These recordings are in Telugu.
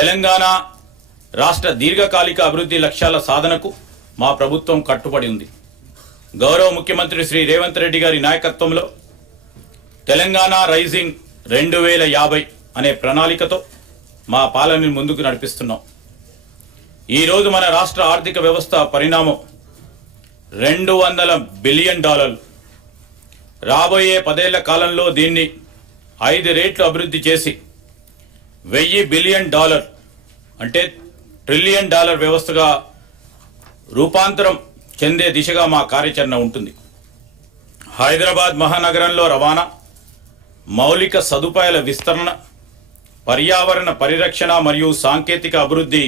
తెలంగాణ రాష్ట్ర దీర్ఘకాలిక అభివృద్ధి లక్ష్యాల సాధనకు మా ప్రభుత్వం కట్టుబడి ఉంది. గౌరవ ముఖ్యమంత్రి శ్రీ రేవంత్ రెడ్డి గారి నాయకత్వంలో తెలంగాణ రైజింగ్ 2050 అనే ప్రణాళికతో మా పాలనని ముందుకు నడిపిస్తున్నాం. ఈరోజు మన రాష్ట్ర ఆర్థిక వ్యవస్థ పరిణామం $200 బిలియన్. రాబోయే 10 ఏళ్ల కాలంలో దీన్ని 5 రెట్లు అభివృద్ధి చేసి $1000 బిలియన్ అంటే $1 ట్రిలియన్ వ్యవస్థగా రూపాంతరం చెందే దిశగా మా కార్యాచరణ ఉంటుంది. హైదరాబాద్ మహానగరంలో రవాణా, మౌలిక సదుపాయాల విస్తరణ, పర్యావరణ పరిరక్షణ మరియు సాంకేతిక అభివృద్ధి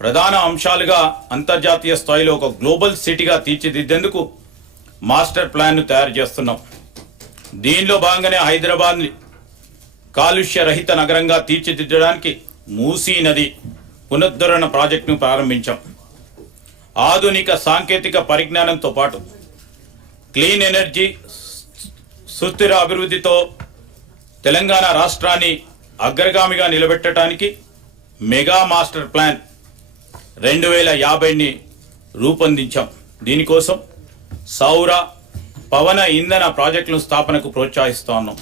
ప్రధాన అంశాలుగా అంతర్జాతీయ స్థాయిలో ఒక గ్లోబల్ సిటీగా తీర్చిదిద్దేందుకు మాస్టర్ ప్లాన్ను తయారు చేస్తున్నాం. దీనిలో భాగంగానే హైదరాబాద్ని కాలుష్య రహిత నగరంగా తీర్చిదిద్దడానికి మూసీ నది పునరుద్ధరణ ప్రాజెక్టును ప్రారంభించాం. ఆధునిక సాంకేతిక పరిజ్ఞానంతో పాటు క్లీన్ ఎనర్జీ, సుస్థిర అభివృద్ధితో తెలంగాణ రాష్ట్రాన్ని అగ్రగామిగా నిలబెట్టడానికి మెగా మాస్టర్ ప్లాన్ 2050ని రూపొందించాం. దీనికోసం సౌర, పవన ఇంధన ప్రాజెక్టుల స్థాపనకు ప్రోత్సహిస్తా ఉన్నాం.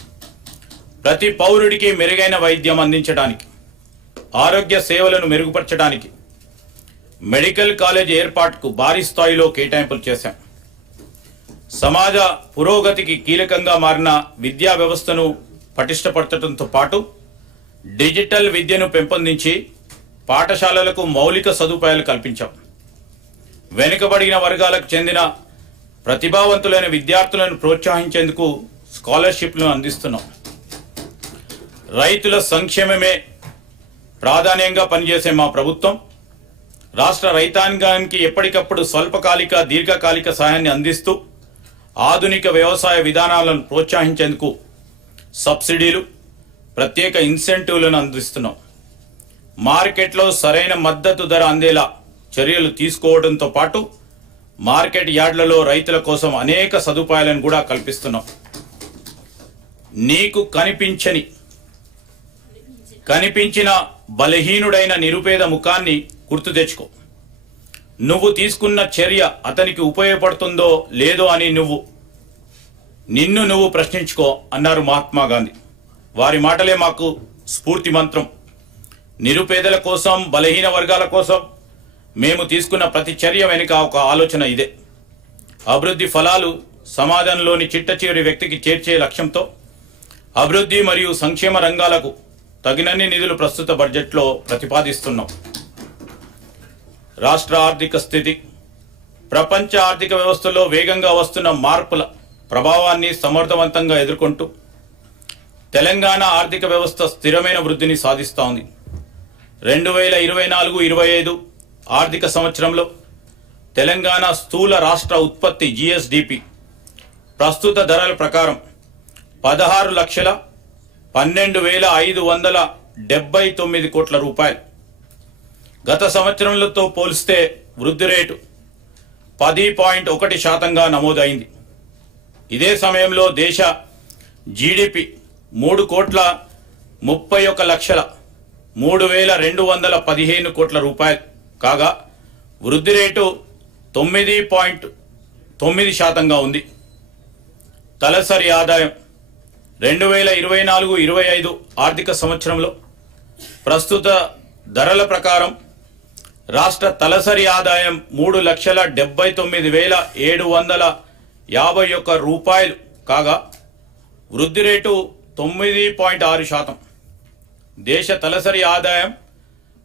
ప్రతి పౌరుడికి మెరుగైన వైద్యం అందించడానికి, ఆరోగ్య సేవలను మెరుగుపరచడానికి మెడికల్ కాలేజ్ ఏర్పాటుకు భారీ స్థాయిలో కేటాయింపులు చేశాం. సమాజ పురోగతికి కీలకంగా మారిన విద్యా వ్యవస్థను పటిష్టపరచడంతో పాటు డిజిటల్ విద్యను పెంపొందించి పాఠశాలలకు మౌలిక సదుపాయాలు కల్పించాం. వెనుకబడిన వర్గాలకు చెందిన ప్రతిభావంతులైన విద్యార్థులను ప్రోత్సహించేందుకు స్కాలర్షిప్లను అందిస్తున్నాం. రైతుల సంక్షేమమే ప్రాధాన్యంగా పనిచేసే మా ప్రభుత్వం రాష్ట్ర రైతాంగానికి ఎప్పటికప్పుడు స్వల్పకాలిక, దీర్ఘకాలిక సహాయాన్ని అందిస్తూ ఆధునిక వ్యవసాయ విధానాలను ప్రోత్సహించేందుకు సబ్సిడీలు, ప్రత్యేక ఇన్సెంటివ్లను అందిస్తున్నాం. మార్కెట్లో సరైన మద్దతు ధర అందేలా చర్యలు తీసుకోవడంతో పాటు మార్కెట్ యార్డులలో రైతుల కోసం అనేక సదుపాయాలను కూడా కల్పిస్తున్నాం. నీకు కనిపించిన బలహీనుడైన నిరుపేద ముఖాన్ని గుర్తు తెచ్చుకో. నువ్వు తీసుకున్న చర్య అతనికి ఉపయోగపడుతుందో లేదో అని నిన్ను నువ్వు ప్రశ్నించుకో అన్నారు మహాత్మా గాంధీ. వారి మాటలే మాకు స్ఫూర్తి మంత్రం. నిరుపేదల కోసం, బలహీన వర్గాల కోసం మేము తీసుకున్న ప్రతి చర్య వెనుక ఒక ఆలోచన ఇదే. అభివృద్ధి ఫలాలు సమాజంలోని చిట్ట చివరి వ్యక్తికి చేర్చే లక్ష్యంతో అభివృద్ధి మరియు సంక్షేమ రంగాలకు తగినన్ని నిధులు ప్రస్తుత బడ్జెట్లో ప్రతిపాదిస్తున్నాం. రాష్ట్ర ఆర్థిక స్థితి, ప్రపంచ ఆర్థిక వ్యవస్థలో వేగంగా వస్తున్న మార్పుల ప్రభావాన్ని సమర్థవంతంగా ఎదుర్కొంటూ తెలంగాణ ఆర్థిక వ్యవస్థ స్థిరమైన వృద్ధిని సాధిస్తూ ఉంది. 2024-25 ఆర్థిక సంవత్సరంలో తెలంగాణ స్థూల రాష్ట్ర ఉత్పత్తి GSDP ప్రస్తుత ధరల ప్రకారం 16,12,579 కోట్ల రూపాయలు. గత సంవత్సరంతో పోలిస్తే వృద్ధి రేటు 10.1%గా నమోదైంది. ఇదే సమయంలో దేశ GDP 3,31,03,215 కోట్ల రూపాయలు కాగా వృద్ధి రేటు 9.9%గా ఉంది. తలసరి ఆదాయం 2024-25 ఆర్థిక సంవత్సరంలో ప్రస్తుత ధరల ప్రకారం రాష్ట్ర తలసరి ఆదాయం 3,79,751 రూపాయలు కాగా వృద్ధి రేటు 9.6%. దేశ తలసరి ఆదాయం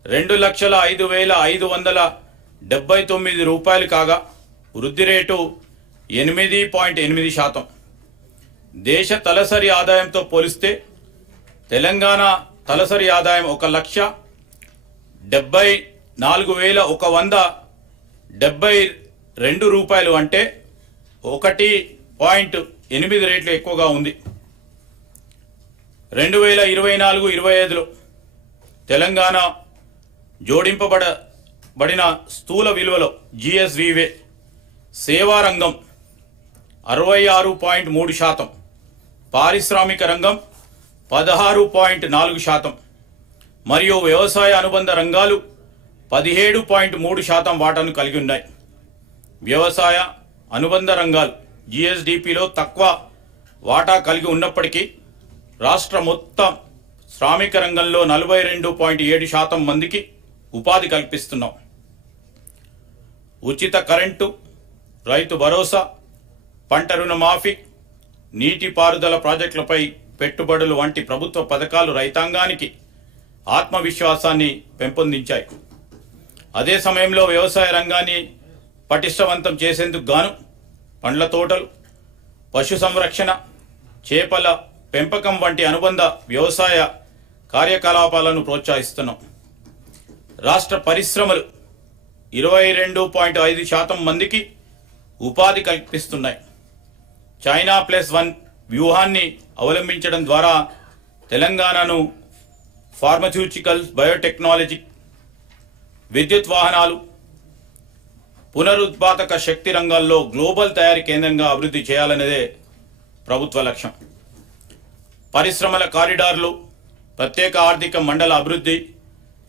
2,05,579 రూపాయలు కాగా వృద్ధి రేటు 8.8%. దేశ తలసరి ఆదాయంతో పోలిస్తే తెలంగాణ తలసరి ఆదాయం 1,74,172 రూపాయలు అంటే 1.8 రెట్లు ఎక్కువగా ఉంది. 2024-25లో తెలంగాణ జోడింపబడిన స్థూల విలువలో GSVవే సేవారంగం 66.3%, పారిశ్రామిక రంగం 16.4%, మరియు వ్యవసాయ అనుబంధ రంగాలు 17.3% వాటాను కలిగి ఉన్నాయి. వ్యవసాయ అనుబంధ రంగాలు జిఎస్డిపిలో తక్కువ వాటా కలిగి ఉన్నప్పటికీ రాష్ట్ర మొత్తం శ్రామిక రంగంలో 42.7% మందికి ఉపాధి కల్పిస్తున్నాం. ఉచిత కరెంటు, రైతు భరోసా, పంట రుణమాఫీ, నీటిపారుదల ప్రాజెక్టులపై పెట్టుబడులు వంటి ప్రభుత్వ పథకాలు రైతాంగానికి ఆత్మవిశ్వాసాన్ని పెంపొందించాయి. అదే సమయంలో వ్యవసాయ రంగాన్ని పటిష్టవంతం చేసేందుకు గాను పండ్ల తోటలు, పశు సంరక్షణ, చేపల పెంపకం వంటి అనుబంధ వ్యవసాయ కార్యకలాపాలను ప్రోత్సహిస్తున్నాం. రాష్ట్ర పరిశ్రమలు 22.5% మందికి ఉపాధి కల్పిస్తున్నాయి. చైనా +1 వ్యూహాన్ని అవలంబించడం ద్వారా తెలంగాణను ఫార్మస్యూటికల్స్, బయోటెక్నాలజీ, విద్యుత్ వాహనాలు, పునరుత్పాదక శక్తి రంగాల్లో గ్లోబల్ తయారీ కేంద్రంగా అభివృద్ధి చేయాలనేదే ప్రభుత్వ లక్ష్యం. పరిశ్రమల కారిడార్లు, ప్రత్యేక ఆర్థిక మండల అభివృద్ధి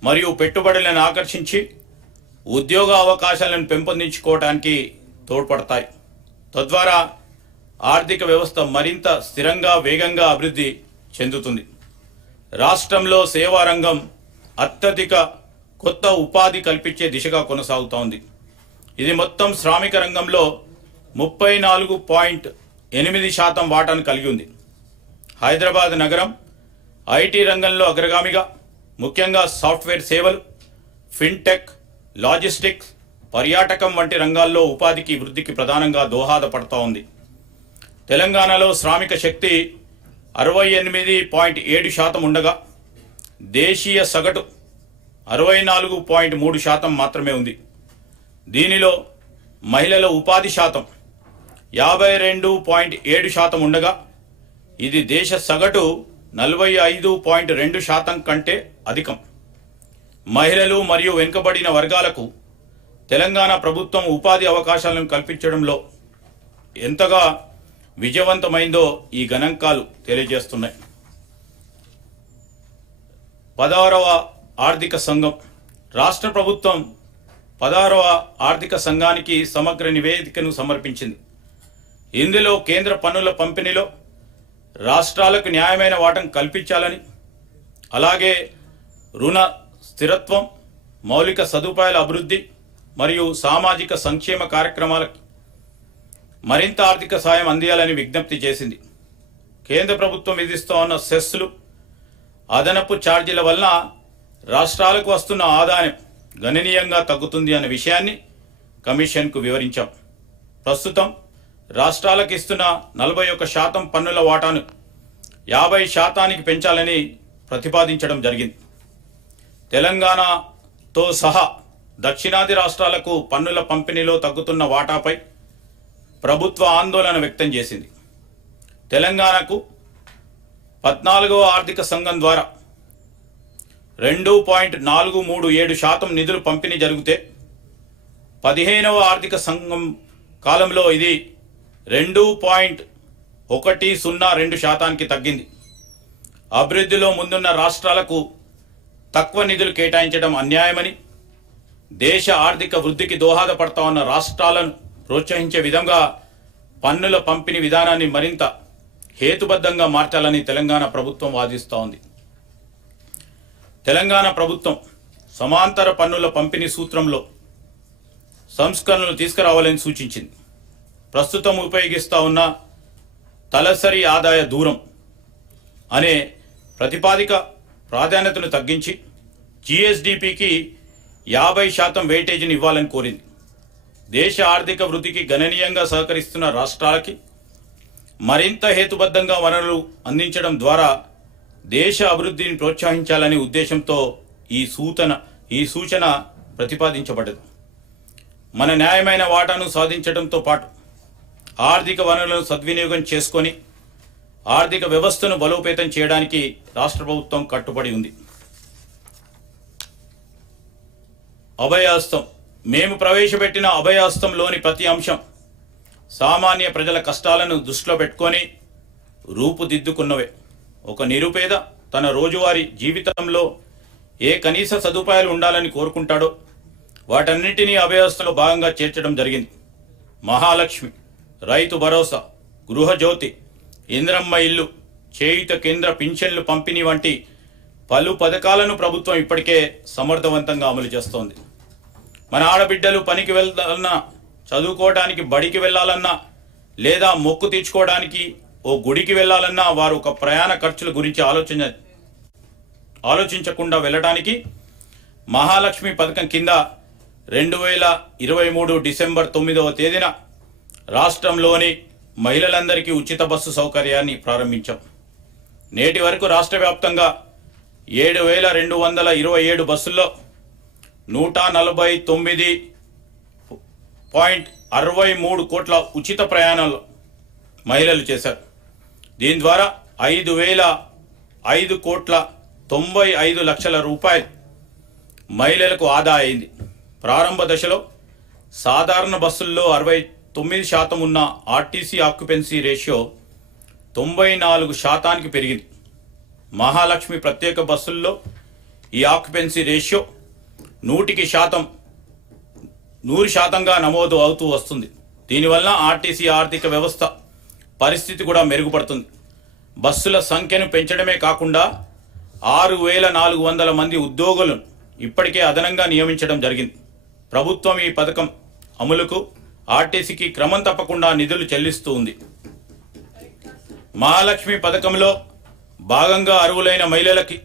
మరియు పెట్టుబడులను ఆకర్షించి ఉద్యోగ అవకాశాలను పెంపొందించుకోవడానికి తోడ్పడతాయి. తద్వారా ఆర్థిక వ్యవస్థ మరింత స్థిరంగా, వేగంగా అభివృద్ధి చెందుతుంది. రాష్ట్రంలో సేవా రంగం అత్యధిక కొత్త ఉపాధి కల్పించే దిశగా కొనసాగుతోంది. ఇది మొత్తం శ్రామిక రంగంలో 34.8% వాటాను కలిగి ఉంది. హైదరాబాద్ నగరం ఐటీ రంగంలో అగ్రగామిగా, ముఖ్యంగా సాఫ్ట్వేర్ సేవలు, ఫిన్టెక్, లాజిస్టిక్స్, పర్యాటకం వంటి రంగాల్లో ఉపాధికి వృద్ధికి ప్రధానంగా దోహదపడుతూ ఉంది. తెలంగాణలో శ్రామిక శక్తి 68.7% ఉండగా దేశీయ సగటు 64.3% మాత్రమే ఉంది. దీనిలో మహిళల ఉపాధి శాతం 52.7% ఉండగా ఇది దేశ సగటు 45.2% కంటే అధికం. మహిళలు మరియు వెనుకబడిన వర్గాలకు తెలంగాణ ప్రభుత్వం ఉపాధి అవకాశాలను కల్పించడంలో ఎంతగా విజయవంతమైందో ఈ గణాంకాలు తెలియజేస్తున్నాయి. 16వ ఆర్థిక సంఘం రాష్ట్ర ప్రభుత్వం 16వ ఆర్థిక సంఘానికి సమగ్ర నివేదికను సమర్పించింది. ఇందులో కేంద్ర పన్నుల పంపిణీలో రాష్ట్రాలకు న్యాయమైన వాటం కల్పించాలని, అలాగే రుణ స్థిరత్వం, మౌలిక సదుపాయాల అభివృద్ధి మరియు సామాజిక సంక్షేమ కార్యక్రమాలకు మరింత ఆర్థిక సాయం అందించాలని విజ్ఞప్తి చేసింది. కేంద్ర ప్రభుత్వం విధిస్తూ ఉన్న సెస్లు, అదనపు ఛార్జీల వలన రాష్ట్రాలకు వస్తున్న ఆదాయం గణనీయంగా తగ్గుతుంది అనే విషయాన్ని కమిషన్కు వివరించాం. ప్రస్తుతం రాష్ట్రాలకు ఇస్తున్న 41% పన్నుల వాటాను 50%కి పెంచాలని ప్రతిపాదించడం జరిగింది. తెలంగాణతో సహా దక్షిణాది రాష్ట్రాలకు పన్నుల పంపిణీలో తగ్గుతున్న వాటాపై ప్రభుత్వ ఆందోళన వ్యక్తం చేసింది. తెలంగాణకు 14వ ఆర్థిక సంఘం ద్వారా 2.437% నిధులు పంపిణీ జరిగితే 15వ ఆర్థిక సంఘం కాలంలో ఇది 2.102% తగ్గింది. అభివృద్ధిలో ముందున్న రాష్ట్రాలకు తక్కువ నిధులు కేటాయించడం అన్యాయమని, దేశ ఆర్థిక వృద్ధికి దోహదపడతా ఉన్న రాష్ట్రాలను ప్రోత్సహించే విధంగా పన్నుల పంపిణీ విధానాన్ని మరింత హేతుబద్ధంగా మార్చాలని తెలంగాణ ప్రభుత్వం వాదిస్తూ ఉంది. తెలంగాణ ప్రభుత్వం సమాంతర పన్నుల పంపిణీ సూత్రంలో సంస్కరణలు తీసుకురావాలని సూచించింది. ప్రస్తుతం ఉపయోగిస్తూ ఉన్న తలసరి ఆదాయ దూరం అనే ప్రతిపాదిక ప్రాధాన్యతను తగ్గించి జిఎస్డిపికి 50% వెయిటేజీని ఇవ్వాలని కోరింది. దేశ ఆర్థిక వృద్ధికి గణనీయంగా సహకరిస్తున్న రాష్ట్రాలకి మరింత హేతుబద్ధంగా వనరులు అందించడం ద్వారా దేశ అభివృద్ధిని ప్రోత్సహించాలనే ఉద్దేశంతో ఈ సూచన ప్రతిపాదించబడ్డది. మన న్యాయమైన వాటాను సాధించడంతో పాటు ఆర్థిక వనరులను సద్వినియోగం చేసుకొని ఆర్థిక వ్యవస్థను బలోపేతం చేయడానికి రాష్ట్ర ప్రభుత్వం కట్టుబడి ఉంది. అభయహస్తం మేము ప్రవేశపెట్టిన అభయహస్తంలోని ప్రతి అంశం సామాన్య ప్రజల కష్టాలను దృష్టిలో పెట్టుకొని రూపుదిద్దుకున్నవే. ఒక నిరుపేద తన రోజువారీ జీవితంలో ఏ కనీస సదుపాయాలు ఉండాలని కోరుకుంటాడో వాటన్నిటినీ అవ్యవస్థలో భాగంగా చేర్చడం జరిగింది. మహాలక్ష్మి, రైతు భరోసా, గృహజ్యోతి, ఇంద్రమ్మ ఇల్లు, చేయుత కేంద్ర పింఛన్లు పంపిణీ వంటి పలు పథకాలను ప్రభుత్వం ఇప్పటికే సమర్థవంతంగా అమలు చేస్తోంది. మన ఆడబిడ్డలు పనికి వెళ్ళాలన్నా, చదువుకోవడానికి బడికి వెళ్ళాలన్నా, లేదా మొక్కు తీర్చుకోవడానికి ఓ గుడికి వెళ్ళాలన్నా వారు ఒక ప్రయాణ ఖర్చుల గురించి ఆలోచించకుండా వెళ్ళడానికి మహాలక్ష్మి పథకం కింద 2023 డిసెంబర్ 9వ తేదీన రాష్ట్రంలోని మహిళలందరికీ ఉచిత బస్సు సౌకర్యాన్ని ప్రారంభించాం. నేటి వరకు రాష్ట్ర వ్యాప్తంగా 7,227 బస్సుల్లో 149.63 కోట్ల ఉచిత ప్రయాణాలు మహిళలు చేశారు. దీని ద్వారా 5,005.95 లక్షల రూపాయలు మహిళలకు ఆదా అయింది. ప్రారంభ దశలో సాధారణ బస్సుల్లో 69% ఉన్న ఆర్టీసీ ఆక్యుపెన్సీ రేషియో 94% పెరిగింది. మహాలక్ష్మి ప్రత్యేక బస్సుల్లో ఈ ఆక్యుపెన్సీ రేషియో 100%గా నమోదు అవుతూ వస్తుంది. దీనివల్ల ఆర్టీసీ ఆర్థిక వ్యవస్థ పరిస్థితి కూడా మెరుగుపడుతుంది. బస్సుల సంఖ్యను పెంచడమే కాకుండా 6,400 మంది ఉద్యోగులను ఇప్పటికే అదనంగా నియమించడం జరిగింది. ప్రభుత్వం ఈ పథకం అమలుకు ఆర్టీసీకి క్రమం తప్పకుండా నిధులు చెల్లిస్తూ ఉంది. మహాలక్ష్మి పథకంలో భాగంగా అర్హులైన మహిళలకి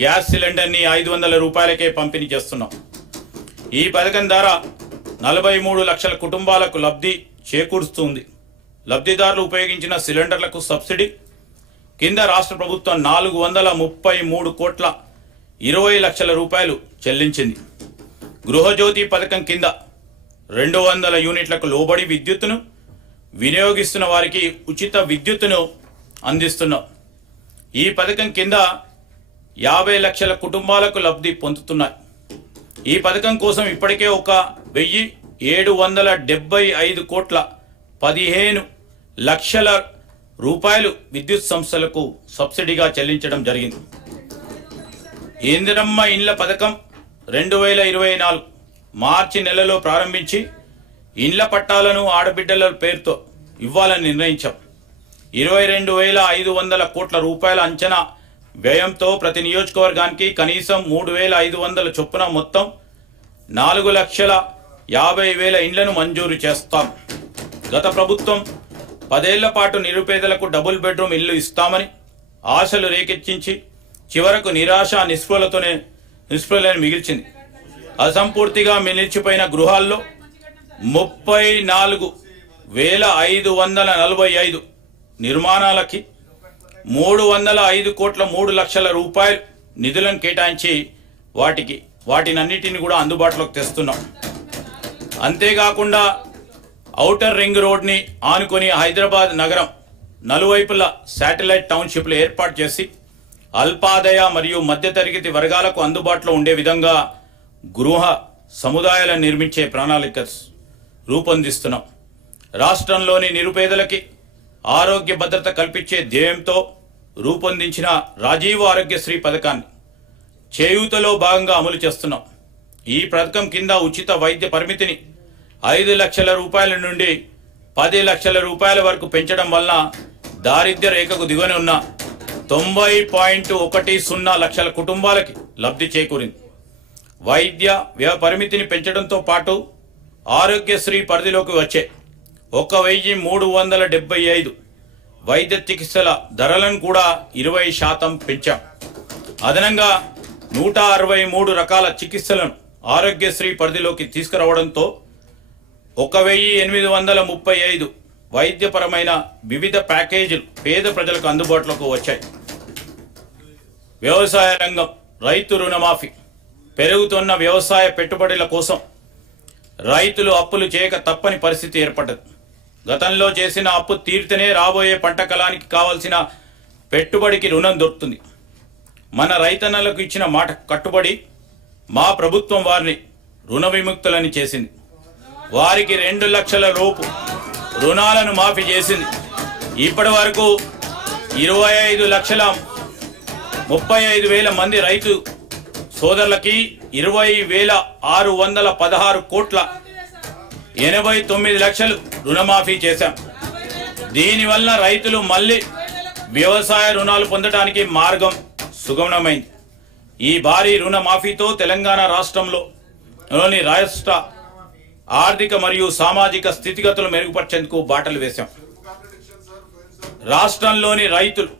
గ్యాస్ సిలిండర్ని 500 రూపాయలకే పంపిణీ చేస్తున్నాం. ఈ పథకం ద్వారా 43 లక్షల కుటుంబాలకు లబ్ధి చేకూరుస్తుంది. లబ్ధిదారులు ఉపయోగించిన సిలిండర్లకు సబ్సిడీ కింద రాష్ట్ర ప్రభుత్వం 433.20 లక్షల రూపాయలు చెల్లించింది. గృహజ్యోతి పథకం కింద 200 యూనిట్లకు లోబడి విద్యుత్తును వినియోగిస్తున్న వారికి ఉచిత విద్యుత్తును అందిస్తున్నాం. ఈ పథకం కింద 50 లక్షల కుటుంబాలకు లబ్ధి పొందుతున్నాయి. ఈ పథకం కోసం ఇప్పటికే 1,775.15 లక్షల రూపాయలు విద్యుత్ సంస్థలకు సబ్సిడీగా చెల్లించడం జరిగింది. ఇందిరమ్మ ఇండ్ల పథకం 2024 మార్చి నెలలో ప్రారంభించి ఇండ్ల పట్టాలను ఆడబిడ్డల పేరుతో ఇవ్వాలని నిర్ణయించాం. 22,500 కోట్ల రూపాయల అంచనా వ్యయంతో ప్రతి నియోజకవర్గానికి కనీసం 3,500 చొప్పున మొత్తం 4,50,000 ఇండ్లను మంజూరు చేస్తాం. గత ప్రభుత్వం 10 ఏళ్ల పాటు నిరుపేదలకు డబుల్ బెడ్రూమ్ ఇల్లు ఇస్తామని ఆశలు రేకెత్తించి చివరకు నిరాశ నిస్పృహలను మిగిల్చింది. అసంపూర్తిగా నిలిచిపోయిన గృహాల్లో 34,545 నిర్మాణాలకి 305.3 లక్షల రూపాయలు నిధులను కేటాయించి వాటినన్నిటిని కూడా అందుబాటులోకి తెస్తున్నాం. అంతేకాకుండా ఔటర్ రింగ్ రోడ్ని ఆనుకొని హైదరాబాద్ నగరం నలువైపులా శాటిలైట్ టౌన్షిప్లు ఏర్పాటు చేసి అల్పాదాయ మరియు మధ్యతరగతి వర్గాలకు అందుబాటులో ఉండే విధంగా గృహ సముదాయాలను నిర్మించే ప్రణాళిక రూపొందిస్తున్నాం. రాష్ట్రంలోని నిరుపేదలకి ఆరోగ్య భద్రత కల్పించే ధ్యేయంతో రూపొందించిన రాజీవ్ ఆరోగ్యశ్రీ పథకాన్ని చేయూతలో భాగంగా అమలు చేస్తున్నాం. ఈ పథకం కింద ఉచిత వైద్య పరిమితిని 5 లక్షల రూపాయల నుండి 10 లక్షల రూపాయల వరకు పెంచడం వల్ల దారిద్ర్య రేఖకు దిగువన ఉన్న 90.10 లక్షల కుటుంబాలకి లబ్ధి చేకూరింది. వైద్య వ్యయ పరిమితిని పెంచడంతో పాటు ఆరోగ్యశ్రీ పరిధిలోకి వచ్చే 1,375 వైద్య చికిత్సల ధరలను కూడా 20% పెంచాం. అదనంగా 163 రకాల చికిత్సలను ఆరోగ్యశ్రీ పరిధిలోకి తీసుకురావడంతో 1,835 వైద్యపరమైన వివిధ ప్యాకేజీలు పేద ప్రజలకు అందుబాటులోకి వచ్చాయి. వ్యవసాయ రంగం, రైతు రుణమాఫీ, పెరుగుతున్న వ్యవసాయ పెట్టుబడుల కోసం రైతులు అప్పులు చేయక తప్పని పరిస్థితి ఏర్పడ్డది. గతంలో చేసిన అప్పు తీరితేనే రాబోయే పంట కాలానికి కావాల్సిన పెట్టుబడికి రుణం దొరుకుతుంది. మన రైతన్నలకు ఇచ్చిన మాట కట్టుబడి మా ప్రభుత్వం వారిని రుణ విముక్తులని చేసింది. వారికి 2 లక్షల లోపు రుణాలను మాఫీ చేసింది. ఇప్పటి వరకు 25,35,000 మంది రైతు సోదరులకి 20,616 కోట్ల 89 లక్షలు రుణమాఫీ చేశాం. దీనివల్ల రైతులు మళ్ళీ వ్యవసాయ రుణాలు పొందడానికి మార్గం సుగమమైంది. ఈ భారీ రుణమాఫీతో తెలంగాణ రాష్ట్రంలోని రాష్ట్ర ఆర్థిక మరియు సామాజిక స్థితిగతులు మెరుగుపరిచేందుకు బాటలు వేశాం. రాష్ట్రంలోని రైతులు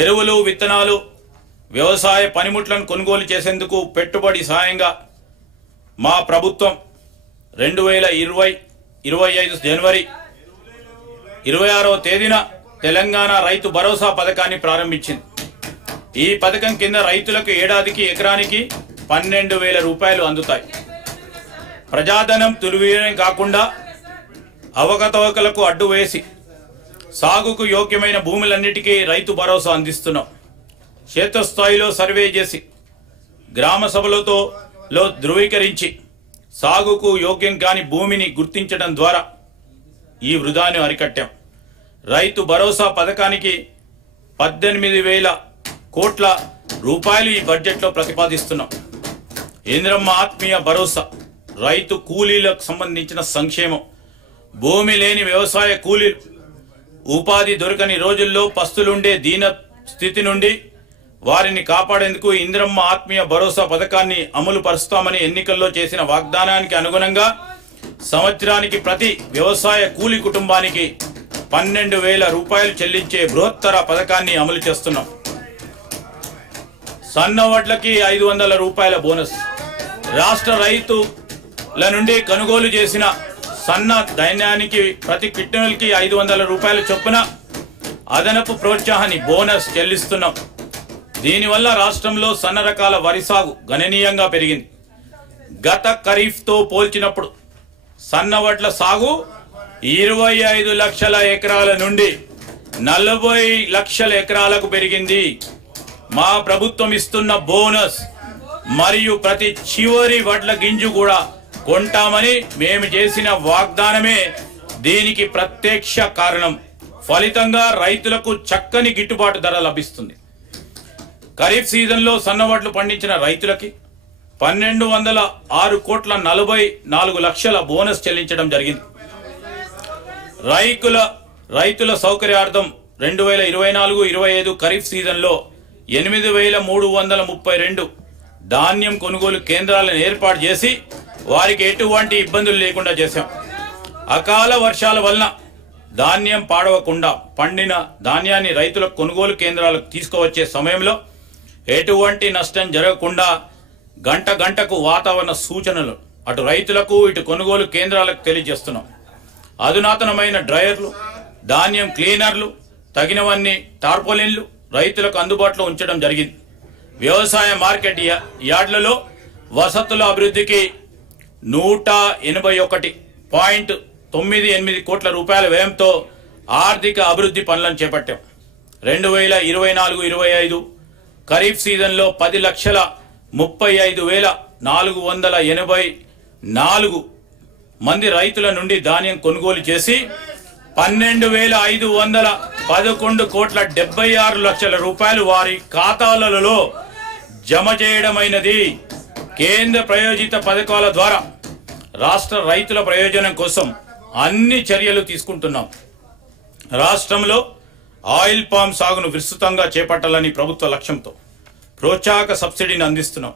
ఎరువులు, విత్తనాలు, వ్యవసాయ పనిముట్లను కొనుగోలు చేసేందుకు పెట్టుబడి సాయంగా మా ప్రభుత్వం 2025 జనవరి 26వ తేదీన తెలంగాణ రైతు భరోసా పథకాన్ని ప్రారంభించింది. ఈ పథకం కింద రైతులకు ఏడాదికి ఎకరానికి 12,000 రూపాయలు అందుతాయి. ప్రజాధనం దుర్వినియోగం కాకుండా అవకతవకలకు అడ్డు వేసి సాగుకు యోగ్యమైన భూములన్నిటికీ రైతు భరోసా అందిస్తున్నాం. క్షేత్రస్థాయిలో సర్వే చేసి గ్రామ సభలతో ధృవీకరించి సాగుకు యోగ్యం కాని భూమిని గుర్తించడం ద్వారా ఈ వృధాను అరికట్టాం. రైతు భరోసా పథకానికి 18,000 కోట్ల రూపాయలు ఈ బడ్జెట్లో ప్రతిపాదిస్తున్నాం. ఇంద్రమ్మ ఆత్మీయ భరోసా, రైతు కూలీలకు సంబంధించిన సంక్షేమం, భూమి లేని వ్యవసాయ కూలీలు ఉపాధి దొరకని రోజుల్లో పస్తులుండే దీన స్థితి నుండి వారిని కాపాడేందుకు ఇంద్రమ్మ ఆత్మీయ భరోసా పథకాన్ని అమలు పరుస్తామని ఎన్నికల్లో చేసిన వాగ్దానానికి అనుగుణంగా సంవత్సరానికి ప్రతి వ్యవసాయ కూలీ కుటుంబానికి 12,000 రూపాయలు చెల్లించే బృహత్తర పథకాన్ని అమలు చేస్తున్నాం. సన్న వడ్లకి 500 రూపాయల బోనస్, రాష్ట్ర రైతుల నుండి కొనుగోలు చేసిన సన్న ధాన్యానికి ప్రతి క్వింటాల్కి 500 రూపాయల చొప్పున అదనపు ప్రోత్సాహాన్ని బోనస్ చెల్లిస్తున్నాం. దీనివల్ల రాష్ట్రంలో సన్న రకాల వరి సాగు గణనీయంగా పెరిగింది. గత ఖరీఫ్తో పోల్చినప్పుడు సన్న వడ్ల సాగు 25 లక్షల ఎకరాల నుండి 40 లక్షల ఎకరాలకు పెరిగింది. మా ప్రభుత్వం ఇస్తున్న బోనస్ మరియు ప్రతి చివరి వడ్ల గింజు కూడా కొంటామని మేము చేసిన వాగ్దానమే దీనికి ప్రత్యక్ష కారణం. ఫలితంగా రైతులకు చక్కని గిట్టుబాటు ధర లభిస్తుంది. ఖరీఫ్ సీజన్లో సన్నవడ్లు పండించిన రైతులకి 1,206 కోట్ల 44 లక్షల బోనస్ చెల్లించడం జరిగింది. రైతుల సౌకర్యార్థం 2024-25 ఖరీఫ్ సీజన్లో 8,332 ధాన్యం కొనుగోలు కేంద్రాలను ఏర్పాటు చేసి వారికి ఎటువంటి ఇబ్బందులు లేకుండా చేశాం. అకాల వర్షాల వలన ధాన్యం పాడవకుండా పండిన ధాన్యాన్ని రైతుల కొనుగోలు కేంద్రాలకు తీసుకువచ్చే సమయంలో ఎటువంటి నష్టం జరగకుండా గంటకు వాతావరణ సూచనలు అటు రైతులకు ఇటు కొనుగోలు కేంద్రాలకు తెలియజేస్తున్నాం. అధునాతనమైన డ్రైయర్లు, ధాన్యం క్లీనర్లు, తగినవన్నీ టార్పోలిన్లు రైతులకు అందుబాటులో ఉంచడం జరిగింది. వ్యవసాయ మార్కెట్ యార్డులలో వసతుల అభివృద్ధికి 181.98 కోట్ల రూపాయల వ్యయంతో ఆర్థిక అభివృద్ధి పనులను చేపట్టాం. 2024-25 ఖరీఫ్ సీజన్లో 10,35,484 మంది రైతుల నుండి ధాన్యం కొనుగోలు చేసి 12,511 కోట్ల 76 లక్షల రూపాయలు వారి ఖాతాలలో జమ చేయడమైనది. కేంద్ర ప్రయోజిత పథకాల ద్వారా రాష్ట్ర రైతుల ప్రయోజనం కోసం అన్ని చర్యలు తీసుకుంటున్నాం. రాష్ట్రంలో ఆయిల్ పామ్ సాగును విస్తృతంగా చేపట్టాలని ప్రభుత్వ లక్ష్యంతో ప్రోత్సాహక సబ్సిడీని అందిస్తున్నాం.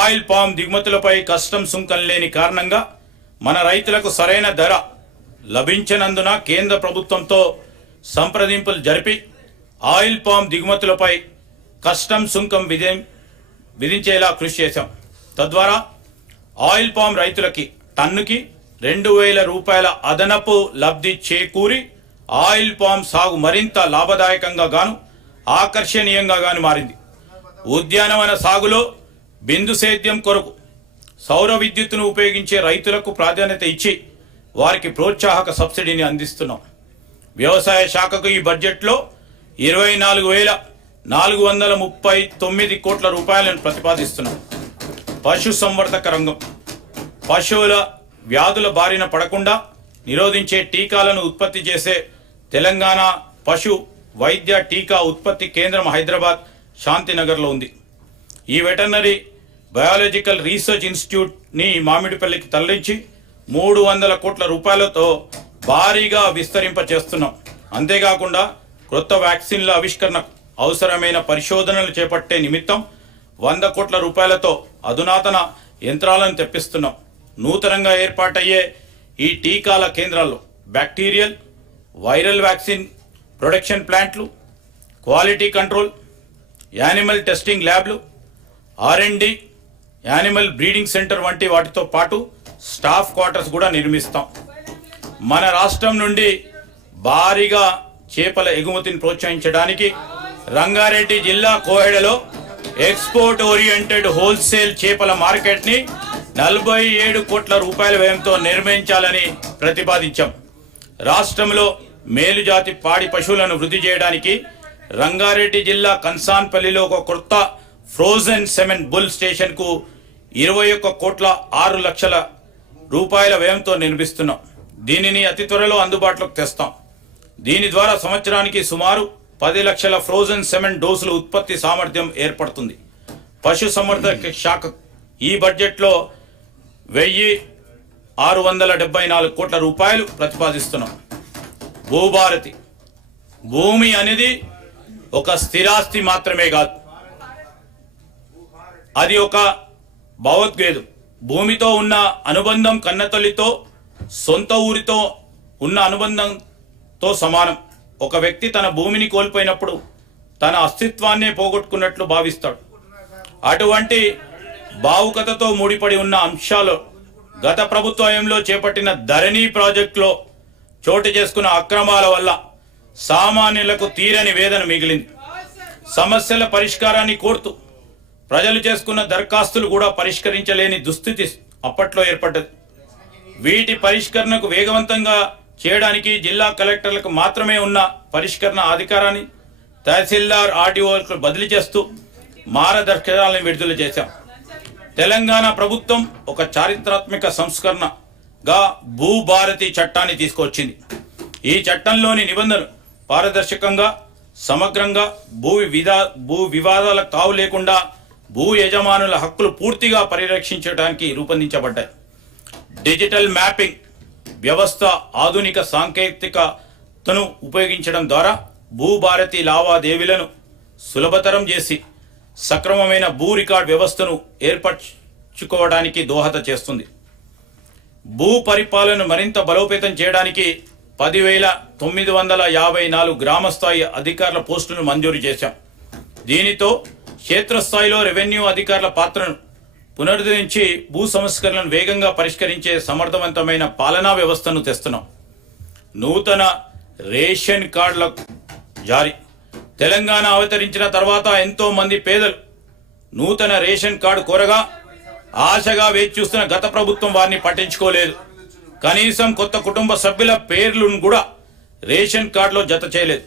ఆయిల్ పామ్ దిగుమతులపై కస్టమ్స్ సుంకం లేని కారణంగా మన రైతులకు సరైన ధర లభించనందున కేంద్ర ప్రభుత్వంతో సంప్రదింపులు జరిపి ఆయిల్ పామ్ దిగుమతులపై కస్టమ్స్ సుంకం విధించేలా కృషి చేశాం. తద్వారా ఆయిల్ పామ్ రైతులకి టన్నుకి 2,000 రూపాయల అదనపు లబ్ధి చేకూరి ఆయిల్ పామ్ సాగు మరింత లాభదాయకంగా గాను ఆకర్షణీయంగా గాను మారింది. ఉద్యానవన సాగులో బిందు సేద్యం కొరకు సౌర విద్యుత్తును ఉపయోగించే రైతులకు ప్రాధాన్యత ఇచ్చి వారికి ప్రోత్సాహక సబ్సిడీని అందిస్తున్నాం. వ్యవసాయ శాఖకు ఈ బడ్జెట్లో 24,439 కోట్ల రూపాయలను ప్రతిపాదిస్తున్నాం. పశు సంవర్ధక రంగం పశువుల వ్యాధుల బారిన పడకుండా నిరోధించే టీకాలను ఉత్పత్తి చేసే తెలంగాణ పశు వైద్య టీకా ఉత్పత్తి కేంద్రం హైదరాబాద్ శాంతినగర్లో ఉంది. ఈ వెటర్నరీ బయాలజికల్ రీసెర్చ్ ఇన్స్టిట్యూట్ని మామిడిపల్లికి తరలించి 300 కోట్ల రూపాయలతో భారీగా విస్తరింప చేస్తున్నాం. అంతేకాకుండా క్రొత్త వ్యాక్సిన్ల ఆవిష్కరణ అవసరమైన పరిశోధనలు చేపట్టే నిమిత్తం 100 కోట్ల రూపాయలతో అధునాతన యంత్రాలను తెప్పిస్తున్నాం. నూతనంగా ఏర్పాటయ్యే ఈ టీకాల కేంద్రాల్లో బ్యాక్టీరియల్, వైరల్ వ్యాక్సిన్ ప్రొడక్షన్ ప్లాంట్లు, క్వాలిటీ కంట్రోల్, యానిమల్ టెస్టింగ్ ల్యాబ్లు, R&D, యానిమల్ బ్రీడింగ్ సెంటర్ వంటి వాటితో పాటు స్టాఫ్ క్వార్టర్స్ కూడా నిర్మిస్తాం. మన రాష్ట్రం నుండి భారీగా చేపల ఎగుమతిని ప్రోత్సహించడానికి రంగారెడ్డి జిల్లా కోహెడలో ఎక్స్పోర్ట్ ఓరియంటెడ్ హోల్సేల్ చేపల మార్కెట్ని 47 కోట్ల రూపాయల వ్యయంతో నిర్మించాలని ప్రతిపాదించాం. రాష్ట్రంలో మేలుజాతి పాడి పశువులను వృద్ధి చేయడానికి రంగారెడ్డి జిల్లా కన్సాన్పల్లిలో ఒక కొత్త ఫ్రోజన్ సెమెన్ బుల్ స్టేషన్కు 21 కోట్ల 6 లక్షల రూపాయల వ్యయంతో నిర్మిస్తున్నాం. దీనిని అతి త్వరలో అందుబాటులోకి తెస్తాం. దీని ద్వారా సంవత్సరానికి సుమారు 10 లక్షల ఫ్రోజన్ సెమెన్ డోసుల ఉత్పత్తి సామర్థ్యం ఏర్పడుతుంది. పశు సంవర్ధక శాఖ ఈ బడ్జెట్లో 1674 కోట్ల రూపాయలు ప్రతిపాదిస్తున్నాం. భూభారతి భూమి అనేది ఒక స్థిరాస్తి మాత్రమే కాదు, అది ఒక భావోద్వేగం. భూమితో ఉన్న అనుబంధం కన్నతల్లితో సొంత ఊరితో ఉన్న అనుబంధంతో సమానం. ఒక వ్యక్తి తన భూమిని కోల్పోయినప్పుడు తన అస్తిత్వాన్నే పోగొట్టుకున్నట్లు భావిస్తాడు. అటువంటి భావుకతతో ముడిపడి ఉన్న అంశాలు గత ప్రభుత్వంలో చేపట్టిన ధరణి ప్రాజెక్టులో చోటు చేసుకున్న అక్రమాల వల్ల సామాన్యులకు తీరని వేదన మిగిలింది. సమస్యల పరిష్కారాన్ని కోరుతూ ప్రజలు చేసుకున్న దరఖాస్తులు కూడా పరిష్కరించలేని దుస్థితి అప్పట్లో ఏర్పడ్డది. వీటి పరిష్కరణకు వేగవంతంగా చేయడానికి జిల్లా కలెక్టర్లకు మాత్రమే ఉన్న పరిష్కరణ అధికారాన్ని తహసీల్దార్, ఆర్డీఓలకు బదిలీ చేస్తూ మార్గదర్శకాలను విడుదల చేశాం. తెలంగాణ ప్రభుత్వం ఒక చారిత్రాత్మక సంస్కరణగా భూభారతి చట్టాన్ని తీసుకొచ్చింది. ఈ చట్టంలోని నిబంధనలు పారదర్శకంగా, సమగ్రంగా, భూ వివాదాలకు తావు లేకుండా భూ యజమానుల హక్కులు పూర్తిగా పరిరక్షించడానికి రూపొందించబడ్డాయి. డిజిటల్ మ్యాపింగ్ వ్యవస్థ, ఆధునిక సాంకేతికతను ఉపయోగించడం ద్వారా భూభారతి లావాదేవీలను సులభతరం చేసి సక్రమమైన భూ రికార్డ్ వ్యవస్థను ఏర్పరచుకోవడానికి దోహద చేస్తుంది. భూ పరిపాలనను మరింత బలోపేతం చేయడానికి 10,954 గ్రామస్థాయి అధికారుల పోస్టులను మంజూరు చేశాం. దీనితో క్షేత్రస్థాయిలో రెవెన్యూ అధికారుల పాత్రను పునరుద్ధరించి భూ సమస్యలను వేగంగా పరిష్కరించే సమర్థవంతమైన పాలనా వ్యవస్థను తెస్తున్నాం. నూతన రేషన్ కార్డుల జారీ. తెలంగాణ అవతరించిన తర్వాత ఎంతో మంది పేదలు నూతన రేషన్ కార్డు కోరగా ఆశగా వేచి చూస్తున్న గత ప్రభుత్వం వారిని పట్టించుకోలేదు. కనీసం కొత్త కుటుంబ సభ్యుల పేర్లను కూడా రేషన్ కార్డులో జత చేయలేదు.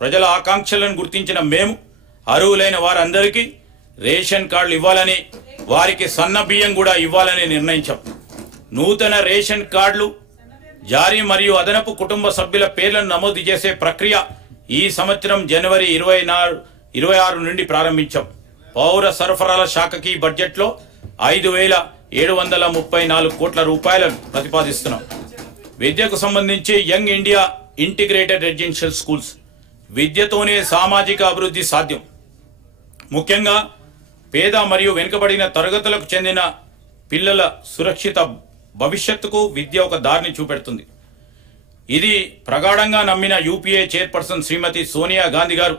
ప్రజల ఆకాంక్షలను గుర్తించిన మేము అర్హులైన వారందరికీ రేషన్ కార్డులు ఇవ్వాలని, వారికి సన్న బియ్యం కూడా ఇవ్వాలని నిర్ణయించాం. నూతన రేషన్ కార్డులు జారీ మరియు అదనపు కుటుంబ సభ్యుల పేర్లను నమోదు చేసే ప్రక్రియ ఈ సంవత్సరం జనవరి 26 నుండి ప్రారంభించాం. పౌర సరఫరాల శాఖకి బడ్జెట్లో 5,734 కోట్ల రూపాయలను ప్రతిపాదిస్తున్నాం. విద్యకు సంబంధించి young India integrated residential schools. విద్యతోనే సామాజిక అభివృద్ధి సాధ్యం. ముఖ్యంగా పేద మరియు వెనుకబడిన తరగతులకు చెందిన పిల్లల సురక్షిత భవిష్యత్తుకు విద్య ఒక దారిని చూపెడుతుంది. ఇది ప్రగాఢంగా నమ్మిన యూపీఏ చైర్పర్సన్ శ్రీమతి సోనియా గాంధీ గారు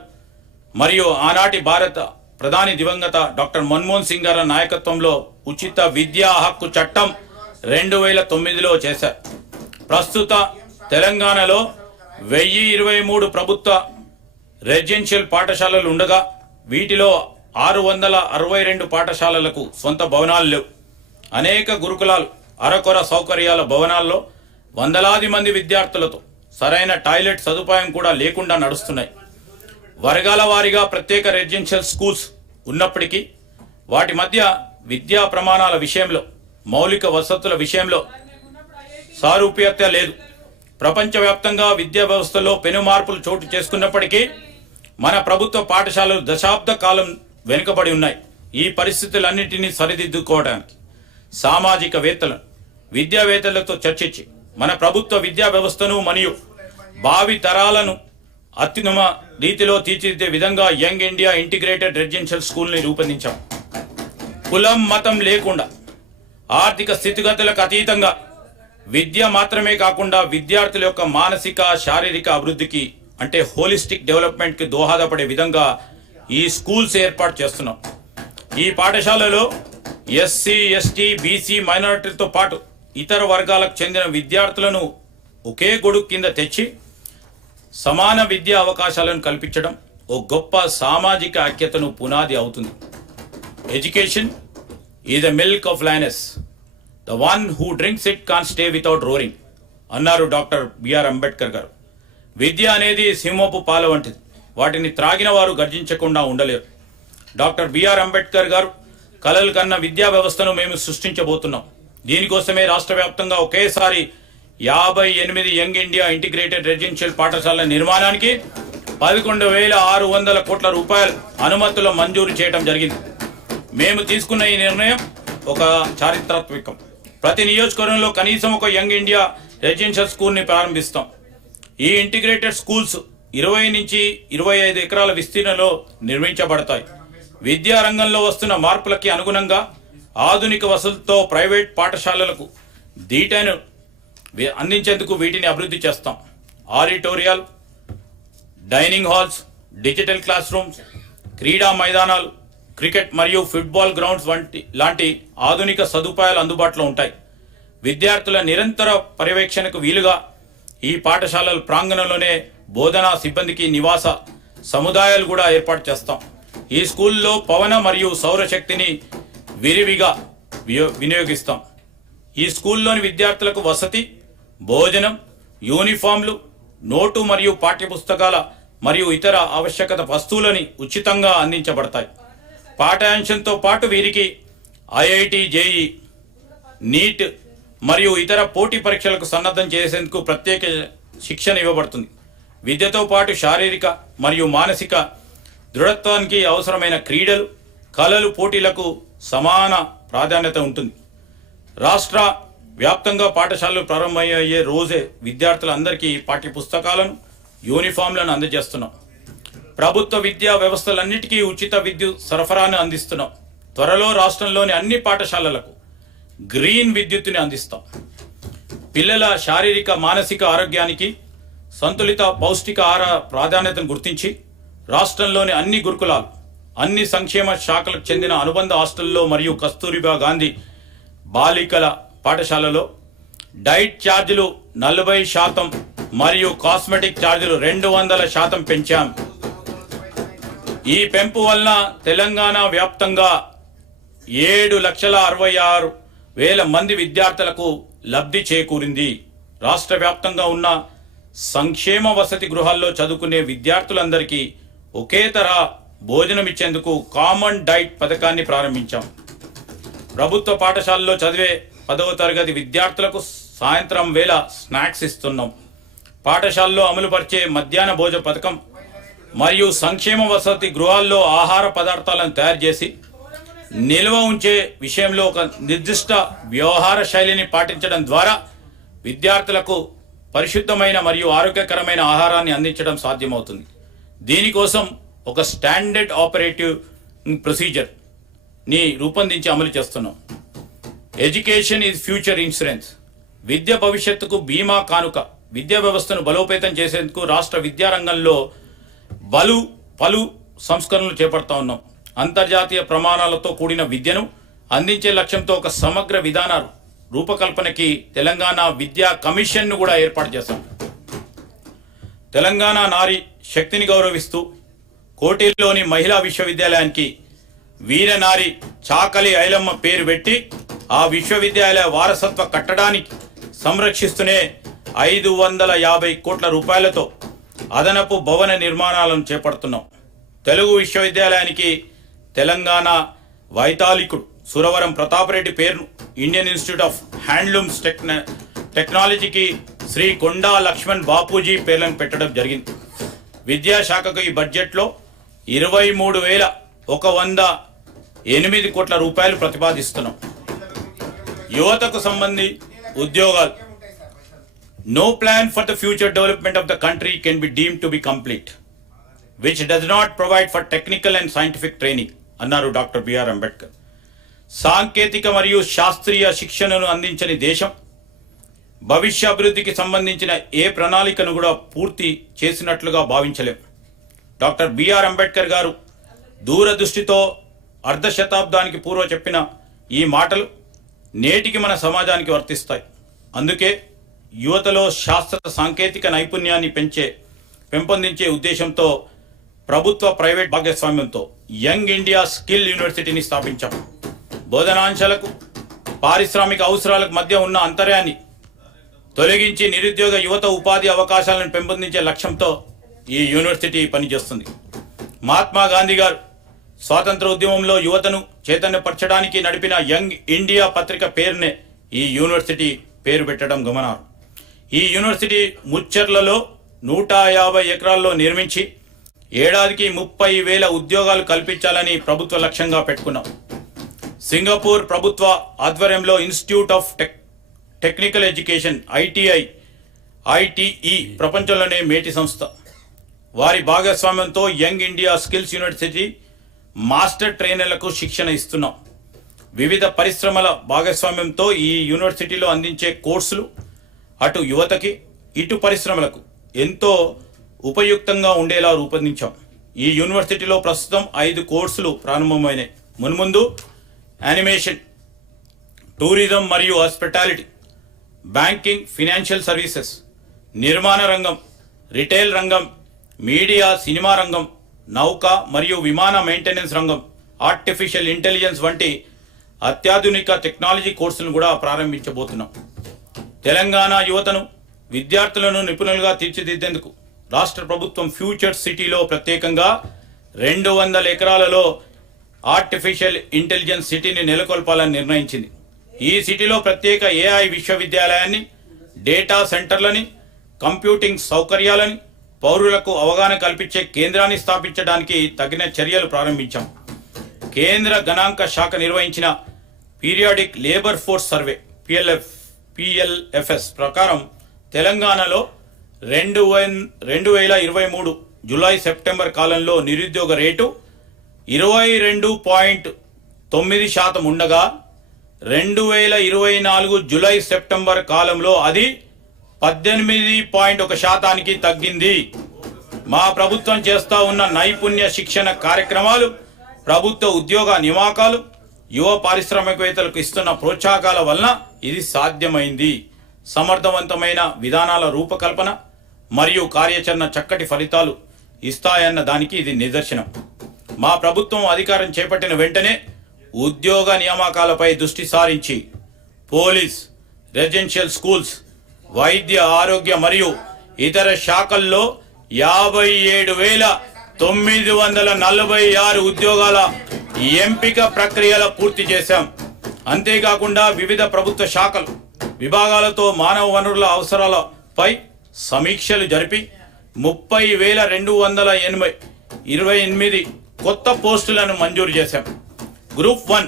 మరియు ఆనాటి భారత ప్రధాని దివంగత డాక్టర్ మన్మోహన్ సింగ్ గారి నాయకత్వంలో ఉచిత విద్యా హక్కు చట్టం 2009లో చేశారు. ప్రస్తుత తెలంగాణలో 1023 ప్రభుత్వ రెసిడెన్షియల్ పాఠశాలలు ఉండగా వీటిలో 662 పాఠశాలలకు సొంత భవనాలు లేవు. అనేక గురుకులాలు అరకొర సౌకర్యాల భవనాల్లో వందలాది మంది విద్యార్థులతో సరైన టాయిలెట్ సదుపాయం కూడా లేకుండా నడుస్తున్నాయి. వర్గాల వారీగా ప్రత్యేక రెసిడెన్షియల్ స్కూల్స్ ఉన్నప్పటికీ వాటి మధ్య విద్యా ప్రమాణాల విషయంలో, మౌలిక వసతుల విషయంలో సారూప్యత లేదు. ప్రపంచవ్యాప్తంగా విద్యా వ్యవస్థలో పెను మార్పులు చోటు చేసుకున్నప్పటికీ మన ప్రభుత్వ పాఠశాలలు దశాబ్ద కాలం వెనుకబడి ఉన్నాయి. ఈ పరిస్థితులన్నింటినీ సరిదిద్దుకోవడానికి సామాజికవేత్తలను విద్యావేత్తలతో చర్చించి మన ప్రభుత్వ విద్యా వ్యవస్థను మరియు భావి తరాలను అత్యుత్తమ రీతిలో తీర్చిదిద్దే విధంగా యంగ్ ఇండియా ఇంటిగ్రేటెడ్ రెసిడెన్షియల్ స్కూల్ని రూపొందించాం. కులం మతం లేకుండా ఆర్థిక స్థితిగతులకు అతీతంగా విద్య మాత్రమే కాకుండా విద్యార్థుల యొక్క మానసిక శారీరక అభివృద్ధికి అంటే హోలిస్టిక్ డెవలప్మెంట్కి దోహదపడే విధంగా ఈ స్కూల్స్ ఏర్పాటు చేస్తున్నాం. ఈ పాఠశాలలో ఎస్సీ ఎస్టీ బీసీ మైనారిటీలతో పాటు ఇతర వర్గాలకు చెందిన విద్యార్థులను ఒకే గొడుగు కింద తెచ్చి సమాన విద్యా అవకాశాలను కల్పించడం ఓ గొప్ప సామాజిక ఐక్యతను పునాది అవుతుంది. Education is the milk of lioness, the one who drinks it can stay without roaring అన్నారు డాక్టర్ బిఆర్ అంబేద్కర్ గారు. విద్య అనేది సింహపు పాల వంటిది, వాటిని త్రాగిన వారు గర్జించకుండా ఉండలేరు. డాక్టర్ బిఆర్ అంబేద్కర్ గారు కలలు కన్న విద్యా వ్యవస్థను మేము సృష్టించబోతున్నాం. దీనికోసమే రాష్ట్ర వ్యాప్తంగా ఒకేసారి 58 యంగ్ ఇండియా ఇంటిగ్రేటెడ్ రెసిడెన్షియల్ పాఠశాలల నిర్మాణానికి 11,600 కోట్ల రూపాయల అనుమతులు మంజూరు చేయడం జరిగింది. మేము తీసుకున్న ఈ నిర్ణయం ఒక చారిత్రాత్మకం. ప్రతి నియోజకవర్గంలో కనీసం ఒక యంగ్ ఇండియా రెసిడెన్షియల్ స్కూల్ని ప్రారంభిస్తాం. ఈ ఇంటిగ్రేటెడ్ స్కూల్స్ 20 నుంచి 25 ఎకరాల విస్తీర్ణంలో నిర్మించబడతాయి. విద్యా రంగంలో వస్తున్న మార్పులకి అనుగుణంగా ఆధునిక వసతులతో ప్రైవేట్ పాఠశాలలకు దీటైన అందించేందుకు వీటిని అభివృద్ధి చేస్తాం. ఆడిటోరియాల్, dining halls, digital classrooms, క్రీడా మైదానాలు, క్రికెట్ మరియు ఫుట్బాల్ గ్రౌండ్స్ లాంటి ఆధునిక సదుపాయాలు అందుబాటులో ఉంటాయి. విద్యార్థుల నిరంతర పర్యవేక్షణకు వీలుగా ఈ పాఠశాలల ప్రాంగణంలోనే బోధనా సిబ్బందికి నివాస సముదాయాలు కూడా ఏర్పాటు చేస్తాం. ఈ స్కూల్లో పవన మరియు సౌరశక్తిని విరివిగా వినియోగిస్తాం. ఈ స్కూల్లోని విద్యార్థులకు వసతి, భోజనం, యూనిఫామ్లు, నోటు మరియు పాఠ్యపుస్తకాల మరియు ఇతర ఆవశ్యకత వస్తువులని ఉచితంగా అందించబడతాయి. పాఠ్యాంశంతో పాటు వీరికి ఐఐటి, జేఈ, నీట్ మరియు ఇతర పోటీ పరీక్షలకు సన్నద్ధం చేసేందుకు ప్రత్యేక శిక్షణ ఇవ్వబడుతుంది. విద్యతో పాటు శారీరక మరియు మానసిక దృఢత్వానికి అవసరమైన క్రీడలు, కళలు, పోటీలకు సమాన ప్రాధాన్యత ఉంటుంది. రాష్ట్ర వ్యాప్తంగా పాఠశాలలు ప్రారంభమయ్యే రోజే విద్యార్థులందరికీ పాఠ్య పుస్తకాలను, యూనిఫామ్లను అందజేస్తున్నాం. ప్రభుత్వ విద్యా వ్యవస్థలన్నిటికీ ఉచిత విద్యుత్ సరఫరాను అందిస్తున్నాం. త్వరలో రాష్ట్రంలోని అన్ని పాఠశాలలకు గ్రీన్ విద్యుత్తుని అందిస్తాం. పిల్లల శారీరక మానసిక ఆరోగ్యానికి సంతులిత పౌష్టిక ఆహార ప్రాధాన్యతను గుర్తించి రాష్ట్రంలోని అన్ని గురుకులాలు, అన్ని సంక్షేమ శాఖలకు చెందిన అనుబంధ హాస్టల్లో మరియు కస్తూరిబా గాంధీ బాలికల పాఠశాలలో డైట్ ఛార్జీలు 40% మరియు కాస్మెటిక్ ఛార్జీలు 200% పెంచాం. ఈ పెంపు వలన తెలంగాణ వ్యాప్తంగా 7,66,000 మంది విద్యార్థులకు లబ్ధి చేకూరింది. రాష్ట్ర వ్యాప్తంగా ఉన్న సంక్షేమ వసతి గృహాల్లో చదువుకునే విద్యార్థులందరికీ ఒకే తరహా భోజనం ఇచ్చేందుకు కామన్ డైట్ పథకాన్ని ప్రారంభించాం. ప్రభుత్వ పాఠశాలలో చదివే 10వ తరగతి విద్యార్థులకు సాయంత్రం వేళ స్నాక్స్ ఇస్తున్నాం. పాఠశాలలో అమలుపరిచే మధ్యాహ్న భోజన పథకం మరియు సంక్షేమ వసతి గృహాల్లో ఆహార పదార్థాలను తయారు చేసి నిల్వ ఉంచే విషయంలో ఒక నిర్దిష్ట వ్యవహార శైలిని పాటించడం ద్వారా విద్యార్థులకు పరిశుద్ధమైన మరియు ఆరోగ్యకరమైన ఆహారాన్ని అందించడం సాధ్యమవుతుంది. దీనికోసం ఒక స్టాండర్డ్ ఆపరేటివ్ ప్రొసీజర్ని రూపొందించి అమలు చేస్తున్నాం. Education is future insurance. విద్య భవిష్యత్తుకు బీమా కానుక. విద్యా వ్యవస్థను బలోపేతం చేసేందుకు రాష్ట్ర విద్యారంగంలో పలు సంస్కరణలు చేపడతా ఉన్నాం. అంతర్జాతీయ ప్రమాణాలతో కూడిన విద్యను అందించే లక్ష్యంతో ఒక సమగ్ర విధాన రూపకల్పనకి తెలంగాణ విద్యా కమిషన్ను కూడా ఏర్పాటు చేశాం. తెలంగాణ నారీ శక్తిని గౌరవిస్తూ కోటిలోని మహిళా విశ్వవిద్యాలయానికి వీరనారి చాకలి ఐలమ్మ పేరు పెట్టి ఆ విశ్వవిద్యాలయ వారసత్వ కట్టడానికి సంరక్షిస్తూనే 550 కోట్ల రూపాయలతో అదనపు భవన నిర్మాణాలను చేపడుతున్నాం. తెలుగు విశ్వవిద్యాలయానికి తెలంగాణ వైతాళికుడు సురవరం ప్రతాపరెడ్డి పేరును ఇండియన్ ఇన్స్టిట్యూట్ ఆఫ్ హ్యాండ్లూమ్స్ టెక్నాలజీకి శ్రీ కొండా లక్ష్మణ్ బాపూజీ పేర్లను పెట్టడం జరిగింది. విద్యాశాఖకు ఈ బడ్జెట్లో 23,100 8 కోట్ల రూపాయలు ప్రతిపాదిస్తున్నాం. యువతకు సంబంధి ఉద్యోగాలు. No plan for the future development of the country can be deemed to be complete, which does not provide for technical and scientific training, అన్నారు డాక్టర్ బిఆర్ అంబేద్కర్. సాంకేతిక మరియు శాస్త్రీయ శిక్షణను అందించని దేశం భవిష్య అభివృద్ధికి సంబంధించిన ఏ ప్రణాళికను కూడా పూర్తి చేసినట్లుగా భావించలేం. డాక్టర్ బిఆర్ అంబేద్కర్ గారు దూరదృష్టితో అర్ధ శతాబ్దానికి పూర్వ చెప్పిన ఈ మాటలు నేటికి మన సమాజానికి వర్తిస్తాయి. అందుకే యువతలో శాస్త్ర సాంకేతిక నైపుణ్యాన్ని పెంపొందించే ఉద్దేశంతో ప్రభుత్వ ప్రైవేట్ భాగస్వామ్యంతో యంగ్ ఇండియా స్కిల్ యూనివర్సిటీని స్థాపించాం. బోధనాంశాలకు పారిశ్రామిక అవసరాలకు మధ్య ఉన్న అంతరాయాన్ని తొలగించి నిరుద్యోగ యువత ఉపాధి అవకాశాలను పెంపొందించే లక్ష్యంతో ఈ యూనివర్సిటీ పనిచేస్తుంది. మహాత్మా గాంధీ గారు స్వాతంత్ర ఉద్యమంలో యువతను చైతన్యపరచడానికి నడిపిన యంగ్ ఇండియా పత్రిక పేరునే ఈ యూనివర్సిటీ పేరు పెట్టడం గమనార్హం. ఈ యూనివర్సిటీ ముచ్చెర్లలో 150 ఎకరాల్లో నిర్మించి ఏడాదికి 30,000 ఉద్యోగాలు కల్పించాలని ప్రభుత్వ లక్ష్యంగా పెట్టుకున్నాం. సింగపూర్ ప్రభుత్వ ఆధ్వర్యంలో institute of technical education ITE ప్రపంచంలోనే మేటి సంస్థ. వారి భాగస్వామ్యంతో young India skills university master ట్రైనర్లకు శిక్షణ ఇస్తున్నాం. వివిధ పరిశ్రమల భాగస్వామ్యంతో ఈ యూనివర్సిటీలో అందించే కోర్సులు అటు యువతకి ఇటు పరిశ్రమలకు ఎంతో ఉపయుక్తంగా ఉండేలా రూపొందించాం. ఈ యూనివర్సిటీలో ప్రస్తుతం 5 కోర్సులు ప్రారంభమైనాయి. మున్ముందు యానిమేషన్, టూరిజం మరియు హాస్పిటాలిటీ, బ్యాంకింగ్, ఫినాన్షియల్ సర్వీసెస్, నిర్మాణ రంగం, రిటైల్ రంగం, మీడియా, సినిమా రంగం, నౌక మరియు విమాన మెయింటెనెన్స్ రంగం, ఆర్టిఫిషియల్ ఇంటెలిజెన్స్ వంటి అత్యాధునిక టెక్నాలజీ కోర్సులను కూడా ప్రారంభించబోతున్నాం. తెలంగాణ యువతను, విద్యార్థులను నిపుణులుగా తీర్చిదిద్దేందుకు రాష్ట్ర ప్రభుత్వం ఫ్యూచర్ సిటీలో ప్రత్యేకంగా 200 ఎకరాలలో ఆర్టిఫిషియల్ ఇంటెలిజెన్స్ సిటీని నెలకొల్పాలని నిర్ణయించింది. ఈ సిటీలో ప్రత్యేక ఏఐ విశ్వవిద్యాలయాన్ని, డేటా సెంటర్లని, కంప్యూటింగ్ సౌకర్యాలని, పౌరులకు అవగాహన కల్పించే కేంద్రాన్ని స్థాపించడానికి తగిన చర్యలు ప్రారంభించాం. కేంద్ర గణాంక శాఖ నిర్వహించిన periodic labour force survey PLFS ప్రకారం తెలంగాణలో 2023 జూలై సెప్టెంబర్ కాలంలో నిరుద్యోగ రేటు 22.9% ఉండగా 2024 జూలై సెప్టెంబర్ కాలంలో అది 18.1% తగ్గింది. మా ప్రభుత్వం చేస్తా ఉన్న నైపుణ్య శిక్షణ కార్యక్రమాలు, ప్రభుత్వ ఉద్యోగ నియామకాలు, యువ పారిశ్రామికవేత్తలకు ఇస్తున్న ప్రోత్సాహకాల వలన ఇది సాధ్యమైంది. సమర్థవంతమైన విధానాల రూపకల్పన మరియు కార్యాచరణ చక్కటి ఫలితాలు ఇస్తాయన్న దానికి ఇది నిదర్శనం. మా ప్రభుత్వం అధికారం చేపట్టిన వెంటనే ఉద్యోగ నియామకాలపై దృష్టి సారించి పోలీస్, రెసిడెన్షియల్ స్కూల్స్, వైద్య, ఆరోగ్య మరియు ఇతర శాఖల్లో 57,946 ఉద్యోగాల ఎంపిక ప్రక్రియల పూర్తి చేశాం. అంతేకాకుండా వివిధ ప్రభుత్వ శాఖలు, విభాగాలతో మానవ వనరుల అవసరాలపై సమీక్షలు జరిపి 30,228 కొత్త పోస్టులను మంజూరు చేశాం. గ్రూప్ 1,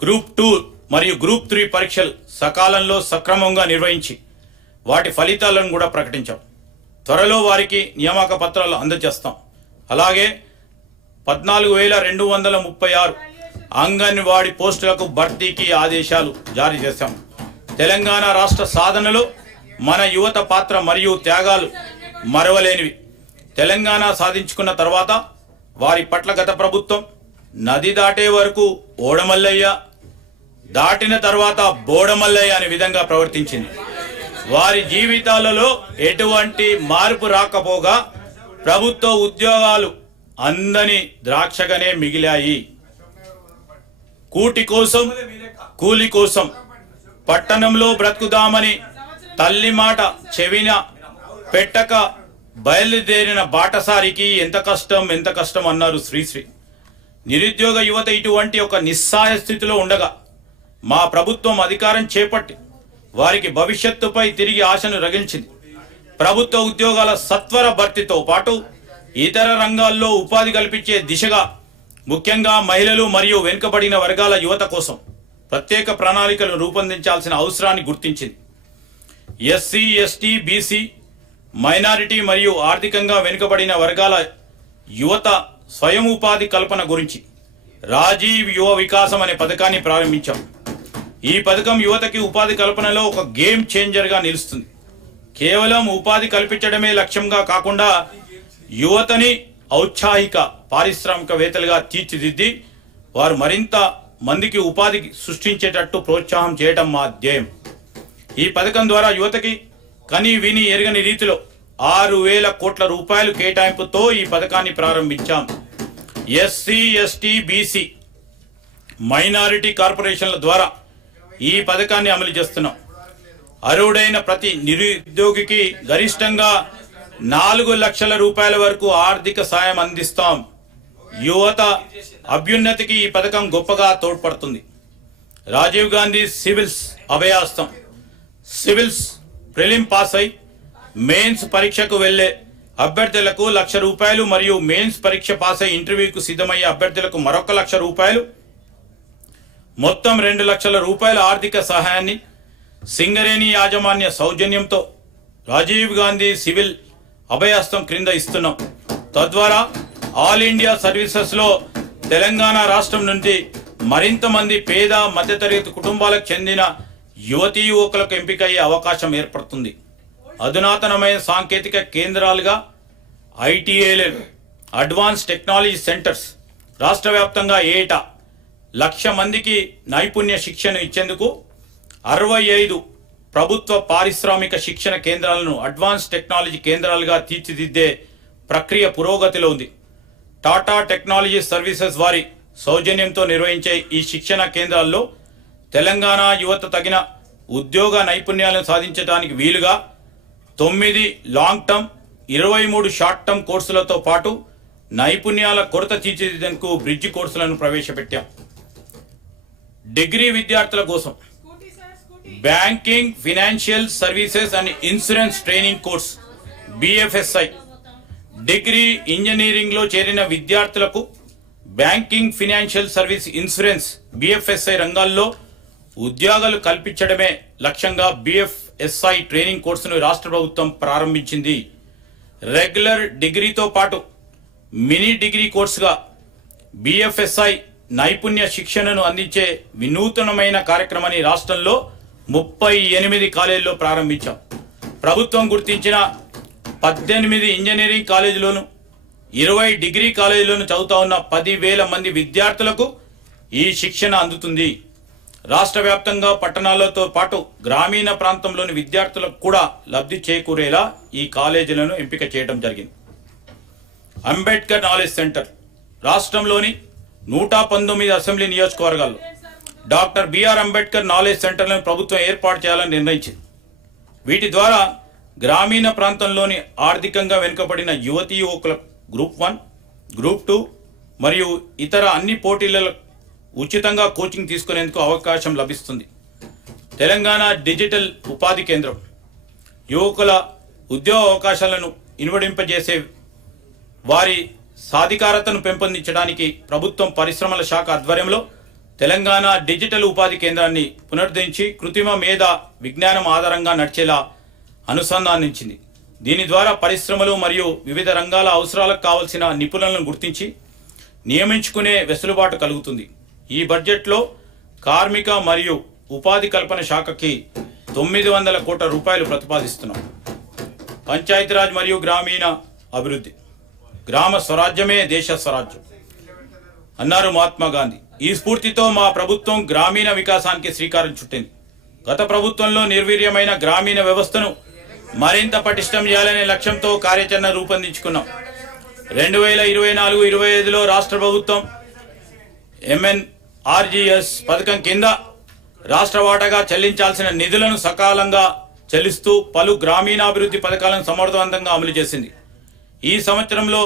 గ్రూప్ 2 మరియు గ్రూప్ 3 పరీక్షలు సకాలంలో సక్రమంగా నిర్వహించి వాటి ఫలితాలను కూడా ప్రకటించాం. త్వరలో వారికి నియామక పత్రాలు అందజేస్తాం. అలాగే 14,236 అంగన్వాడీ పోస్టులకు భర్తీకి ఆదేశాలు జారీ చేశాం. తెలంగాణ రాష్ట్ర సాధనలో మన యువత పాత్ర మరియు త్యాగాలు మరవలేనివి. తెలంగాణ సాధించుకున్న తర్వాత వారి పట్ల గత ప్రభుత్వం నది దాటే వరకు ఓడమల్లయ్య, దాటిన తర్వాత బోడమల్లయ్య అనే విధంగా ప్రవర్తించింది. వారి జీవితాలలో ఎటువంటి మార్పు రాకపోగా ప్రభుత్వ ఉద్యోగాలు అందని ద్రాక్షగానే మిగిలాయి. కూటి కోసం, కూలి కోసం పట్టణంలో బ్రతుకుదామని తల్లి మాట చెవిన పెట్టక బయలుదేరిన బాటసారికి ఎంత కష్టం అన్నారు శ్రీశ్రీ. నిరుద్యోగ యువత ఇటువంటి ఒక నిస్సహాయ స్థితిలో ఉండగా మా ప్రభుత్వం అధికారం చేపట్టి వారికి భవిష్యత్తుపై తిరిగి ఆశను రగిల్చింది. ప్రభుత్వ ఉద్యోగాల సత్వర భర్తీతో పాటు ఇతర రంగాల్లో ఉపాధి కల్పించే దిశగా ముఖ్యంగా మహిళలు మరియు వెనుకబడిన వర్గాల యువత కోసం ప్రత్యేక ప్రణాళికలు రూపొందించాల్సిన అవసరాన్ని గుర్తించింది. ఎస్సీ, ఎస్టీ, బీసీ, మైనారిటీ మరియు ఆర్థికంగా వెనుకబడిన వర్గాల యువత స్వయం ఉపాధి కల్పన గురించి రాజీవ్ యువ వికాసం అనే పథకాన్ని ప్రారంభించాం. ఈ పథకం యువతకి ఉపాధి కల్పనలో ఒక గేమ్ చేంజర్గా నిలుస్తుంది. కేవలం ఉపాధి కల్పించడమే లక్ష్యంగా కాకుండా యువతని ఔత్సాహిక పారిశ్రామికవేత్తలుగా తీర్చిదిద్ది వారు మరింత మందికి ఉపాధి సృష్టించేటట్టు ప్రోత్సాహం చేయడం మా ధ్యేయం. ఈ పథకం ద్వారా యువతకి కని విని ఎరగని రీతిలో 6,000 కోట్ల రూపాయలు కేటాయింపుతో ఈ పథకాన్ని ప్రారంభించాం. ఎస్సీ, ఎస్టీ, బీసీ, మైనారిటీ కార్పొరేషన్ల ద్వారా ఈ పథకాన్ని అమలు చేస్తున్నాం. అర్హుడైన ప్రతి నిరుద్యోగికి గరిష్టంగా 4 లక్షల రూపాయల వరకు ఆర్థిక సాయం అందిస్తాం. యువత అభ్యున్నతికి ఈ పథకం గొప్పగా తోడ్పడుతుంది. రాజీవ్ గాంధీ సివిల్స్ అభయాస్తం. సివిల్స్ ప్రిలిమ్ పాస్ అయి మెయిన్స్ పరీక్షకు వెళ్లే అభ్యర్థులకు ₹1,00,000 మరియు మెయిన్స్ పరీక్ష పాస్ అయి ఇంటర్వ్యూకు సిద్ధమయ్యే అభ్యర్థులకు మరొక ₹1,00,000, మొత్తం ₹2 లక్షల ఆర్థిక సహాయాన్ని సింగరేణి యాజమాన్య సౌజన్యంతో రాజీవ్ గాంధీ సివిల్ అభయహస్తం క్రింద ఇస్తున్నాం. తద్వారా ఆల్ ఇండియా సర్వీసెస్లో తెలంగాణ రాష్ట్రం నుండి మరింత మంది పేద మధ్యతరగతి కుటుంబాలకు చెందిన యువతీ యువకులకు ఎంపికయ్యే అవకాశం ఏర్పడుతుంది. అధునాతనమైన సాంకేతిక కేంద్రాలుగా ఐటీఏలు, అడ్వాన్స్ టెక్నాలజీ సెంటర్స్ రాష్ట్ర వ్యాప్తంగా ఏటా 1,00,000 మందికి నైపుణ్య శిక్షణ ఇచ్చేందుకు 65 ప్రభుత్వ పారిశ్రామిక శిక్షణ కేంద్రాలను అడ్వాన్స్ టెక్నాలజీ కేంద్రాలుగా తీర్చిదిద్దే ప్రక్రియ పురోగతిలో ఉంది. టాటా టెక్నాలజీ సర్వీసెస్ వారి సౌజన్యంతో నిర్వహించే ఈ శిక్షణ కేంద్రాల్లో తెలంగాణ యువత తగిన ఉద్యోగ నైపుణ్యాలను సాధించడానికి వీలుగా 9 లాంగ్ టర్మ్, 23 షార్ట్ టర్మ్ కోర్సులతో పాటు నైపుణ్యాల కొరత తీర్చిదిద్దేందుకు బ్రిడ్జ్ కోర్సులను ప్రవేశపెట్టాం. డిగ్రీ విద్యార్థుల కోసం banking, financial services and insurance training course BFSI, degree engineering లో చేరిన విద్యార్థులకు banking, financial service, insurance BFSI రంగాల్లో ఉద్యోగాలు కల్పించడమే లక్ష్యంగా BFSI ట్రైనింగ్ కోర్సును రాష్ట్ర ప్రభుత్వం ప్రారంభించింది. రెగ్యులర్ డిగ్రీతో పాటు మినీ డిగ్రీ కోర్సుగా BFSI నైపుణ్య శిక్షణను అందించే వినూతనమైన కార్యక్రమాన్ని రాష్ట్రంలో 38 కాలేజీల్లో ప్రారంభించాం. ప్రభుత్వం గుర్తించిన 18 ఇంజనీరింగ్ కాలేజీలోను 20 డిగ్రీ కాలేజీలోను చదువుతా ఉన్న 10,000 మంది విద్యార్థులకు ఈ శిక్షణ అందుతుంది. రాష్ట్ర వ్యాప్తంగా పట్టణాలతో పాటు గ్రామీణ ప్రాంతంలోని విద్యార్థులకు కూడా లబ్ధి చేకూరేలా ఈ కాలేజీలను ఎంపిక చేయడం జరిగింది. అంబేద్కర్ నాలెడ్జ్ సెంటర్ రాష్ట్రంలోని 119 అసెంబ్లీ నియోజకవర్గాల్లో డాక్టర్ బిఆర్ అంబేద్కర్ నాలెడ్జ్ సెంటర్లను ప్రభుత్వం ఏర్పాటు చేయాలని నిర్ణయించింది. వీటి ద్వారా గ్రామీణ ప్రాంతంలోని ఆర్థికంగా వెనుకబడిన యువతీ యువకుల గ్రూప్ 1, గ్రూప్ 2 మరియు ఇతర అన్ని పోటీలలో ఉచితంగా కోచింగ్ తీసుకునేందుకు అవకాశం లభిస్తుంది. తెలంగాణ డిజిటల్ ఉపాధి కేంద్రం యువకుల ఉద్యోగ అవకాశాలను ఇనువడింపజేసే వారి సాధికారతను పెంపొందించడానికి ప్రభుత్వం పరిశ్రమల శాఖ ఆధ్వర్యంలో తెలంగాణ డిజిటల్ ఉపాధి కేంద్రాన్ని పునరుద్ధరించి కృత్రిమ మేధ విజ్ఞానం ఆధారంగా నడిచేలా అనుసంధానించింది. దీని ద్వారా పరిశ్రమలు మరియు వివిధ రంగాల అవసరాలకు కావలసిన నిపుణులను గుర్తించి నియమించుకునే వెసులుబాటు కలుగుతుంది. ఈ బడ్జెట్లో కార్మిక మరియు ఉపాధి కల్పన శాఖకి 900 కోట్ల రూపాయలు ప్రతిపాదిస్తున్నాం. పంచాయతీరాజ్ మరియు గ్రామీణ అభివృద్ధి, గ్రామ స్వరాజ్యమే దేశ స్వరాజ్యం అన్నారు మహాత్మా గాంధీ. ఈ స్ఫూర్తితో మా ప్రభుత్వం గ్రామీణ వికాసానికి శ్రీకారం చుట్టింది. గత ప్రభుత్వంలో నిర్వీర్యమైన గ్రామీణ వ్యవస్థను మరింత పటిష్టం చేయాలనే లక్ష్యంతో కార్యాచరణ రూపొందించుకున్నాం. 2024-25లో రాష్ట్ర ప్రభుత్వం MNRGS పథకం కింద రాష్ట్ర వాటాగా చెల్లించాల్సిన నిధులను సకాలంగా చెల్లిస్తూ పలు గ్రామీణాభివృద్ధి పథకాలను సమర్థవంతంగా అమలు చేసింది. ఈ సంవత్సరంలో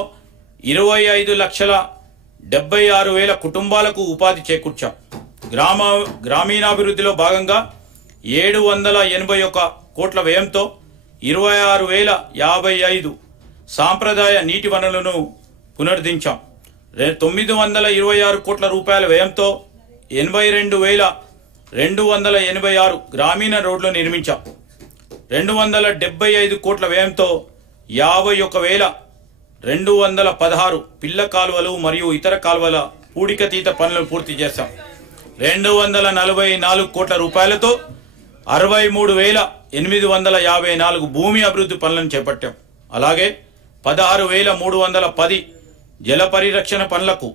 25,76,000 కుటుంబాలకు ఉపాధి చేకూర్చాం. గ్రామీణాభివృద్ధిలో భాగంగా 781 కోట్ల వ్యయంతో 26,055 సాంప్రదాయ నీటి వనరులను పునరుద్ధరించాం. 926 కోట్ల రూపాయల వ్యయంతో 82,286 గ్రామీణ రోడ్లు నిర్మించాం. 275 కోట్ల వ్యయంతో 51,216 పిల్ల కాలువలు మరియు ఇతర కాలువల పూడికతీత పనులను పూర్తి చేశాం. 244 కోట్ల రూపాయలతో 63,854 భూమి అభివృద్ధి పనులను చేపట్టాం. అలాగే 16,310 జల పరిరక్షణ పనులకు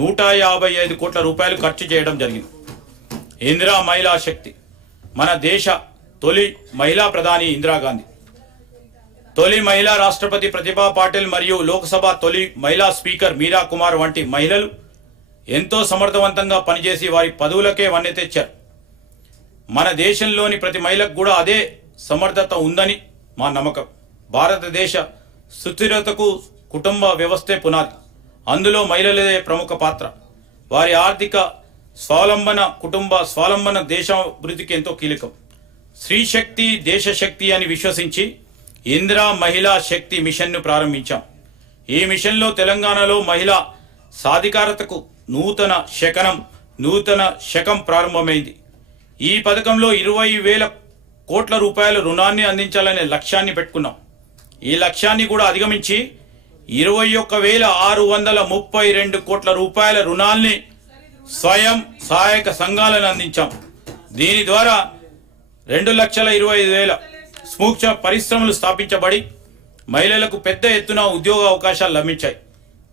155 కోట్ల రూపాయలు ఖర్చు చేయడం జరిగింది. ఇందిరా మహిళా శక్తి. మన దేశ తొలి మహిళా ప్రధాని ఇందిరాగాంధీ, తొలి మహిళా రాష్ట్రపతి ప్రతిభా పాటిల్ మరియు లోక్సభ తొలి మహిళా స్పీకర్ మీరా కుమార్ వంటి మహిళలు ఎంతో సమర్థవంతంగా పనిచేసి వారి పదవులకే వన్నె తెచ్చారు. మన దేశంలోని ప్రతి మహిళకు కూడా అదే సమర్థత ఉందని మా నమ్మకం. భారతదేశ సుస్థిరతకు కుటుంబ వ్యవస్థే పునాది. అందులో మహిళలదే ప్రముఖ పాత్ర. వారి ఆర్థిక స్వావలంబన, కుటుంబ స్వావలంబన దేశాభివృద్ధికి ఎంతో కీలకం. స్త్రీ శక్తి దేశ శక్తి అని విశ్వసించి ఇందిరా మహిళా శక్తి మిషన్ను ప్రారంభించాం. ఈ మిషన్లో తెలంగాణలో మహిళా సాధికారతకు నూతన శకం ప్రారంభమైంది. ఈ పథకంలో 20,000 కోట్ల రూపాయల రుణాన్ని అందించాలనే లక్ష్యాన్ని పెట్టుకున్నాం. ఈ లక్ష్యాన్ని కూడా అధిగమించి 21,632 కోట్ల రూపాయల రుణాల్ని స్వయం సహాయక సంఘాలను అందించాం. దీని ద్వారా 2,25,000 సూక్ష్మ పరిశ్రమలు స్థాపించబడి మహిళలకు పెద్ద ఎత్తున ఉద్యోగ అవకాశాలు లభించాయి.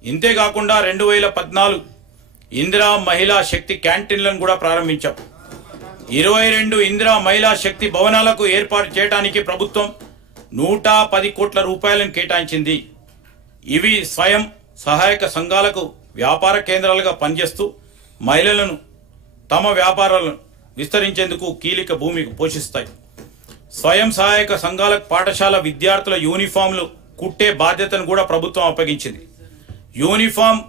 ఇంతేకాకుండా 2014 ఇందిరా మహిళా శక్తి క్యాంటీన్లను కూడా ప్రారంభించాం. 22 ఇందిరా మహిళా శక్తి భవనాలకు ఏర్పాటు చేయడానికి ప్రభుత్వం 110 కోట్ల రూపాయలను కేటాయించింది. ఇవి స్వయం సహాయక సంఘాలకు వ్యాపార కేంద్రాలుగా పనిచేస్తూ మహిళలను తమ వ్యాపారాలను విస్తరించేందుకు కీలక భూమిక పోషిస్తాయి. స్వయం సహాయక సంఘాలకు పాఠశాల విద్యార్థుల యూనిఫామ్లు కుట్టే బాధ్యతను కూడా ప్రభుత్వం అప్పగించింది. యూనిఫామ్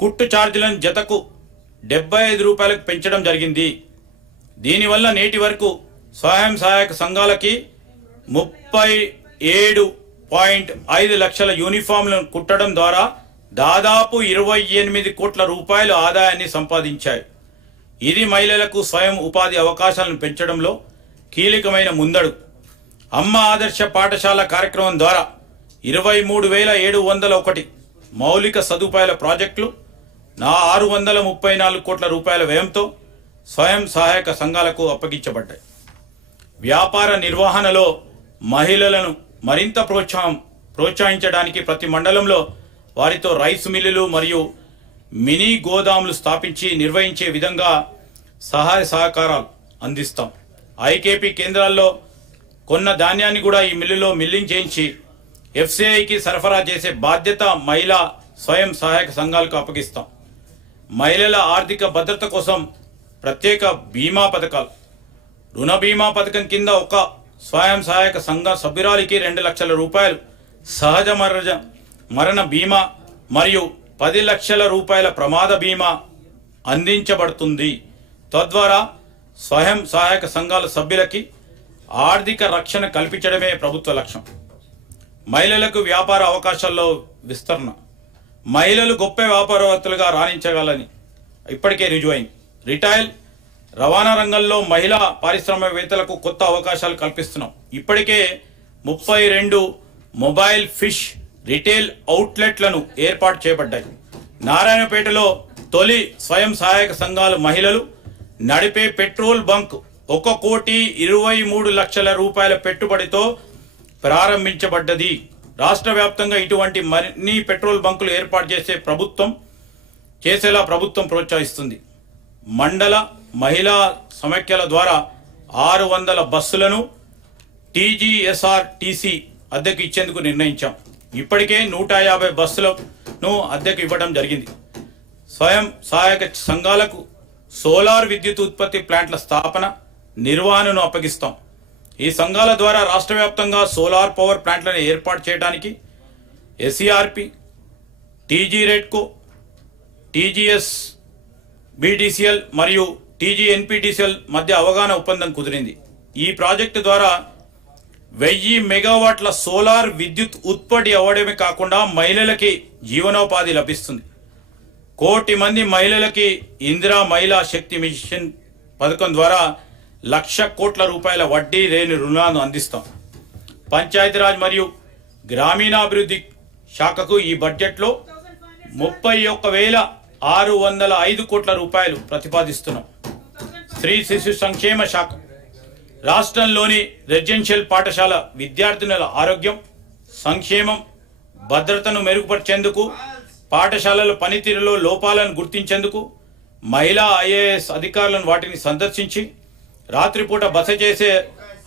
కుట్టు ఛార్జీలను జతకు 75 రూపాయలకు పెంచడం జరిగింది. దీనివల్ల నేటి వరకు స్వయం సహాయక సంఘాలకి 37.5 లక్షల యూనిఫామ్లను కుట్టడం ద్వారా దాదాపు 28 కోట్ల రూపాయల ఆదాయాన్ని సంపాదించాయి. ఇది మహిళలకు స్వయం ఉపాధి అవకాశాలను పెంచడంలో కీలకమైన ముందడుగు. అమ్మ ఆదర్శ పాఠశాల కార్యక్రమం ద్వారా 23,701 మౌలిక సదుపాయాల ప్రాజెక్టులు 634 కోట్ల రూపాయల వ్యయంతో స్వయం సహాయక సంఘాలకు అప్పగించబడ్డాయి. వ్యాపార నిర్వహణలో మహిళలను మరింత ప్రోత్సహించడానికి ప్రతి మండలంలో వారితో రైస్ మిల్లులు మరియు మినీ గోదాములు స్థాపించి నిర్వహించే విధంగా సహాయ సహకారాలు అందిస్తాం. ఐకేపీ కేంద్రాల్లో కొన్న ధాన్యాన్ని కూడా ఈ మిల్లులో మిల్లింగ్ చేయించి ఎఫ్సిఐకి సరఫరా చేసే బాధ్యత మహిళా స్వయం సహాయక సంఘాలకు అప్పగిస్తాం. మహిళల ఆర్థిక భద్రత కోసం ప్రత్యేక బీమా పథకాలు. రుణ బీమా పథకం కింద ఒక స్వయం సహాయక సంఘ సభ్యురాలికి 2 లక్షల రూపాయలు సహజ మరణ బీమా మరియు 10 లక్షల రూపాయల ప్రమాద బీమా అందించబడుతుంది. తద్వారా స్వయం సహాయక సంఘాల సభ్యులకి ఆర్థిక రక్షణ కల్పించడమే ప్రభుత్వ లక్ష్యం. మహిళలకు వ్యాపార అవకాశాల్లో విస్తరణ. మహిళలు గొప్ప వ్యాపారవేత్తలుగా రాణించగలని ఇప్పటికే రుజువైంది. రిటైల్ రవాణా రంగంలో మహిళా పారిశ్రామికవేత్తలకు కొత్త అవకాశాలు కల్పిస్తున్నాం. ఇప్పటికే 32 మొబైల్ ఫిష్ రిటైల్ అవుట్లెట్లను ఏర్పాటు చేయబడ్డాయి. నారాయణపేటలో తొలి స్వయం సహాయక సంఘాల మహిళలు నడిపే పెట్రోల్ బంక్ 1,23 లక్షల రూపాయల పెట్టుబడితో ప్రారంభించబడ్డది. రాష్ట్ర వ్యాప్తంగా ఇటువంటి మరిన్ని పెట్రోల్ బంకులు ఏర్పాటు చేసేలా ప్రభుత్వం ప్రోత్సహిస్తుంది. మండల మహిళా సమైక్యల ద్వారా 600 బస్సులను టీజీఎస్ఆర్టీసీ అద్దెకు ఇచ్చేందుకు నిర్ణయించాం. ఇప్పటికే 150 బస్సులను అద్దెకు ఇవ్వడం జరిగింది. స్వయం సహాయక సంఘాలకు సోలార్ విద్యుత్ ఉత్పత్తి ప్లాంట్ల స్థాపన నిర్వహణను అప్పగిస్తాం. ఈ సంఘాల ద్వారా రాష్ట్ర వ్యాప్తంగా సోలార్ పవర్ ప్లాంట్లను ఏర్పాటు చేయడానికి ఎస్ఈఆర్పి, టీజీ రెడ్కో, టీజీఎస్ బీడీసీఎల్ మరియు టీజీఎన్పీటీసీఎల్ మధ్య అవగాహన ఒప్పందం కుదిరింది. ఈ ప్రాజెక్టు ద్వారా 1000 మెగావాట్ల సోలార్ విద్యుత్ ఉత్పత్తి అవ్వడమే కాకుండా మహిళలకి జీవనోపాధి లభిస్తుంది. కోటి మంది మహిళలకి ఇందిరా మహిళా శక్తి మిషన్ పథకం ద్వారా 1,00,000 కోట్ల రూపాయల వడ్డీ లేని రుణాలను అందిస్తాం. పంచాయతీరాజ్ మరియు గ్రామీణాభివృద్ధి శాఖకు ఈ బడ్జెట్లో 31,605 కోట్ల రూపాయలు ప్రతిపాదిస్తున్నాం. స్త్రీ శిశు సంక్షేమ శాఖ రాష్ట్రంలోని రెసిడెన్షియల్ పాఠశాల విద్యార్థినుల ఆరోగ్యం, సంక్షేమం, భద్రతను మెరుగుపరిచేందుకు, పాఠశాలల పనితీరులో లోపాలను గుర్తించేందుకు మహిళా ఐఏఎస్ అధికారులను వాటిని సందర్శించి రాత్రిపూట బస చేసే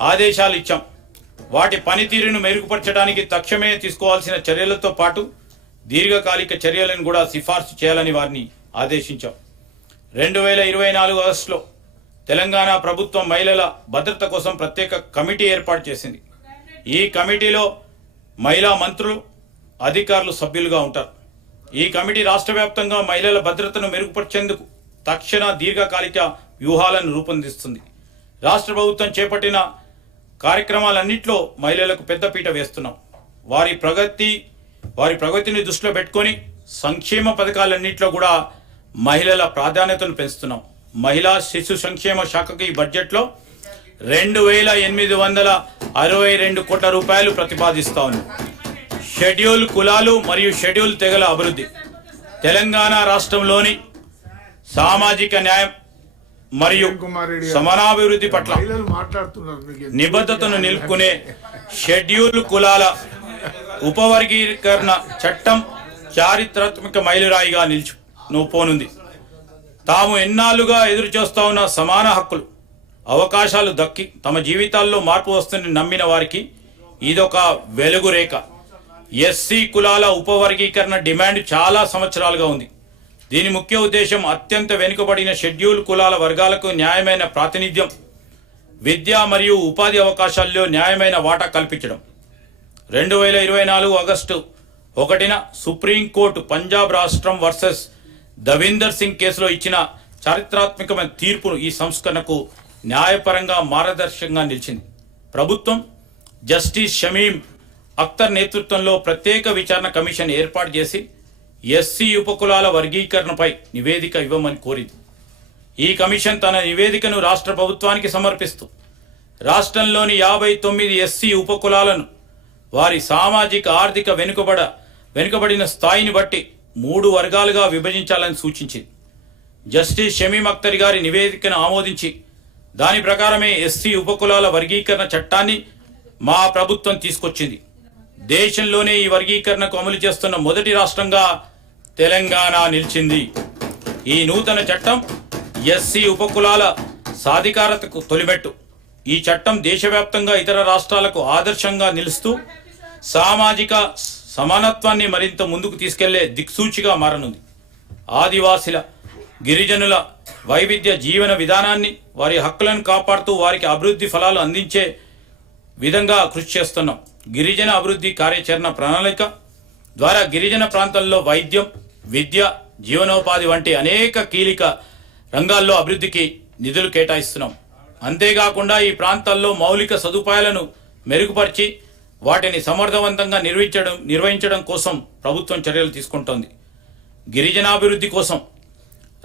ఆదేశాలు ఇచ్చాం. వాటి పనితీరును మెరుగుపరచడానికి తక్షణమే తీసుకోవాల్సిన చర్యలతో పాటు దీర్ఘకాలిక చర్యలను కూడా సిఫార్సు చేయాలని వారిని ఆదేశించాం. 2024 ఆగస్టులో తెలంగాణ ప్రభుత్వం మహిళల భద్రత కోసం ప్రత్యేక కమిటీ ఏర్పాటు చేసింది. ఈ కమిటీలో మహిళా మంత్రులు, అధికారులు సభ్యులుగా ఉంటారు. ఈ కమిటీ రాష్ట్ర వ్యాప్తంగా మహిళల భద్రతను మెరుగుపరిచేందుకు తక్షణ దీర్ఘకాలిక వ్యూహాలను రూపొందిస్తుంది. రాష్ట్ర ప్రభుత్వం చేపట్టిన కార్యక్రమాలన్నింటిలో మహిళలకు పెద్దపీట వేస్తున్నాం. వారి ప్రగతిని దృష్టిలో పెట్టుకొని సంక్షేమ పథకాలన్నింటిలో కూడా మహిళల ప్రాధాన్యతను పెంచుతున్నాం. మహిళా శిశు సంక్షేమ శాఖకు ఈ బడ్జెట్లో 2,862 కోట్ల రూపాయలు ప్రతిపాదిస్తా ఉన్నాం. షెడ్యూల్ కులాలు మరియు షెడ్యూల్ తెగల అభివృద్ధి. తెలంగాణ రాష్ట్రంలోని సామాజిక న్యాయం మరియు సమానాభివృద్ధి పట్ల నిబద్ధతను నిలుపుకునే షెడ్యూల్ కులాల ఉపవర్గీకరణ చట్టం చారిత్రాత్మక మైలురాయిగా నిలిచిపోనుంది. తాము ఎన్నాళ్ళుగా ఎదురు చూస్తా ఉన్న సమాన హక్కులు, అవకాశాలు దక్కి తమ జీవితాల్లో మార్పు వస్తుందని నమ్మిన వారికి ఇదొక వెలుగు రేఖ. ఎస్సీ కులాల ఉపవర్గీకరణ డిమాండ్ చాలా సంవత్సరాలుగా ఉంది. దీని ముఖ్య ఉద్దేశం అత్యంత వెనుకబడిన షెడ్యూల్ కులాల వర్గాలకు న్యాయమైన ప్రాతినిధ్యం, విద్య మరియు ఉపాధి అవకాశాల్లో న్యాయమైన వాటా కల్పించడం. 2024 ఆగస్టు 1న సుప్రీంకోర్టు పంజాబ్ రాష్ట్రం వర్సెస్ దవిందర్ సింగ్ కేసులో ఇచ్చిన చారిత్రాత్మకమైన తీర్పును ఈ సంస్కరణకు న్యాయపరంగా మార్గదర్శకంగా నిలిచింది. ప్రభుత్వం జస్టిస్ షమీం అఖ్తర్ నేతృత్వంలో ప్రత్యేక విచారణ కమిషన్ ఏర్పాటు చేసి ఎస్సీ ఉపకులాల వర్గీకరణపై నివేదిక ఇవ్వమని కోరింది. ఈ కమిషన్ తన నివేదికను రాష్ట్ర ప్రభుత్వానికి సమర్పిస్తూ రాష్ట్రంలోని 59 ఎస్సీ ఉపకులాలను వారి సామాజిక ఆర్థిక వెనుకబడిన స్థాయిని బట్టి 3 వర్గాలుగా విభజించాలని సూచించింది. జస్టిస్ షమీం అఖ్తర్ గారి నివేదికను ఆమోదించి దాని ప్రకారమే ఎస్సీ ఉపకులాల వర్గీకరణ చట్టాన్ని మా ప్రభుత్వం తీసుకొచ్చింది. దేశంలోనే ఈ వర్గీకరణకు అమలు చేస్తున్న మొదటి రాష్ట్రంగా తెలంగాణ నిలిచింది. ఈ నూతన చట్టం ఎస్సీ ఉపకులాల సాధికారతకు తొలిమెట్టు. ఈ చట్టం దేశవ్యాప్తంగా ఇతర రాష్ట్రాలకు ఆదర్శంగా నిలుస్తూ సామాజిక సమానత్వాన్ని మరింత ముందుకు తీసుకెళ్లే దిక్సూచిగా మారనుంది. ఆదివాసీల, గిరిజనుల వైవిధ్య జీవన విధానాన్ని, వారి హక్కులను కాపాడుతూ వారికి అభివృద్ధి ఫలాలు అందించే విధంగా కృషి చేస్తున్నాం. గిరిజన అభివృద్ధి కార్యాచరణ ప్రణాళిక ద్వారా గిరిజన ప్రాంతాల్లో వైద్యం, విద్య, జీవనోపాధి వంటి అనేక కీలక రంగాల్లో అభివృద్ధికి నిధులు కేటాయిస్తున్నాం. అంతేకాకుండా ఈ ప్రాంతాల్లో మౌలిక సదుపాయాలను మెరుగుపరిచి వాటిని సమర్థవంతంగా నిర్వహించడం కోసం ప్రభుత్వం చర్యలు తీసుకుంటోంది. గిరిజనాభివృద్ధి కోసం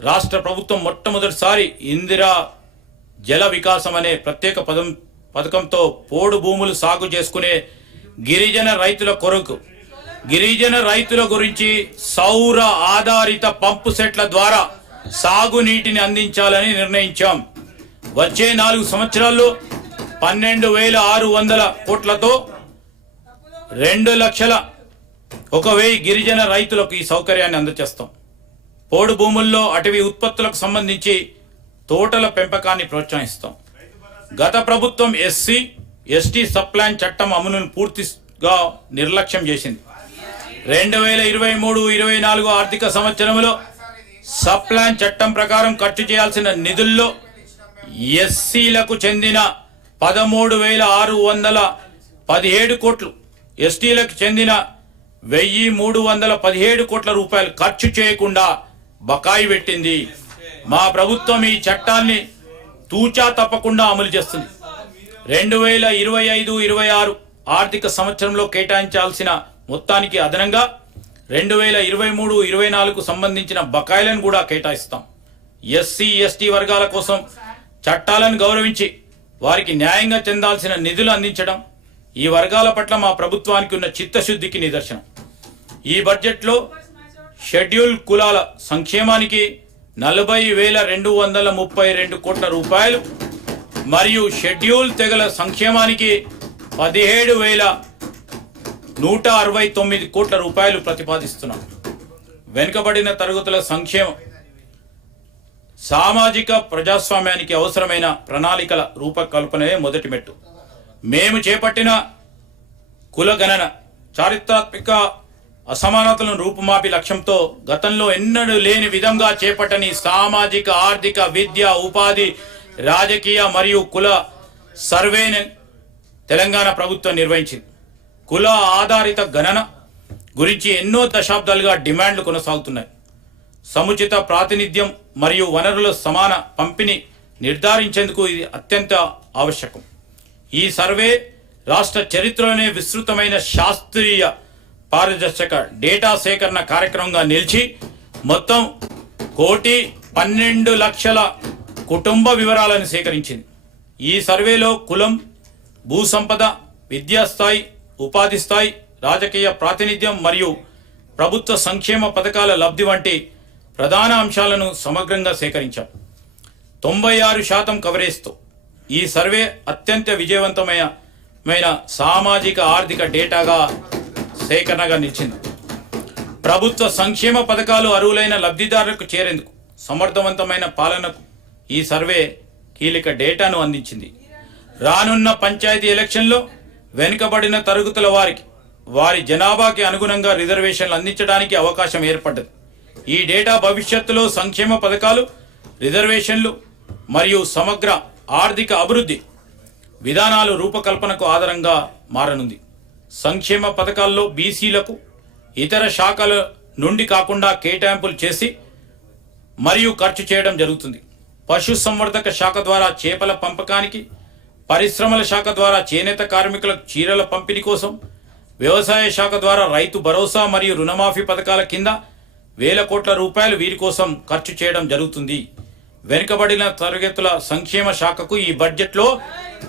రాష్ట్ర ప్రభుత్వం మొట్టమొదటిసారి ఇందిరా జల వికాసం అనే ప్రత్యేక పథకంతో పోడు భూములు సాగు చేసుకునే గిరిజన రైతుల కొరకు, గిరిజన రైతుల గురించి సౌర ఆధారిత పంపు సెట్ల ద్వారా సాగునీటిని అందించాలని నిర్ణయించాం. వచ్చే 4 సంవత్సరాల్లో 12,600 కోట్లతో 2,01,000 గిరిజన రైతులకు ఈ సౌకర్యాన్ని అందజేస్తాం. పోడు భూముల్లో అటవీ ఉత్పత్తులకు సంబంధించి తోటల పెంపకాన్ని ప్రోత్సహిస్తాం. గత ప్రభుత్వం ఎస్సీ, ఎస్టీ సప్లాన్ చట్టం అమలును పూర్తిగా నిర్లక్ష్యం చేసింది. 2023-24 ఆర్థిక సంవత్సరంలో సప్లాన్ చట్టం ప్రకారం ఖర్చు చేయాల్సిన నిధుల్లో ఎస్సీలకు చెందిన 13,617 కోట్లు, ఎస్టీలకు చెందిన 1,317 కోట్ల రూపాయలు ఖర్చు చేయకుండా బకాయి పెట్టింది. మా ప్రభుత్వం ఈ చట్టాన్ని తూచా తప్పకుండా అమలు చేస్తుంది. 2025-26 ఆర్థిక సంవత్సరంలో కేటాయించాల్సిన మొత్తానికి అదనంగా 2023-24 సంబంధించిన బకాయిలను కూడా కేటాయిస్తాం. ఎస్సీ ఎస్టీ వర్గాల కోసం చట్టాలను గౌరవించి వారికి న్యాయంగా చెందాల్సిన నిధులు అందించడం ఈ వర్గాల పట్ల మా ప్రభుత్వానికి ఉన్న చిత్తశుద్ధికి నిదర్శనం. ఈ బడ్జెట్లో షెడ్యూల్ కులాల సంక్షేమానికి 40,232 కోట్ల రూపాయలు మరియు షెడ్యూల్ తెగల సంక్షేమానికి 17,169 కోట్ల రూపాయలు ప్రతిపాదిస్తున్నాం. వెనుకబడిన తరగతుల సంక్షేమం సామాజిక ప్రజాస్వామ్యానికి అవసరమైన ప్రణాళికల రూపకల్పనే మొదటి మెట్టు. మేము చేపట్టిన కుల గణన చారిత్రాత్మక అసమానతలను రూపుమాపి లక్ష్యంతో గతంలో ఎన్నడూ లేని విధంగా చేపట్టని సామాజిక, ఆర్థిక, విద్య, ఉపాధి, రాజకీయ మరియు కుల సర్వేను తెలంగాణ ప్రభుత్వం నిర్వహించింది. కుల ఆధారిత గణన గురించి ఎన్నో దశాబ్దాలుగా డిమాండ్లు కొనసాగుతున్నాయి. సముచిత ప్రాతినిధ్యం మరియు వనరుల సమాన పంపిణీ నిర్ధారించేందుకు ఇది అత్యంత ఆవశ్యకం. ఈ సర్వే రాష్ట్ర చరిత్రలోనే విస్తృతమైన శాస్త్రీయ పారదర్శక డేటా సేకరణ కార్యక్రమంగా నిలిచి మొత్తం 1,12,00,000 కుటుంబ వివరాలను సేకరించింది. ఈ సర్వేలో కులం, భూ సంపద, విద్యాస్థాయి, ఉపాధి స్థాయి, రాజకీయ ప్రాతినిధ్యం మరియు ప్రభుత్వ సంక్షేమ పథకాల లబ్ధి వంటి ప్రధాన అంశాలను సమగ్రంగా సేకరించాం. 96% కవరేజ్తో ఈ సర్వే అత్యంత విజయవంతమైన సామాజిక ఆర్థిక డేటాగా సేకరణగా నిలిచింది. ప్రభుత్వ సంక్షేమ పథకాలు అర్హులైన లబ్ధిదారులకు చేరేందుకు సమర్థవంతమైన పాలనకు ఈ సర్వే కీలక డేటాను అందించింది. రానున్న పంచాయతీ ఎలక్షన్లో వెనుకబడిన తరగతుల వారికి వారి జనాభాకి అనుగుణంగా రిజర్వేషన్లు అందించడానికి అవకాశం ఏర్పడ్డది. ఈ డేటా భవిష్యత్తులో సంక్షేమ పథకాలు, రిజర్వేషన్లు మరియు సమగ్ర ఆర్థిక అభివృద్ధి విధానాలు రూపకల్పనకు ఆధారంగా మారనుంది. సంక్షేమ పథకాల్లో బీసీలకు ఇతర శాఖల నుండి కాకుండా కేటాయింపులు చేసి మరియు ఖర్చు చేయడం జరుగుతుంది. పశుసంవర్ధక శాఖ ద్వారా చేపల పంపకానికి, పరిశ్రమల శాఖ ద్వారా చేనేత కార్మికులకు చీరల పంపిణీ కోసం, వ్యవసాయ శాఖ ద్వారా రైతు భరోసా మరియు రుణమాఫీ పథకాల కింద 1,000 కోట్ల రూపాయలు వీరి కోసం ఖర్చు చేయడం జరుగుతుంది. వెనుకబడిన తరగతుల సంక్షేమ శాఖకు ఈ బడ్జెట్లో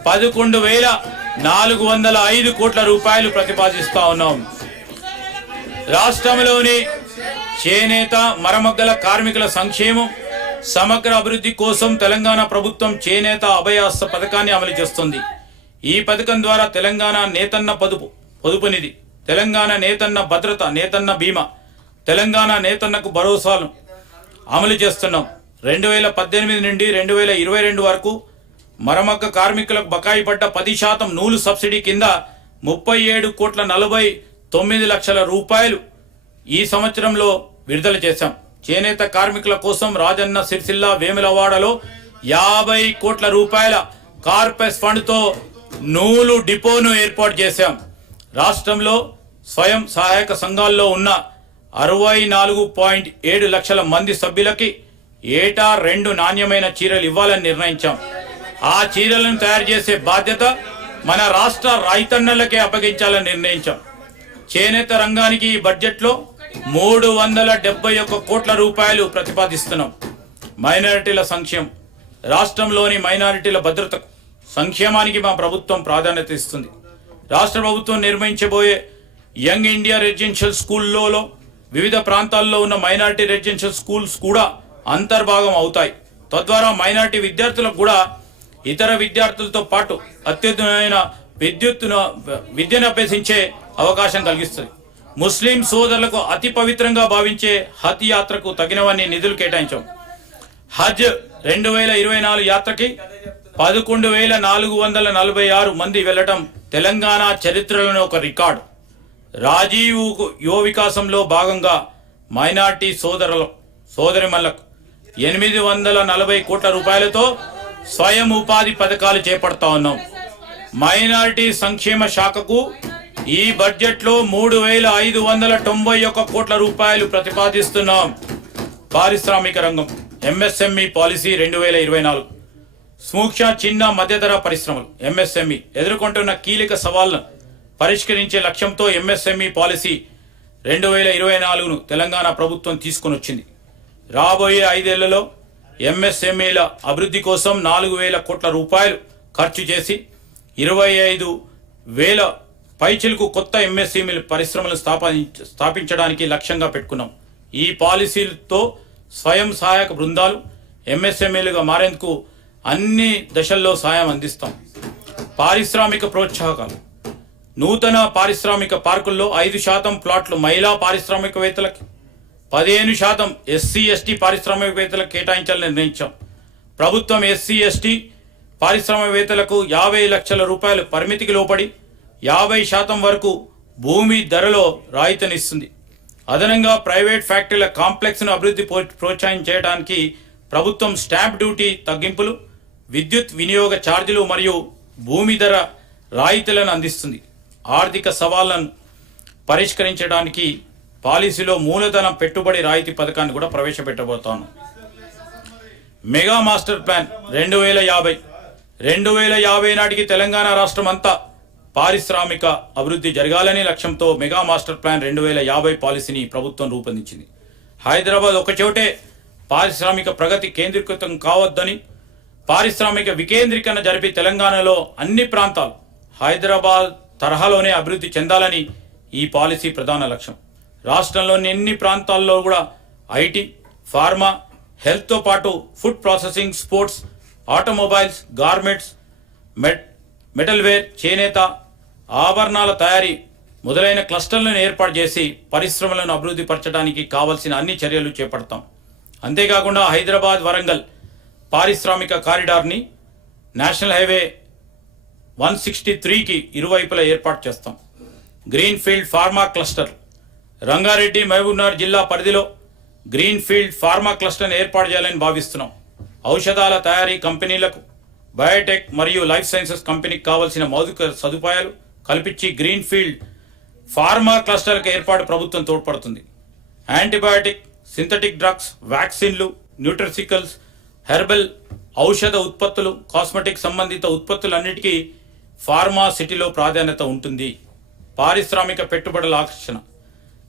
11,405 కోట్ల రూపాయలు ప్రతిపాదిస్తా ఉన్నాం. రాష్ట్రంలోని చేనేత, మరమగ్గల కార్మికుల సంక్షేమం, సమగ్ర అభివృద్ధి కోసం తెలంగాణ ప్రభుత్వం చేనేత అభయాస్త పథకాన్ని అమలు చేస్తుంది. ఈ పథకం ద్వారా తెలంగాణ నేతన్న పొదుపు నిధి, తెలంగాణ నేతన్న భద్రత, నేతన్న బీమా, తెలంగాణ నేతన్నకు భరోసాను అమలు చేస్తున్నాం. 2018 నుండి 2022 వరకు మరమగ్గ కార్మికులకు బకాయి పడ్డ 10% నూలు సబ్సిడీ కింద 37,49,00,000 రూపాయలు ఈ సంవత్సరంలో విడుదల చేశాం. చేనేత కార్మికుల కోసం రాజన్న సిరిసిల్ల, వేములవాడలో 50 కోట్ల రూపాయల కార్పస్ ఫండ్తో నూలు డిపోను ఏర్పాటు చేశాం. రాష్ట్రంలో స్వయం సహాయక సంఘాల్లో ఉన్న 64.7 లక్షల మంది సభ్యులకి ఏటా 2 నాణ్యమైన చీరలు ఇవ్వాలని నిర్ణయించాం. ఆ చీరలను తయారు చేసే బాధ్యత మన రాష్ట్ర రైతన్నలకే అప్పగించాలని నిర్ణయించాం. చేనేత రంగానికి ఈ బడ్జెట్లో 371 కోట్ల రూపాయలు ప్రతిపాదిస్తున్నాం. మైనారిటీల సంక్షేమం, రాష్ట్రంలోని మైనారిటీల భద్రతకు, సంక్షేమానికి మా ప్రభుత్వం ప్రాధాన్యత ఇస్తుంది. రాష్ట్ర ప్రభుత్వం నిర్వహించబోయే యంగ్ ఇండియా రెసిడెన్షియల్ స్కూల్లో వివిధ ప్రాంతాల్లో ఉన్న మైనారిటీ రెసిడెన్షియల్ స్కూల్స్ కూడా అంతర్భాగం అవుతాయి. తద్వారా మైనారిటీ విద్యార్థులకు కూడా ఇతర విద్యార్థులతో పాటు అత్యున్నతమైన విద్యను అభ్యసించే అవకాశం కలిగిస్తుంది. ముస్లిం సోదరులకు అతి పవిత్రంగా భావించే హజ్ యాత్రకు తగినవన్నీ నిధులు కేటాయించాం. హజ్ 2024 యాత్రకి 11,446 మంది వెళ్లటం తెలంగాణ చరిత్రలోని ఒక రికార్డు. రాజీవ్ యువ వికాసంలో భాగంగా మైనార్టీ సోదరిమణులకు 840 కోట్ల రూపాయలతో స్వయం ఉపాధి పథకాలు చేపడతా ఉన్నాం. మైనారిటీ సంక్షేమ శాఖకు ఈ బడ్జెట్లో 3,591 కోట్ల రూపాయలు ప్రతిపాదిస్తున్నాం. పారిశ్రామిక రంగం ఎంఎస్ఎంఈ పాలసీ 2024 సూక్ష్మ, చిన్న, మధ్యధర పరిశ్రమలు ఎంఎస్ఎంఈ ఎదుర్కొంటున్న కీలక సవాళ్లను పరిష్కరించే లక్ష్యంతో ఎంఎస్ఎంఈ పాలసీ 2024ను తెలంగాణ ప్రభుత్వం తీసుకొని వచ్చింది. రాబోయే 5 ఏళ్లలో ఎంఎస్ఎంఈల అభివృద్ధి కోసం 4,000 కోట్ల రూపాయలు ఖర్చు చేసి 25,000 పైచిలకు కొత్త ఎంఎస్ఎంఈ పరిశ్రమలు స్థాపించడానికి లక్ష్యంగా పెట్టుకున్నాం. ఈ పాలసీలతో స్వయం సహాయక బృందాలు ఎంఎస్ఎంఈలుగా మారేందుకు అన్ని దశల్లో సాయం అందిస్తాం. పారిశ్రామిక ప్రోత్సాహకాలు. నూతన పారిశ్రామిక పార్కుల్లో 5% ప్లాట్లు మహిళా పారిశ్రామికవేత్తలకు, 15% SC/ST పారిశ్రామికవేత్తలకు కేటాయించాలని నిర్ణయించాం. ప్రభుత్వం SC/ST పారిశ్రామికవేత్తలకు 50 లక్షల రూపాయల పరిమితికి లోబడి 50% వరకు భూమి ధరలో రాయితీనిస్తుంది. అదనంగా ప్రైవేట్ ఫ్యాక్టరీల కాంప్లెక్స్ను అభివృద్ధి ప్రోత్సహించడానికి ప్రభుత్వం స్టాంప్ డ్యూటీ తగ్గింపులు, విద్యుత్ వినియోగ ఛార్జీలు మరియు భూమి ధర రాయితీలను అందిస్తుంది. ఆర్థిక సవాళ్లను పరిష్కరించడానికి పాలసీలో మూలధన పెట్టుబడి రాయితీ పథకాన్ని కూడా ప్రవేశపెట్టబోతాను. మెగా మాస్టర్ ప్లాన్ 2050 నాటికి తెలంగాణ రాష్ట్రం అంతా పారిశ్రామిక అభివృద్ధి జరగాలనే లక్ష్యంతో మెగా మాస్టర్ ప్లాన్ 2050 పాలసీని ప్రభుత్వం రూపొందించింది. హైదరాబాద్ ఒకచోటే పారిశ్రామిక ప్రగతి కేంద్రీకృతం కావద్దని, పారిశ్రామిక వికేంద్రీకరణ జరిపి తెలంగాణలో అన్ని ప్రాంతాలు హైదరాబాద్ తరహాలోనే అభివృద్ధి చెందాలని ఈ పాలసీ ప్రధాన లక్ష్యం. రాష్ట్రంలోని అన్ని ప్రాంతాల్లో కూడా ఐటీ, ఫార్మా, హెల్త్తో పాటు food processing, sports, automobiles, garments, metalware, చేనేత, ఆభరణాల తయారీ మొదలైన క్లస్టర్లను ఏర్పాటు చేసి పరిశ్రమలను అభివృద్ధి పరచడానికి కావలసిన అన్ని చర్యలు చేపడతాం. అంతేకాకుండా హైదరాబాద్ వరంగల్ పారిశ్రామిక కారిడార్ని నేషనల్ హైవే 163కి ఇరువైపులా ఏర్పాటు చేస్తాం. Green field pharma cluster. Rangareddy, Mahabubnagar జిల్లా పరిధిలో గ్రీన్ ఫీల్డ్ ఫార్మా క్లస్టర్ని ఏర్పాటు చేయాలని భావిస్తున్నాం. ఔషధాల తయారీ కంపెనీలకు, బయోటెక్ మరియు లైఫ్ సైన్సెస్ కంపెనీకి కావాల్సిన మౌలిక సదుపాయాలు కల్పించి గ్రీన్ ఫీల్డ్ ఫార్మా క్లస్టర్లకు ఏర్పాటు ప్రభుత్వం తోడ్పడుతుంది. యాంటీబయాటిక్, సింథటిక్ డ్రగ్స్, వ్యాక్సిన్లు, న్యూట్రిసికల్స్, హెర్బల్ ఔషధ ఉత్పత్తులు, కాస్మెటిక్ సంబంధిత ఉత్పత్తులన్నిటికీ ఫార్మా సిటీలో ప్రాధాన్యత ఉంటుంది. పారిశ్రామిక పెట్టుబడుల ఆకర్షణ.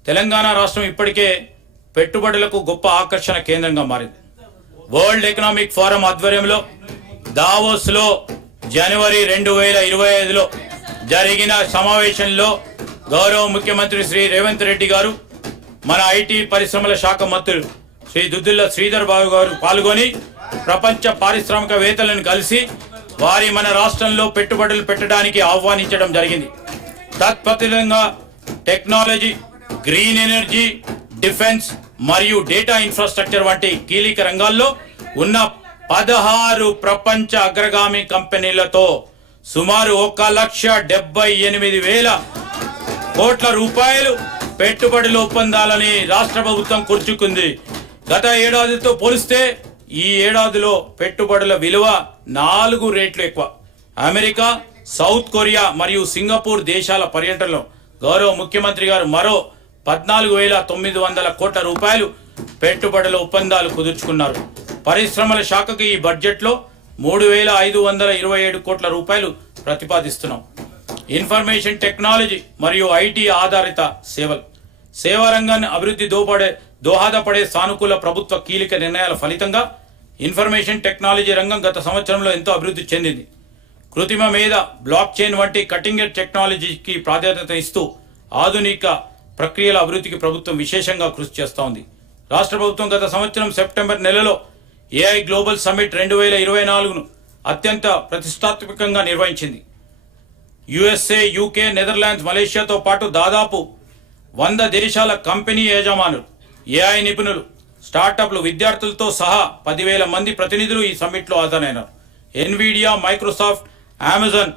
తెలంగాణ రాష్ట్రం ఇప్పటికే పెట్టుబడులకు గొప్ప ఆకర్షణ కేంద్రంగా మారింది. వరల్డ్ ఎకనామిక్ ఫోరం ఆధ్వర్యంలో దావోస్లో జనవరి 2025లో జరిగిన సమావేశంలో గౌరవ ముఖ్యమంత్రి శ్రీ రేవంత్ రెడ్డి గారు, మన ఐటీ పరిశ్రమల శాఖ మంత్రులు శ్రీ దుద్దిల్ల శ్రీధర్ బాబు గారు పాల్గొని ప్రపంచ పారిశ్రామికవేత్తలను కలిసి వారి మన రాష్ట్రంలో పెట్టుబడులు పెట్టడానికి ఆహ్వానించడం జరిగింది. తత్ఫలితంగా టెక్నాలజీ, గ్రీన్ ఎనర్జీ, డిఫెన్స్ మరియు డేటా ఇన్ఫ్రాస్ట్రక్చర్ వంటి కీలక రంగాల్లో ఉన్న 16 ప్రపంచ అగ్రగామి కంపెనీలతో సుమారు 1,78,000 కోట్ల రూపాయలు పెట్టుబడుల ఒప్పందాలని రాష్ట్ర ప్రభుత్వం కూర్చుకుంది. గత ఏడాదితో పోలిస్తే ఈ ఏడాదిలో పెట్టుబడుల విలువ 4 రెట్లు ఎక్కువ. అమెరికా, సౌత్ కొరియా మరియు సింగపూర్ దేశాల పర్యటనలో గౌరవ ముఖ్యమంత్రి గారు మరో 14,900 కోట్ల రూపాయలు పెట్టుబడుల ఒప్పందాలు కుదుర్చుకున్నారు. పరిశ్రమల శాఖకు ఈ బడ్జెట్లో 3,527 కోట్ల రూపాయలు ప్రతిపాదిస్తున్నాం. ఇన్ఫర్మేషన్ టెక్నాలజీ మరియు ఐటీ ఆధారిత సేవలు. సేవా రంగాన్ని అభివృద్ధి దోహదపడే సానుకూల ప్రభుత్వ కీలక నిర్ణయాల ఫలితంగా ఇన్ఫర్మేషన్ టెక్నాలజీ రంగం గత సంవత్సరంలో ఎంతో అభివృద్ధి చెందింది. కృత్రిమ మేధ, బ్లాక్ చైన్ వంటి కటింగ్ ఎడ్జ్ టెక్నాలజీకి ప్రాధాన్యత ఇస్తూ ఆధునిక ప్రక్రియల అభివృద్ధికి ప్రభుత్వం విశేషంగా కృషి చేస్తూ ఉంది. రాష్ట్ర ప్రభుత్వం గత సంవత్సరం సెప్టెంబర్ నెలలో ఏఐ గ్లోబల్ సమ్మిట్ 2024ను అత్యంత ప్రతిష్టాత్మకంగా నిర్వహించింది. USA, UK, నెదర్లాండ్స్, మలేషియాతో పాటు దాదాపు 100 దేశాల కంపెనీ యజమానులు, ఏఐ నిపుణులు, స్టార్టప్లు, విద్యార్థులతో సహా 10,000 మంది ప్రతినిధులు ఈ సమ్మిట్లో హాజరైనారు. Nvidia, Microsoft, Amazon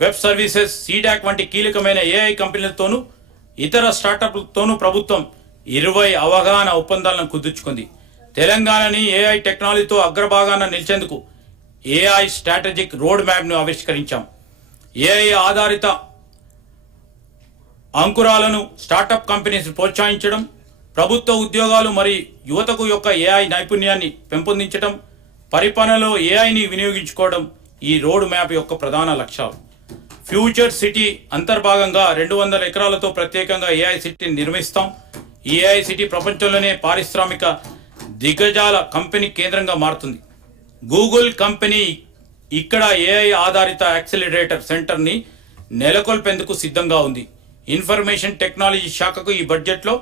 web services, CDAC వంటి కీలకమైన ఏఐ కంపెనీలతోనూ ఇతర స్టార్టప్లతోనూ ప్రభుత్వం 20 అవగాహన ఒప్పందాలను కుదుర్చుకుంది. తెలంగాణని ఏఐ టెక్నాలజీతో అగ్రభాగాన నిలిచేందుకు ఏఐ స్ట్రాటజిక్ రోడ్ మ్యాప్ను ఆవిష్కరించాం. ఏఐ ఆధారిత అంకురాలను స్టార్టప్ కంపెనీస్ ప్రోత్సహించడం, ప్రభుత్వ ఉద్యోగాలు మరియు యువతకు యొక్క ఏఐ నైపుణ్యాన్ని పెంపొందించడం, పరిపాలనలో ఏఐని వినియోగించుకోవడం ఈ రోడ్ మ్యాప్ యొక్క ప్రధాన లక్ష్యాలు. ఫ్యూచర్ సిటీ అంతర్భాగంగా 200 ఎకరాలతో ప్రత్యేకంగా ఏఐ సిటీని నిర్మిస్తాం. ఈ ఏఐసిటీ ప్రపంచంలోనే పారిశ్రామిక దిగ్గజాల కంపెనీ కేంద్రంగా మారుతుంది. గూగుల్ కంపెనీ ఇక్కడ ఏఐ ఆధారిత యాక్సిలరేటర్ సెంటర్ని నెలకొల్పేందుకు సిద్ధంగా ఉంది. ఇన్ఫర్మేషన్ టెక్నాలజీ శాఖకు ఈ బడ్జెట్లో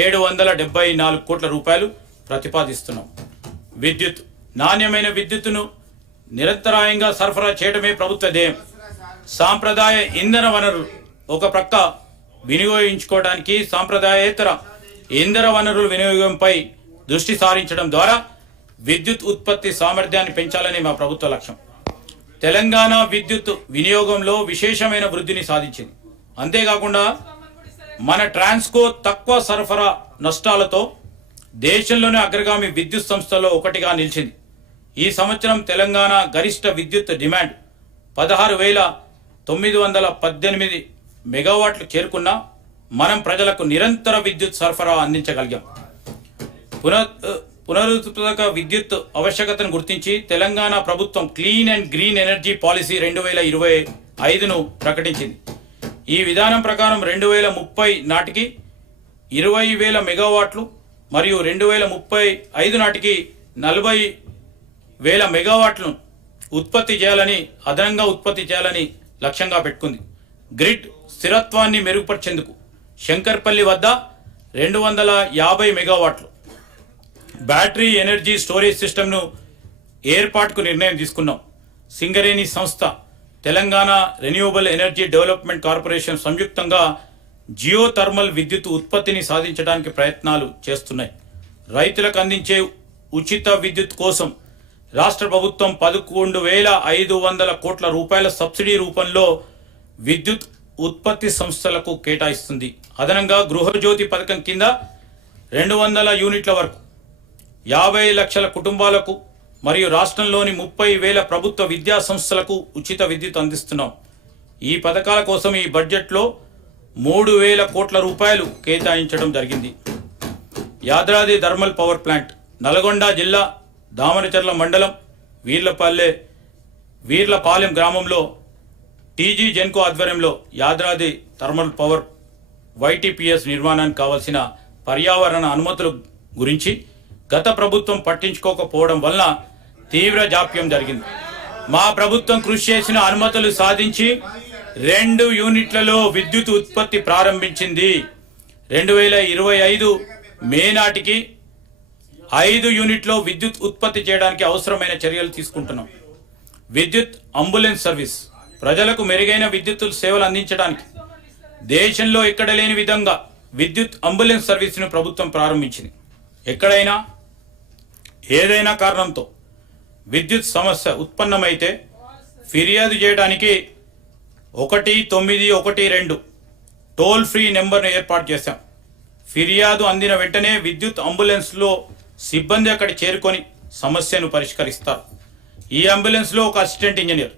774 కోట్ల రూపాయలు ప్రతిపాదిస్తున్నాం. విద్యుత్, నాణ్యమైన విద్యుత్తును నిరంతరాయంగా సరఫరా చేయడమే ప్రభుత్వ ధ్యేయం. సాంప్రదాయ ఇంధన వనరులు ఒక ప్రక్క వినియోగించుకోవడానికి సాంప్రదాయేతర ఇంధన వనరుల వినియోగంపై దృష్టి సారించడం ద్వారా విద్యుత్ ఉత్పత్తి సామర్థ్యాన్ని పెంచాలని మా ప్రభుత్వ లక్ష్యం. తెలంగాణ విద్యుత్ వినియోగంలో విశేషమైన వృద్ధిని సాధించింది. అంతేకాకుండా మన ట్రాన్స్కో తక్కువ సరఫరా నష్టాలతో దేశంలోనే అగ్రగామి విద్యుత్ సంస్థల్లో ఒకటిగా నిలిచింది. ఈ సంవత్సరం తెలంగాణ గరిష్ట విద్యుత్ డిమాండ్ 16,918 మెగావాట్లు చేరుకున్నా మనం ప్రజలకు నిరంతర విద్యుత్ సరఫరా అందించగలిగాం. పునరుత్పాదక విద్యుత్ ఆవశ్యకతను గుర్తించి తెలంగాణ ప్రభుత్వం clean and green energy policy 2025ను ప్రకటించింది. ఈ విధానం ప్రకారం 2030 నాటికి 20,000 మెగావాట్లు మరియు 2035 నాటికి 40,000 మెగావాట్లను అదనంగా ఉత్పత్తి చేయాలని లక్ష్యంగా పెట్టుకుంది. గ్రిడ్ స్థిరత్వాన్ని మెరుగుపరిచేందుకు శంకర్పల్లి వద్ద 250 మెగావాట్లు బ్యాటరీ ఎనర్జీ స్టోరేజ్ సిస్టమ్ను ఏర్పాటుకు నిర్ణయం తీసుకున్నాం. సింగరేణి సంస్థ, Telangana renewable energy development corporation సంయుక్తంగా జియో థర్మల్ విద్యుత్ ఉత్పత్తిని సాధించడానికి ప్రయత్నాలు చేస్తున్నాయి. రైతులకు అందించే ఉచిత విద్యుత్ కోసం రాష్ట్ర ప్రభుత్వం 11,500 కోట్ల రూపాయల సబ్సిడీ రూపంలో విద్యుత్ ఉత్పత్తి సంస్థలకు కేటాయిస్తుంది. అదనంగా గృహజ్యోతి పథకం కింద 200 యూనిట్ల వరకు 50 లక్షల కుటుంబాలకు మరియు రాష్ట్రంలోని 30,000 ప్రభుత్వ విద్యా సంస్థలకు ఉచిత విద్యుత్ అందిస్తున్నాం. ఈ పథకాల కోసం ఈ బడ్జెట్లో 3,000 కోట్ల రూపాయలు కేటాయించడం జరిగింది. Yadadri thermal power plant, Nalgonda జిల్లా దామరచర్ల మండలం వీర్లపాలెం గ్రామంలో టీజీ జెన్కో ఆధ్వర్యంలో యాదాద్రి థర్మల్ పవర్ వైటీపీఎస్ నిర్మాణానికి కావాల్సిన పర్యావరణ అనుమతుల గురించి గత ప్రభుత్వం పట్టించుకోకపోవడం వలన తీవ్ర జాప్యం జరిగింది. మా ప్రభుత్వం కృషి చేసిన అనుమతులు సాధించి 2 యూనిట్లలో విద్యుత్ ఉత్పత్తి ప్రారంభించింది. 2025 మే నాటికి 5 యూనిట్లో విద్యుత్ ఉత్పత్తి చేయడానికి అవసరమైన చర్యలు తీసుకుంటున్నాం. విద్యుత్ అంబులెన్స్ సర్వీస్, ప్రజలకు మెరుగైన విద్యుత్ సేవలు అందించడానికి దేశంలో ఎక్కడ లేని విధంగా విద్యుత్ అంబులెన్స్ సర్వీసును ప్రభుత్వం ప్రారంభించింది. ఎక్కడైనా ఏదైనా కారణంతో విద్యుత్ సమస్య ఉత్పన్నమైతే ఫిర్యాదు చేయడానికి 1912 టోల్ ఫ్రీ నెంబర్ను ఏర్పాటు చేశాం. ఫిర్యాదు అందిన వెంటనే విద్యుత్ అంబులెన్స్లో సిబ్బంది అక్కడ చేరుకొని సమస్యను పరిష్కరిస్తారు. ఈ అంబులెన్స్లో ఒక అసిస్టెంట్ ఇంజనీర్,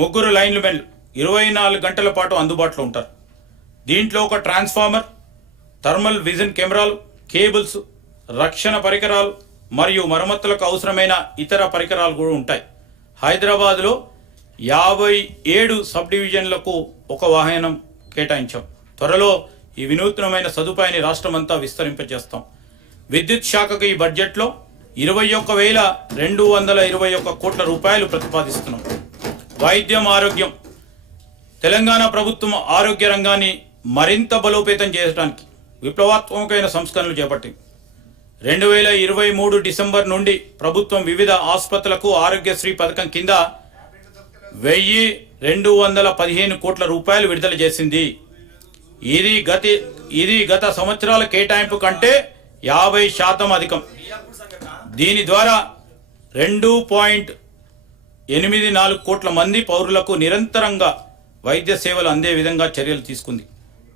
3 లైన్మెన్లు 24 గంటల పాటు అందుబాటులో ఉంటారు. దీంట్లో ఒక ట్రాన్స్ఫార్మర్, థర్మల్ విజన్ కెమెరాలు, కేబుల్స్, రక్షణ పరికరాలు మరియు మరమ్మతులకు అవసరమైన ఇతర పరికరాలు కూడా ఉంటాయి. హైదరాబాద్లో 57 సబ్ డివిజన్లకు ఒక వాహనం కేటాయించాం. త్వరలో ఈ వినూత్నమైన సదుపాయాన్ని రాష్ట్రమంతా విస్తరింపజేస్తాం. విద్యుత్ శాఖకు ఈ బడ్జెట్లో 21,221 కోట్ల రూపాయలు ప్రతిపాదిస్తున్నాం. వైద్యం, ఆరోగ్యం, తెలంగాణ ప్రభుత్వం ఆరోగ్య రంగాన్ని మరింత బలోపేతం చేయడానికి విప్లవాత్మకమైన సంస్కరణలు చేపట్టింది. 2023 డిసెంబర్ నుండి ప్రభుత్వం వివిధ ఆసుపత్రులకు ఆరోగ్యశ్రీ పథకం కింద 1,215 కోట్ల రూపాయలు విడుదల చేసింది. ఇది గత సంవత్సరాల కేటాయింపు కంటే 50% అధికం. దీని ద్వారా 2.84 కోట్ల మంది పౌరులకు నిరంతరంగా వైద్య సేవలు అందే విధంగా చర్యలు తీసుకుంది.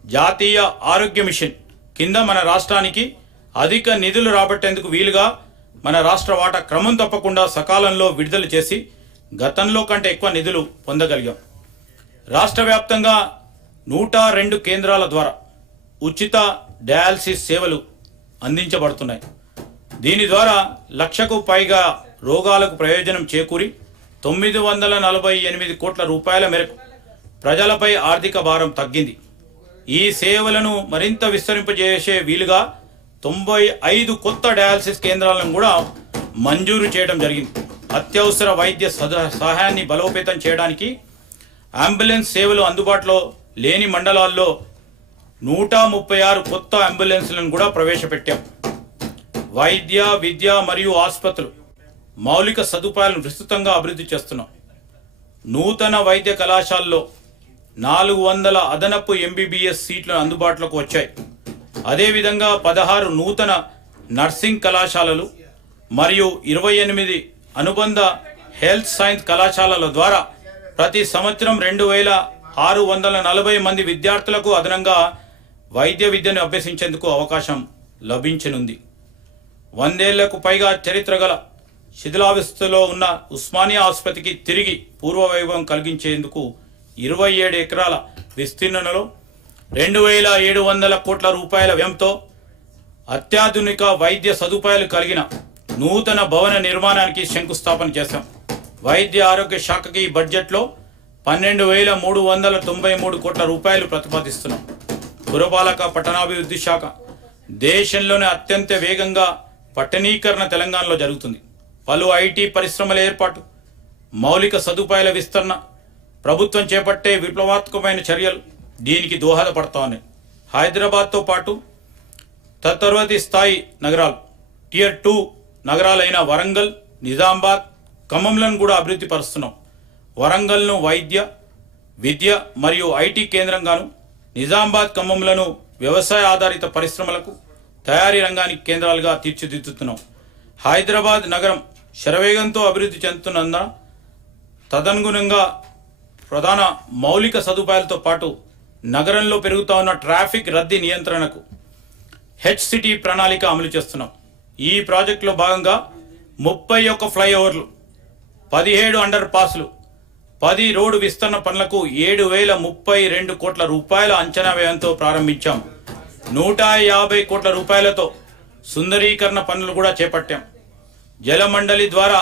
జాతీయ ఆరోగ్య మిషన్ కింద మన రాష్ట్రానికి అధిక నిధులు రాబట్టేందుకు వీలుగా మన రాష్ట్ర వాటా క్రమం తప్పకుండా సకాలంలో విడుదల చేసి గతంలో కంటే ఎక్కువ నిధులు పొందగలిగాం. రాష్ట్ర వ్యాప్తంగా 102 కేంద్రాల ద్వారా ఉచిత డయాలసిస్ సేవలు అందించబడుతున్నాయి. దీని ద్వారా 1,00,000కు పైగా రోగాలకు ప్రయోజనం చేకూరి 948 కోట్ల రూపాయల మేరకు ప్రజలపై ఆర్థిక భారం తగ్గింది. ఈ సేవలను మరింత విస్తరింపజేసే వీలుగా 95 కొత్త డయాలసిస్ కేంద్రాలను కూడా మంజూరు చేయడం జరిగింది. అత్యవసర వైద్య సహాయాన్ని బలోపేతం చేయడానికి అంబులెన్స్ సేవలు అందుబాటులో లేని మండలాల్లో 136 కొత్త అంబులెన్స్లను కూడా ప్రవేశపెట్టాం. వైద్య, విద్య మరియు ఆసుపత్రులు మౌలిక సదుపాయాలను విస్తృతంగా అభివృద్ధి చేస్తున్నాం. నూతన వైద్య కళాశాలలో 400 అదనపు ఎంబీబీఎస్ సీట్లు అందుబాటులోకి వచ్చాయి. అదేవిధంగా 16 నూతన నర్సింగ్ కళాశాలలు మరియు 28 అనుబంధ హెల్త్ సైన్స్ కళాశాలల ద్వారా ప్రతి సంవత్సరం 2640 మంది విద్యార్థులకు అదనంగా వైద్య విద్యను అభ్యసించేందుకు అవకాశం లభించనుంది. 100 ఏళ్లకు పైగా చరిత్ర గల శిథిలావస్థలో ఉన్న ఉస్మానియా ఆసుపత్రికి తిరిగి పూర్వవైభవం కలిగించేందుకు 27 ఎకరాల విస్తీర్ణంలో 2700 కోట్ల రూపాయల వ్యయంతో అత్యాధునిక వైద్య సదుపాయాలు కలిగిన నూతన భవన నిర్మాణానికి శంకుస్థాపన చేశాం. వైద్య ఆరోగ్య శాఖకి ఈ బడ్జెట్లో 12,393 కోట్ల రూపాయలు ప్రతిపాదిస్తున్నాం. పురపాలక పట్టణాభివృద్ధి శాఖ దేశంలోనే అత్యంత వేగంగా పట్టణీకరణ తెలంగాణలో జరుగుతుంది. పలు ఐటీ పరిశ్రమల ఏర్పాటు, మౌలిక సదుపాయాల విస్తరణ, ప్రభుత్వం చేపట్టే విప్లవాత్మకమైన చర్యలు దీనికి దోహదపడతా ఉన్నాయి. హైదరాబాద్తో పాటు తరువాతి స్థాయి నగరాలు టియర్ 2 నగరాలైన వరంగల్, నిజామాబాద్, ఖమ్మంలను కూడా అభివృద్ధి పరుస్తున్నాం. వరంగల్ను వైద్య, విద్య మరియు ఐటీ కేంద్రంగాను, నిజామాబాద్, ఖమ్మంలను వ్యవసాయ ఆధారిత పరిశ్రమలకు, తయారీ రంగానికి కేంద్రాలుగా తీర్చిదిద్దుతున్నాం. హైదరాబాద్ నగరం శరవేగంతో అభివృద్ధి చెందుతున్నందున తదనుగుణంగా ప్రధాన మౌలిక సదుపాయాలతో పాటు నగరంలో పెరుగుతూ ఉన్న ట్రాఫిక్ రద్దీ నియంత్రణకు హెచ్సిటీ ప్రణాళిక అమలు చేస్తున్నాం. ఈ ప్రాజెక్టులో భాగంగా 31 ఫ్లైఓవర్లు, 17 అండర్ పాస్లు, 10 రోడ్డు విస్తరణ పనులకు 7,032 కోట్ల రూపాయల అంచనా వ్యయంతో ప్రారంభించాం. 150 కోట్ల రూపాయలతో సుందరీకరణ పనులు కూడా చేపట్టాం. జలమండలి ద్వారా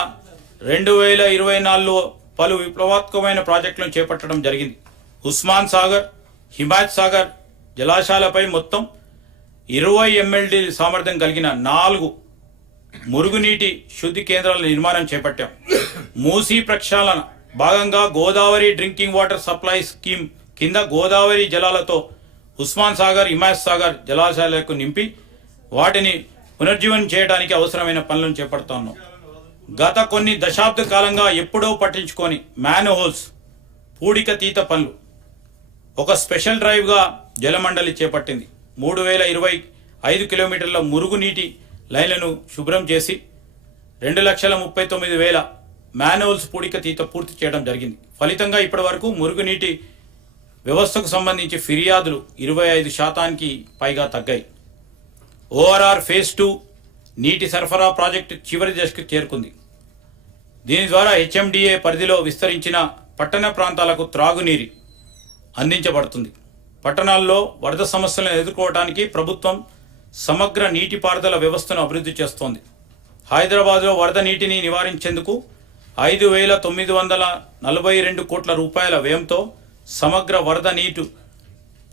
2024లో పలు విప్లవాత్మకమైన ప్రాజెక్టులను చేపట్టడం జరిగింది. ఉస్మాన్ సాగర్, హిమాయత్ సాగర్ జలాశయాలపై మొత్తం 20 MLD సామర్థ్యం కలిగిన 4 మురుగునీటి శుద్ధి కేంద్రాల నిర్మాణం చేపట్టాం. మూసీ ప్రక్షాళన భాగంగా Godavari drinking water supply scheme కింద గోదావరి జలాలతో ఉస్మాన్ సాగర్, హిమాయత్ సాగర్ జలాశయాలకు నింపి వాటిని పునర్జీవనం చేయడానికి అవసరమైన పనులను చేపడుతున్నాం. గత కొన్ని దశాబ్ద కాలంగా ఎప్పుడో పట్టించుకొని మ్యాన్హోల్స్ పూడికతీత పనులు ఒక స్పెషల్ డ్రైవ్గా జలమండలి చేపట్టింది. 3,025 కిలోమీటర్ల మురుగునీటి లైన్లను శుభ్రం చేసి 2,39,000 మ్యాన్హోల్స్ పూడికతీత పూర్తి చేయడం జరిగింది. ఫలితంగా ఇప్పటి వరకు మురుగునీటి వ్యవస్థకు సంబంధించి ఫిర్యాదులు 25% పైగా తగ్గాయి. ఓఆర్ఆర్ ఫేజ్ 2 నీటి సరఫరా ప్రాజెక్టు చివరి దశకు చేరుకుంది. దీని ద్వారా హెచ్ఎండిఏ పరిధిలో విస్తరించిన పట్టణ ప్రాంతాలకు త్రాగునీరు అందించబడుతుంది. పట్టణాల్లో వరద సమస్యలను ఎదుర్కోవడానికి ప్రభుత్వం సమగ్ర నీటిపారుదల వ్యవస్థను అభివృద్ధి చేస్తోంది. హైదరాబాద్లో వరద నీటిని నివారించేందుకు 5,942 కోట్ల రూపాయల వ్యయంతో సమగ్ర వరద నీటి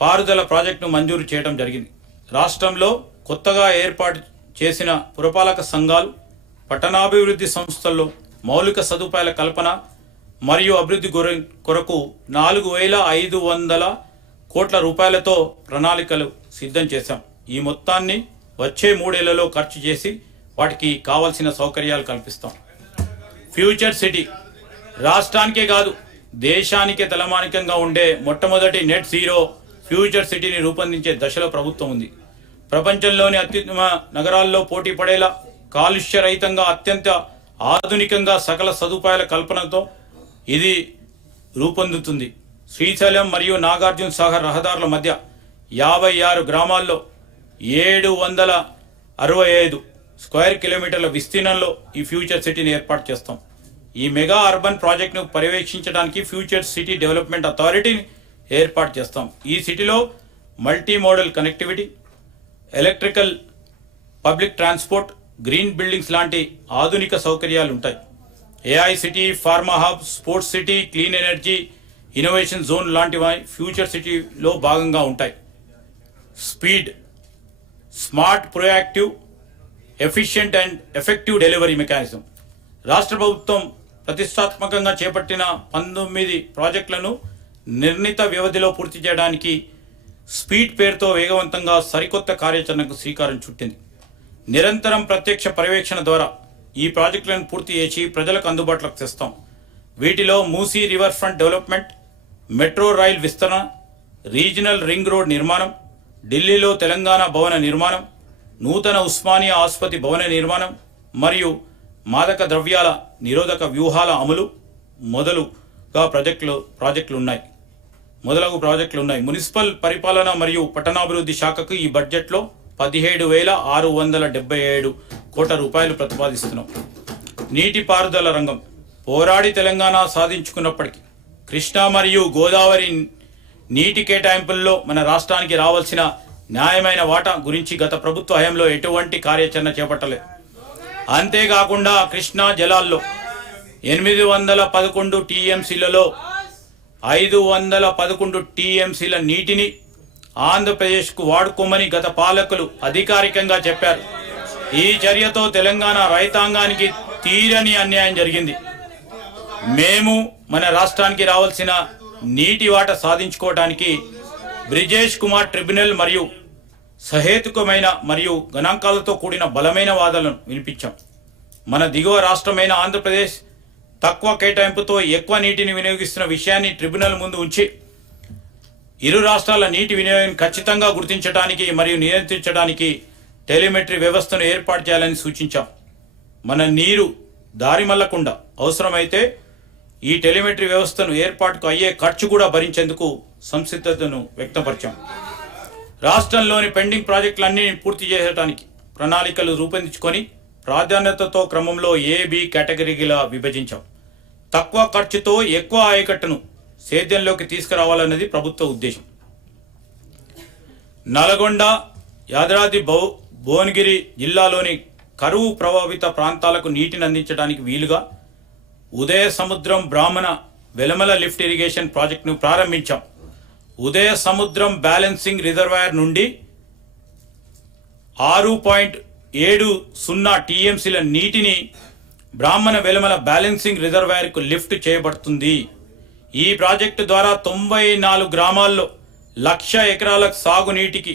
పారుదల ప్రాజెక్టును మంజూరు చేయడం జరిగింది. రాష్ట్రంలో కొత్తగా ఏర్పాటు చేసిన పురపాలక సంఘాలు, పట్టణాభివృద్ధి సంస్థల్లో మౌలిక సదుపాయాల కల్పన మరియు అభివృద్ధి కొరకు 4,500 కోట్ల రూపాయలతో ప్రణాళికలు సిద్ధం చేశాం. ఈ మొత్తాన్ని వచ్చే 3 ఏళ్లలో ఖర్చు చేసి వాటికి కావాల్సిన సౌకర్యాలు కల్పిస్తాం. ఫ్యూచర్ సిటీ రాష్ట్రానికే కాదు దేశానికే తలమానికంగా ఉండే మొట్టమొదటి నెట్ జీరో ఫ్యూచర్ సిటీని రూపొందించే దశలో ప్రభుత్వం ఉంది. ప్రపంచంలోని అత్యుత్తమ నగరాల్లో పోటీ పడేలా కాలుష్య రహితంగా అత్యంత ఆధునికంగా సకల సదుపాయాల కల్పనతో ఇది రూపొందుతుంది. శ్రీశైలం మరియు నాగార్జున సాగర్ రహదారుల మధ్య 56 గ్రామాల్లో 765 స్క్వేర్ కిలోమీటర్ల విస్తీర్ణంలో ఈ ఫ్యూచర్ సిటీని ఏర్పాటు చేస్తాం. ఈ మెగా అర్బన్ ప్రాజెక్టును పర్యవేక్షించడానికి ఫ్యూచర్ సిటీ డెవలప్మెంట్ అథారిటీని ఏర్పాటు చేస్తాం. ఈ సిటీలో multi modal connectivity, electrical, public transport, green buildings లాంటి ఆధునిక సౌకర్యాలు ఉంటాయి. AI city, pharma hub, sports city, clean energy, innovation zone లాంటివి ఫ్యూచర్ సిటీలో భాగంగా ఉంటాయి. Speed, smart, proactive, efficient and effective delivery mechanism. రాష్ట్ర ప్రభుత్వం ప్రతిష్టాత్మకంగా చేపట్టిన 19 ప్రాజెక్టులను నిర్ణీత వ్యవధిలో పూర్తి చేయడానికి స్పీడ్ పేరుతో వేగవంతంగా సరికొత్త కార్యాచరణకు శ్రీకారం చుట్టింది. నిరంతరం ప్రత్యక్ష పర్యవేక్షణ ద్వారా ఈ ప్రాజెక్టులను పూర్తి చేసి ప్రజలకు అందుబాటులోకి తెస్తాం. వీటిలో Musi river front development, metro rail విస్తరణ, రీజనల్ రింగ్ రోడ్ నిర్మాణం, ఢిల్లీలో తెలంగాణ భవన నిర్మాణం, నూతన ఉస్మానియా ఆసుపత్రి భవన నిర్మాణం మరియు మాదక ద్రవ్యాల నిరోధక వ్యూహాల అమలు మొదలగు ప్రాజెక్టులు ఉన్నాయి. మున్సిపల్ పరిపాలన మరియు పట్టణాభివృద్ధి శాఖకు ఈ బడ్జెట్లో 17,677 కోట్ల రూపాయలు ప్రతిపాదిస్తున్నాం. నీటిపారుదల రంగం పోరాడి తెలంగాణ సాధించుకున్నప్పటికీ కృష్ణా మరియు గోదావరి నీటి కేటాయింపుల్లో మన రాష్ట్రానికి రావాల్సిన న్యాయమైన వాటా గురించి గత ప్రభుత్వ హయాంలో ఎటువంటి కార్యాచరణ చేపట్టలేదు. అంతేకాకుండా కృష్ణా జలాల్లో 811 టీఎంసీలలో 511 టీఎంసీల నీటిని ఆంధ్రప్రదేశ్కు వాడుకోమని గత పాలకులు అధికారికంగా చెప్పారు. ఈ చర్యతో తెలంగాణ రైతాంగానికి తీరని అన్యాయం జరిగింది. మేము మన రాష్ట్రానికి రావాల్సిన నీటి వాటా సాధించుకోవడానికి బ్రిజేష్ కుమార్ ట్రిబ్యునల్ మరియు సహేతుకమైన మరియు గణాంకాలతో కూడిన బలమైన వాదనలను వినిపించాం. మన దిగువ రాష్ట్రమైన ఆంధ్రప్రదేశ్ తక్కువ కేటాయింపుతో ఎక్కువ నీటిని వినియోగిస్తున్న విషయాన్ని ట్రిబ్యునల్ ముందు ఉంచి ఇరు రాష్ట్రాల నీటి వినియోగం ఖచ్చితంగా గుర్తించడానికి మరియు నియంత్రించడానికి టెలిమెట్రీ వ్యవస్థను ఏర్పాటు చేయాలని సూచించాం. మన నీరు దారి మళ్లకుండా అవసరమైతే ఈ టెలిమెట్రీ వ్యవస్థను ఏర్పాటుకు అయ్యే ఖర్చు కూడా భరించేందుకు సంసిద్ధతను వ్యక్తపరిచాం. రాష్ట్రంలోని పెండింగ్ ప్రాజెక్టులన్నీ పూర్తి చేయడానికి ప్రణాళికలు రూపొందించుకొని ప్రాధాన్యతతో క్రమంలో A-B కేటగిరీగా విభజించాం. తక్కువ ఖర్చుతో ఎక్కువ ఆయకట్టును సేద్యంలోకి తీసుకురావాలన్నది ప్రభుత్వ ఉద్దేశం. నల్గొండ, యాదాద్రి భువనగిరి జిల్లాలోని కరువు ప్రభావిత ప్రాంతాలకు నీటిని అందించడానికి వీలుగా ఉదయ సముద్రం బ్రాహ్మణ వెలమల లిఫ్ట్ ఇరిగేషన్ ప్రాజెక్టును ప్రారంభించాం. ఉదయ సముద్రం బ్యాలెన్సింగ్ రిజర్వాయర్ నుండి 6.70 టీఎంసీల నీటిని బ్రాహ్మణ వెలమల బ్యాలెన్సింగ్ రిజర్వాయర్కు లిఫ్ట్ చేయబడుతుంది. ఈ ప్రాజెక్టు ద్వారా 94 గ్రామాల్లో 1,00,000 ఎకరాలకు సాగునీటికి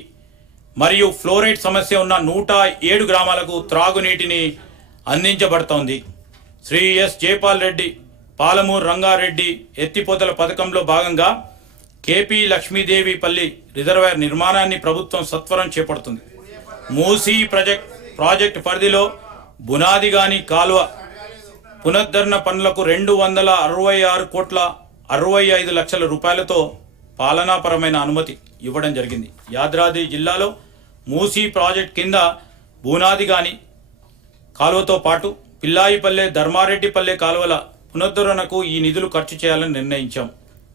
మరియు ఫ్లోరైడ్ సమస్య ఉన్న 107 గ్రామాలకు త్రాగునీటిని అందించబడుతోంది. శ్రీ ఎస్ జైపాల్ రెడ్డి పాలమూరు రంగారెడ్డి ఎత్తిపోతల పథకంలో భాగంగా కేపీ లక్ష్మీదేవి పల్లి రిజర్వాయర్ నిర్మాణాన్ని ప్రభుత్వం సత్వరం చేపడుతుంది. మూసీ ప్రాజెక్టు పరిధిలో బునాదిగాని కాలువ పునరుద్ధరణ పనులకు 266,65 లక్షల రూపాయలతో పాలనాపరమైన అనుమతి ఇవ్వడం జరిగింది. యాదాద్రి జిల్లాలో మూసీ ప్రాజెక్ట్ కింద బునాదిగాని కాలువతో పాటు పిల్లాయిపల్లె, ధర్మారెడ్డిపల్లె కాలువల పునరుద్ధరణకు ఈ నిధులు ఖర్చు చేయాలని నిర్ణయించాం.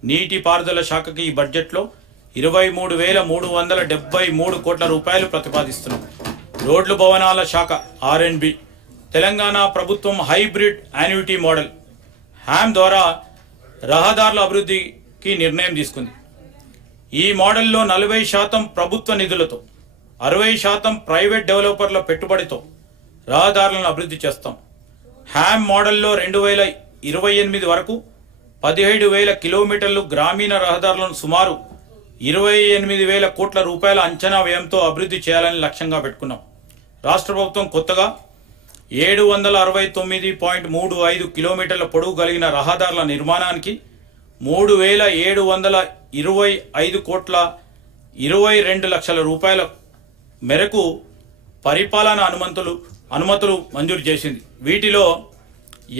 నీటిపారుదల శాఖకి ఈ బడ్జెట్లో 23,373 కోట్ల రూపాయలు ప్రతిపాదిస్తున్నాం. రోడ్లు భవనాల శాఖ R&B తెలంగాణ ప్రభుత్వం హైబ్రిడ్ యాన్యుటీ మోడల్ హ్యామ్ ద్వారా రహదారుల అభివృద్ధికి నిర్ణయం తీసుకుంది. ఈ మోడల్లో 40% ప్రభుత్వ నిధులతో 60% ప్రైవేట్ డెవలపర్ల పెట్టుబడితో రహదారులను అభివృద్ధి చేస్తాం. హ్యామ్ మోడల్లో 2028 వరకు 17,000 కిలోమీటర్లు గ్రామీణ రహదారులను సుమారు 28,000 కోట్ల రూపాయల అంచనా వ్యయంతో అభివృద్ధి చేయాలని లక్ష్యంగా పెట్టుకున్నాం. రాష్ట్ర ప్రభుత్వం కొత్తగా 769.35 కిలోమీటర్ల పొడవు కలిగిన రహదారుల నిర్మాణానికి 3,725 కోట్ల 22 లక్షల రూపాయల మేరకు పరిపాలన అనుమతులు మంజూరు చేసింది. వీటిలో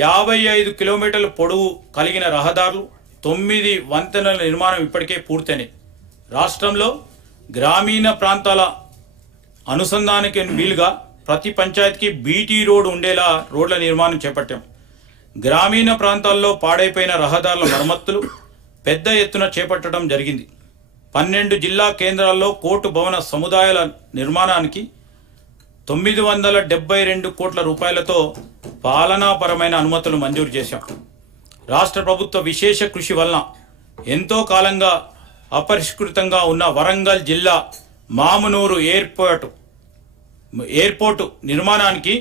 55 కిలోమీటర్ల పొడవు కలిగిన రహదారులు, 9 వంతెనల నిర్మాణం ఇప్పటికే పూర్తయినాయి. రాష్ట్రంలో గ్రామీణ ప్రాంతాల అనుసంధానానికి వీలుగా ప్రతి పంచాయతీకి బీటీ రోడ్ ఉండేలా రోడ్ల నిర్మాణం చేపట్టాం. గ్రామీణ ప్రాంతాల్లో పాడైపోయిన రహదారుల మరమ్మతులు పెద్ద ఎత్తున చేపట్టడం జరిగింది. 12 జిల్లా కేంద్రాల్లో కోర్టు భవన సముదాయాల నిర్మాణానికి 972 కోట్ల రూపాయలతో పాలనాపరమైన అనుమతులు మంజూరు చేశాం. రాష్ట్ర ప్రభుత్వ విశేష కృషి వలన ఎంతో కాలంగా అపరిష్కృతంగా ఉన్న వరంగల్ జిల్లా మామునూరు ఎయిర్పోర్టు నిర్మాణానికి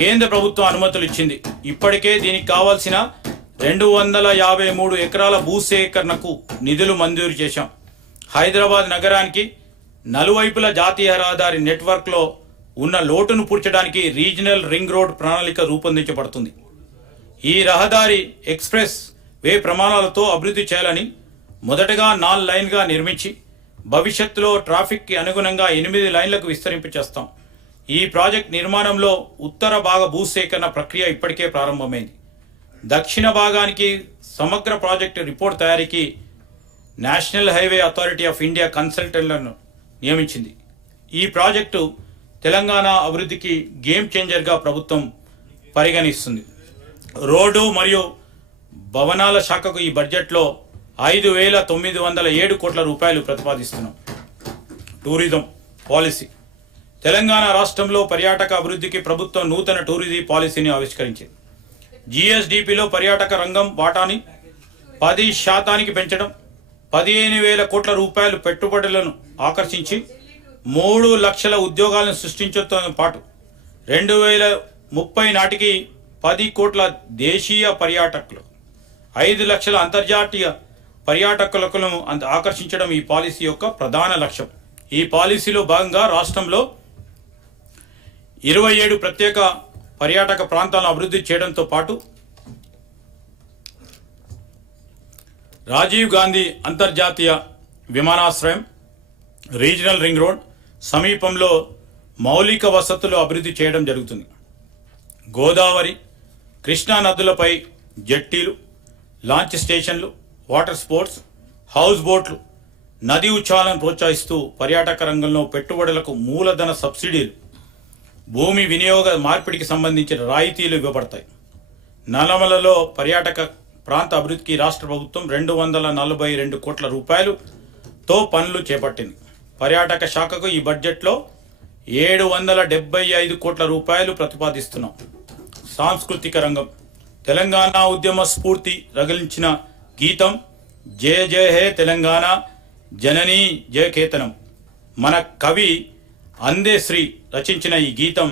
కేంద్ర ప్రభుత్వం అనుమతులు ఇచ్చింది. ఇప్పటికే దీనికి కావాల్సిన 253 ఎకరాల భూసేకరణకు నిధులు మంజూరు చేశాం. హైదరాబాద్ నగరానికి నలువైపుల జాతీయ రహదారి నెట్వర్క్లో ఉన్న లోటును పూడ్చడానికి రీజనల్ రింగ్ రోడ్ ప్రణాళిక రూపొందించబడుతుంది. ఈ రహదారి ఎక్స్ప్రెస్ వే ప్రమాణాలతో అభివృద్ధి చేయాలని మొదటగా 4 లైన్గా నిర్మించి భవిష్యత్తులో ట్రాఫిక్కి అనుగుణంగా 8 లైన్లకు విస్తరింప చేస్తాం. ఈ ప్రాజెక్ట్ నిర్మాణంలో ఉత్తర భాగ భూసేకరణ ప్రక్రియ ఇప్పటికే ప్రారంభమైంది. దక్షిణ భాగానికి సమగ్ర ప్రాజెక్టు రిపోర్ట్ తయారీకి national highway authority of India కన్సల్టెంట్లను నియమించింది. ఈ ప్రాజెక్టు తెలంగాణ అభివృద్ధికి గేమ్ చేంజర్గా ప్రభుత్వం పరిగణిస్తుంది. రోడ్డు మరియు భవనాల శాఖకు ఈ బడ్జెట్లో 5,907 కోట్ల రూపాయలు ప్రతిపాదిస్తున్నాం. Tourism policy. తెలంగాణ రాష్ట్రంలో పర్యాటక అభివృద్ధికి ప్రభుత్వం నూతన టూరిజం పాలసీని ఆవిష్కరించింది. జిఎస్డిపిలో పర్యాటక రంగం వాటాని 10% పెంచడం, 15,000 కోట్ల రూపాయలు పెట్టుబడులను ఆకర్షించి 3 లక్షల ఉద్యోగాలను సృష్టించడంతో పాటు 2030 నాటికి 10 కోట్ల దేశీయ పర్యాటకులు, 5 లక్షల అంతర్జాతీయ పర్యాటకులను ఆకర్షించడం ఈ పాలసీ యొక్క ప్రధాన లక్ష్యం. ఈ పాలసీలో భాగంగా రాష్ట్రంలో 27 ప్రత్యేక పర్యాటక ప్రాంతాలను అభివృద్ధి చేయడంతో పాటు రాజీవ్ గాంధీ అంతర్జాతీయ విమానాశ్రయం, రీజనల్ రింగ్ రోడ్ సమీపంలో మౌలిక వసతులు అభివృద్ధి చేయడం జరుగుతుంది. గోదావరి, కృష్ణా నదులపై జెట్టీలు, లాంచ్ స్టేషన్లు, వాటర్ స్పోర్ట్స్, హౌస్ బోట్లు, నదీ ఉత్సవాలను ప్రోత్సహిస్తూ పర్యాటక రంగంలో పెట్టుబడులకు మూలధన సబ్సిడీలు, భూమి వినియోగ మార్పిడికి సంబంధించిన రాయితీలు ఇవ్వబడతాయి. నల్లమలలో పర్యాటక ప్రాంత అభివృద్ధికి రాష్ట్ర ప్రభుత్వం 242 కోట్ల రూపాయలుతో పనులు చేపట్టింది. పర్యాటక శాఖకు ఈ బడ్జెట్లో 775 కోట్ల రూపాయలు ప్రతిపాదిస్తున్నాం. సాంస్కృతిక రంగం. తెలంగాణ ఉద్యమ స్ఫూర్తి రగిలించిన గీతం జయ జయ హే తెలంగాణ జననీ జయకేతనం మన కవి అందేశ్రీ రచించిన ఈ గీతం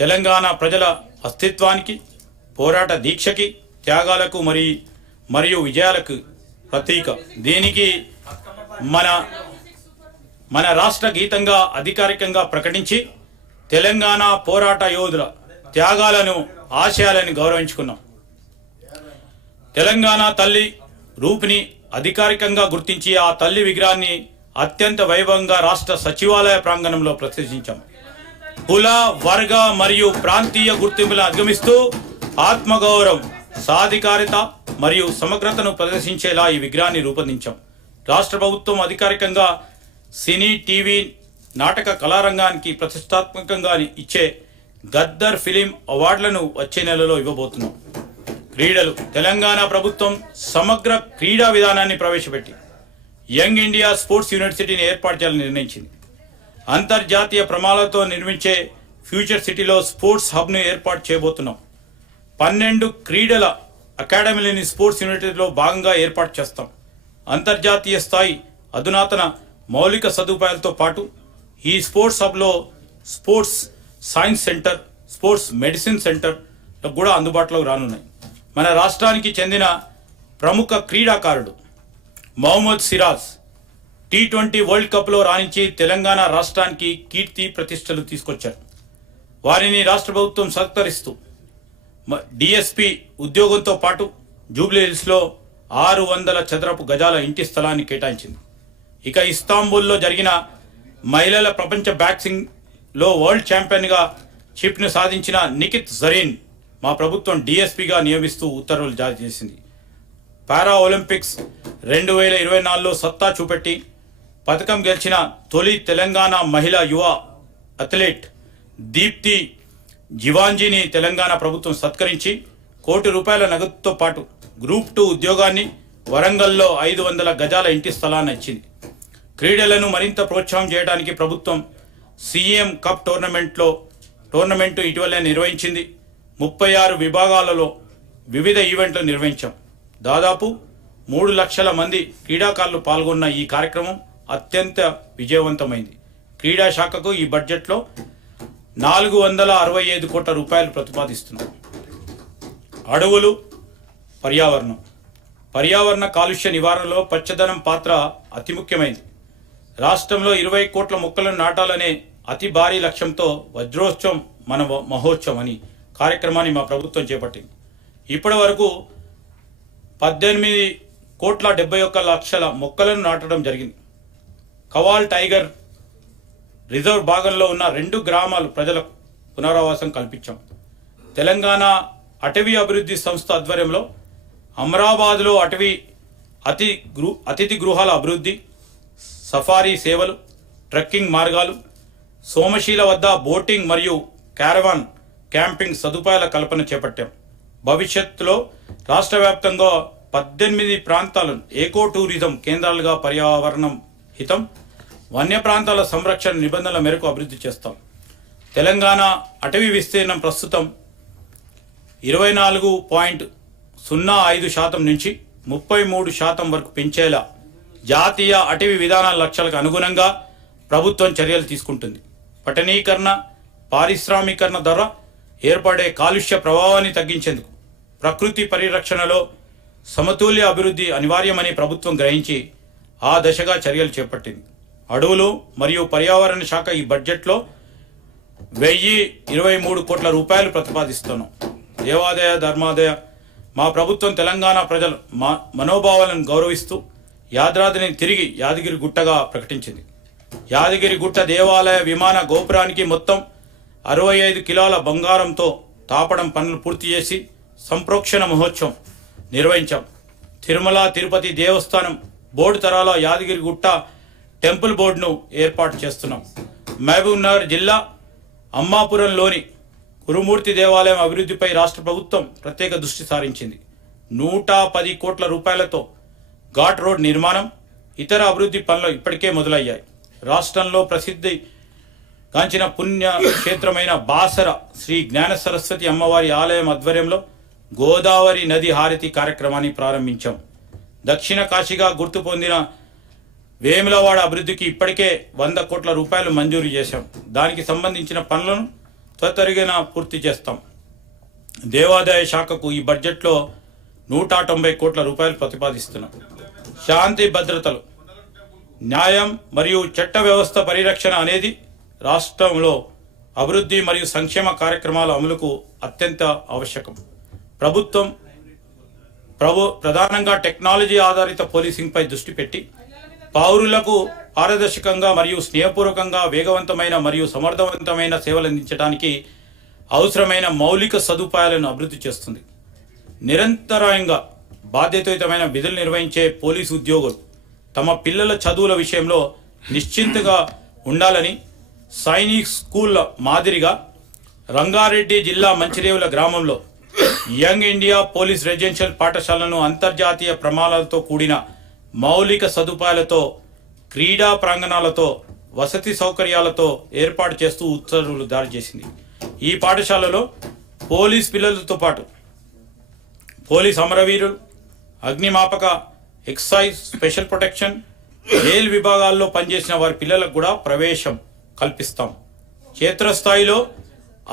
తెలంగాణ ప్రజల అస్తిత్వానికి, పోరాట దీక్షకి, త్యాగాలకు మరియు విజయాలకు ప్రతీక. దీనికి మన రాష్ట్ర గీతంగా అధికారికంగా ప్రకటించి తెలంగాణ పోరాట యోధుల త్యాగాలను, ఆశయాలను గౌరవించుకున్నాం. తెలంగాణ తల్లి రూపుని అధికారికంగా గుర్తించి ఆ తల్లి విగ్రహాన్ని అత్యంత వైభవంగా రాష్ట్ర సచివాలయ ప్రాంగణంలో ప్రతిష్ఠించాం. కుల, వర్గ మరియు ప్రాంతీయ గుర్తింపులను అధిగమిస్తూ ఆత్మగౌరవం, సాధికారిత మరియు సమగ్రతను ప్రదర్శించేలా ఈ విగ్రహాన్ని రూపొందించాం. రాష్ట్ర ప్రభుత్వం అధికారికంగా సినీ, టీవీ, నాటక కళారంగానికి ప్రతిష్టాత్మకంగా ఇచ్చే గద్దర్ ఫిలిం అవార్డులను వచ్చే నెలలో ఇవ్వబోతున్నాం. క్రీడలు. తెలంగాణ ప్రభుత్వం సమగ్ర క్రీడా విధానాన్ని ప్రవేశపెట్టి యంగ్ ఇండియా స్పోర్ట్స్ యూనివర్సిటీని ఏర్పాటు చేయాలని నిర్ణయించింది. అంతర్జాతీయ ప్రమాణాలతో నిర్మించే ఫ్యూచర్ సిటీలో స్పోర్ట్స్ హబ్ను ఏర్పాటు చేయబోతున్నాం. 12 క్రీడల అకాడమీలని స్పోర్ట్స్ యూనివర్సిటీలో భాగంగా ఏర్పాటు చేస్తాం. అంతర్జాతీయ స్థాయి అధునాతన మౌలిక సదుపాయాలతో పాటు ఈ స్పోర్ట్స్ హబ్లో sports science centre, sports medicine centre కూడా అందుబాటులోకి రానున్నాయి. మన రాష్ట్రానికి చెందిన ప్రముఖ క్రీడాకారుడు మొహమ్మద్ సిరాజ్ T20 వరల్డ్ కప్లో రాణించి తెలంగాణ రాష్ట్రానికి కీర్తి ప్రతిష్టలు తీసుకొచ్చారు. వారిని రాష్ట్ర ప్రభుత్వం సత్కరిస్తూ డిఎస్పీ ఉద్యోగంతో పాటు జూబ్లీహిల్స్లో 600 చదరపు గజాల ఇంటి స్థలాన్ని కేటాయించింది. ఇక ఇస్తాంబుల్లో జరిగిన మహిళల ప్రపంచ బాక్సింగ్లో వరల్డ్ ఛాంపియన్గా చిప్ను సాధించిన నిఖిత్ జరీన్ మా ప్రభుత్వం డిఎస్పీగా నియమిస్తూ ఉత్తర్వులు జారీ చేసింది. పారా ఒలింపిక్స్ 2024లో సత్తా చూపెట్టి పథకం గెలిచిన తొలి తెలంగాణ మహిళా యువ అథ్లెట్ దీప్తి జివాంజీని తెలంగాణ ప్రభుత్వం సత్కరించి ₹1 కోటి నగదుతో పాటు గ్రూప్ 2 ఉద్యోగాన్ని, వరంగల్లో 500 గజాల ఇంటి స్థలాన్ని ఇచ్చింది. క్రీడలను మరింత ప్రోత్సాహం చేయడానికి ప్రభుత్వం సీఎం కప్ టోర్నమెంటు ఇటీవల నిర్వహించింది. 36 విభాగాలలో వివిధ ఈవెంట్లు నిర్వహించాం. దాదాపు 3 లక్షల మంది క్రీడాకారులు పాల్గొన్న ఈ కార్యక్రమం అత్యంత విజయవంతమైంది. క్రీడా శాఖకు ఈ బడ్జెట్లో 465 కోట్ల రూపాయలు ప్రతిపాదిస్తున్నాం. అడవులు, పర్యావరణ కాలుష్య నివారణలో పచ్చదనం పాత్ర అతి ముఖ్యమైనది. రాష్ట్రంలో 20 కోట్ల మొక్కలను నాటాలనే అతి భారీ లక్ష్యంతో వజ్రోత్సవం మన మహోత్సవం అని కార్యక్రమాన్ని మా ప్రభుత్వం చేపట్టింది. ఇప్పటి వరకు 18,71,00,000 మొక్కలను నాటడం జరిగింది. కవాల్ టైగర్ రిజర్వ్ భాగంలో ఉన్న 2 గ్రామాలు ప్రజలకు పునరావాసం కల్పించాం. తెలంగాణ అటవీ అభివృద్ధి సంస్థ ఆధ్వర్యంలో అమరాబాద్లో అతిథి గృహాల అభివృద్ధి, సఫారీ సేవలు, ట్రెక్కింగ్ మార్గాలు, సోమశీల వద్ద బోటింగ్ మరియు క్యారవాన్ క్యాంపింగ్ సదుపాయాల కల్పన చేపట్టాం. భవిష్యత్తులో రాష్ట్ర వ్యాప్తంగా 18 ప్రాంతాలను ఏకో టూరిజం కేంద్రాలుగా పర్యావరణం హితం వన్య ప్రాంతాల సంరక్షణ నిబంధనల మేరకు అభివృద్ధి చేస్తాం. తెలంగాణ అటవీ విస్తీర్ణం ప్రస్తుతం 24.05% నుంచి 33% వరకు పెంచేలా జాతీయ అటవీ విధానాల లక్ష్యాలకు అనుగుణంగా ప్రభుత్వం చర్యలు తీసుకుంటుంది. పట్టణీకరణ, పారిశ్రామీకరణ ద్వారా ఏర్పడే కాలుష్య ప్రభావాన్ని తగ్గించేందుకు ప్రకృతి పరిరక్షణలో సమతుల్య అభివృద్ధి అనివార్యమని ప్రభుత్వం గ్రహించి ఆ దిశగా చర్యలు చేపట్టింది. అడవులు మరియు పర్యావరణ శాఖ ఈ బడ్జెట్లో 1,023 కోట్ల రూపాయలు ప్రతిపాదిస్తున్నాం. దేవాదాయ ధర్మాదాయ మా ప్రభుత్వం తెలంగాణ ప్రజల మనోభావాలను గౌరవిస్తూ యాదాద్రిని తిరిగి యాదగిరి గుట్టగా ప్రకటించింది. యాదగిరి గుట్ట దేవాలయ విమాన గోపురానికి మొత్తం 65 కిలోల బంగారంతో తాపడం పనులు పూర్తి చేసి సంప్రోక్షణ మహోత్సవం నిర్వహించాం. తిరుమల తిరుపతి దేవస్థానం బోర్డు తరాల యాదగిరి గుట్ట టెంపుల్ బోర్డును ఏర్పాటు చేస్తున్నాం. మహబూబ్నగర్ జిల్లా అమ్మాపురంలోని కురుమూర్తి దేవాలయం అభివృద్ధిపై రాష్ట్ర ప్రభుత్వం ప్రత్యేక దృష్టి సారించింది. 110 కోట్ల రూపాయలతో ఘాట్ రోడ్ నిర్మాణం, ఇతర అభివృద్ధి పనులు ఇప్పటికే మొదలయ్యాయి. రాష్ట్రంలో ప్రసిద్ధి గాంచిన పుణ్య క్షేత్రమైన బాసర శ్రీ జ్ఞాన సరస్వతి అమ్మవారి ఆలయం ఆధ్వర్యంలో గోదావరి నది హారతి కార్యక్రమాన్ని ప్రారంభించాం. దక్షిణ కాశీగా గుర్తు పొందిన వేములవాడ అభివృద్ధికి ఇప్పటికే 100 కోట్ల రూపాయలు మంజూరు చేశాం. దానికి సంబంధించిన పనులను త్వరితగతిన పూర్తి చేస్తాం. దేవాదాయ శాఖకు ఈ బడ్జెట్లో 190 కోట్ల రూపాయలు ప్రతిపాదిస్తున్నాం. శాంతి భద్రతలు, న్యాయం మరియు చట్ట వ్యవస్థ పరిరక్షణ అనేది రాష్ట్రంలో అభివృద్ధి మరియు సంక్షేమ కార్యక్రమాల అమలుకు అత్యంత ఆవశ్యకం. ప్రభుత్వం ప్రధానంగా టెక్నాలజీ ఆధారిత పోలీసింగ్పై దృష్టి పెట్టి పౌరులకు పారదర్శకంగా మరియు స్నేహపూర్వకంగా వేగవంతమైన మరియు సమర్థవంతమైన సేవలు అందించడానికి అవసరమైన మౌలిక సదుపాయాలను అభివృద్ధి చేస్తుంది. నిరంతరాయంగా బాధ్యతాయుతమైన విధులు నిర్వహించే పోలీసు ఉద్యోగులు తమ పిల్లల చదువుల విషయంలో నిశ్చింతగా ఉండాలని సైనిక్ స్కూళ్ల మాదిరిగా రంగారెడ్డి జిల్లా మంచిరేవుల గ్రామంలో యంగ్ ఇండియా పోలీస్ రెసిడెన్షియల్ పాఠశాలను అంతర్జాతీయ ప్రమాణాలతో కూడిన మౌలిక సదుపాయాలతో, క్రీడా ప్రాంగణాలతో, వసతి సౌకర్యాలతో ఏర్పాటు చేస్తూ ఉత్తర్వులు జారీ చేసింది. ఈ పాఠశాలలో పోలీస్ పిల్లలతో పాటు పోలీస్ అమరవీరులు, అగ్నిమాపక, ఎక్సైజ్, స్పెషల్ ప్రొటెక్షన్, రైల్ విభాగాల్లో పనిచేసిన వారి పిల్లలకు కూడా ప్రవేశం కల్పిస్తాం. క్షేత్రస్థాయిలో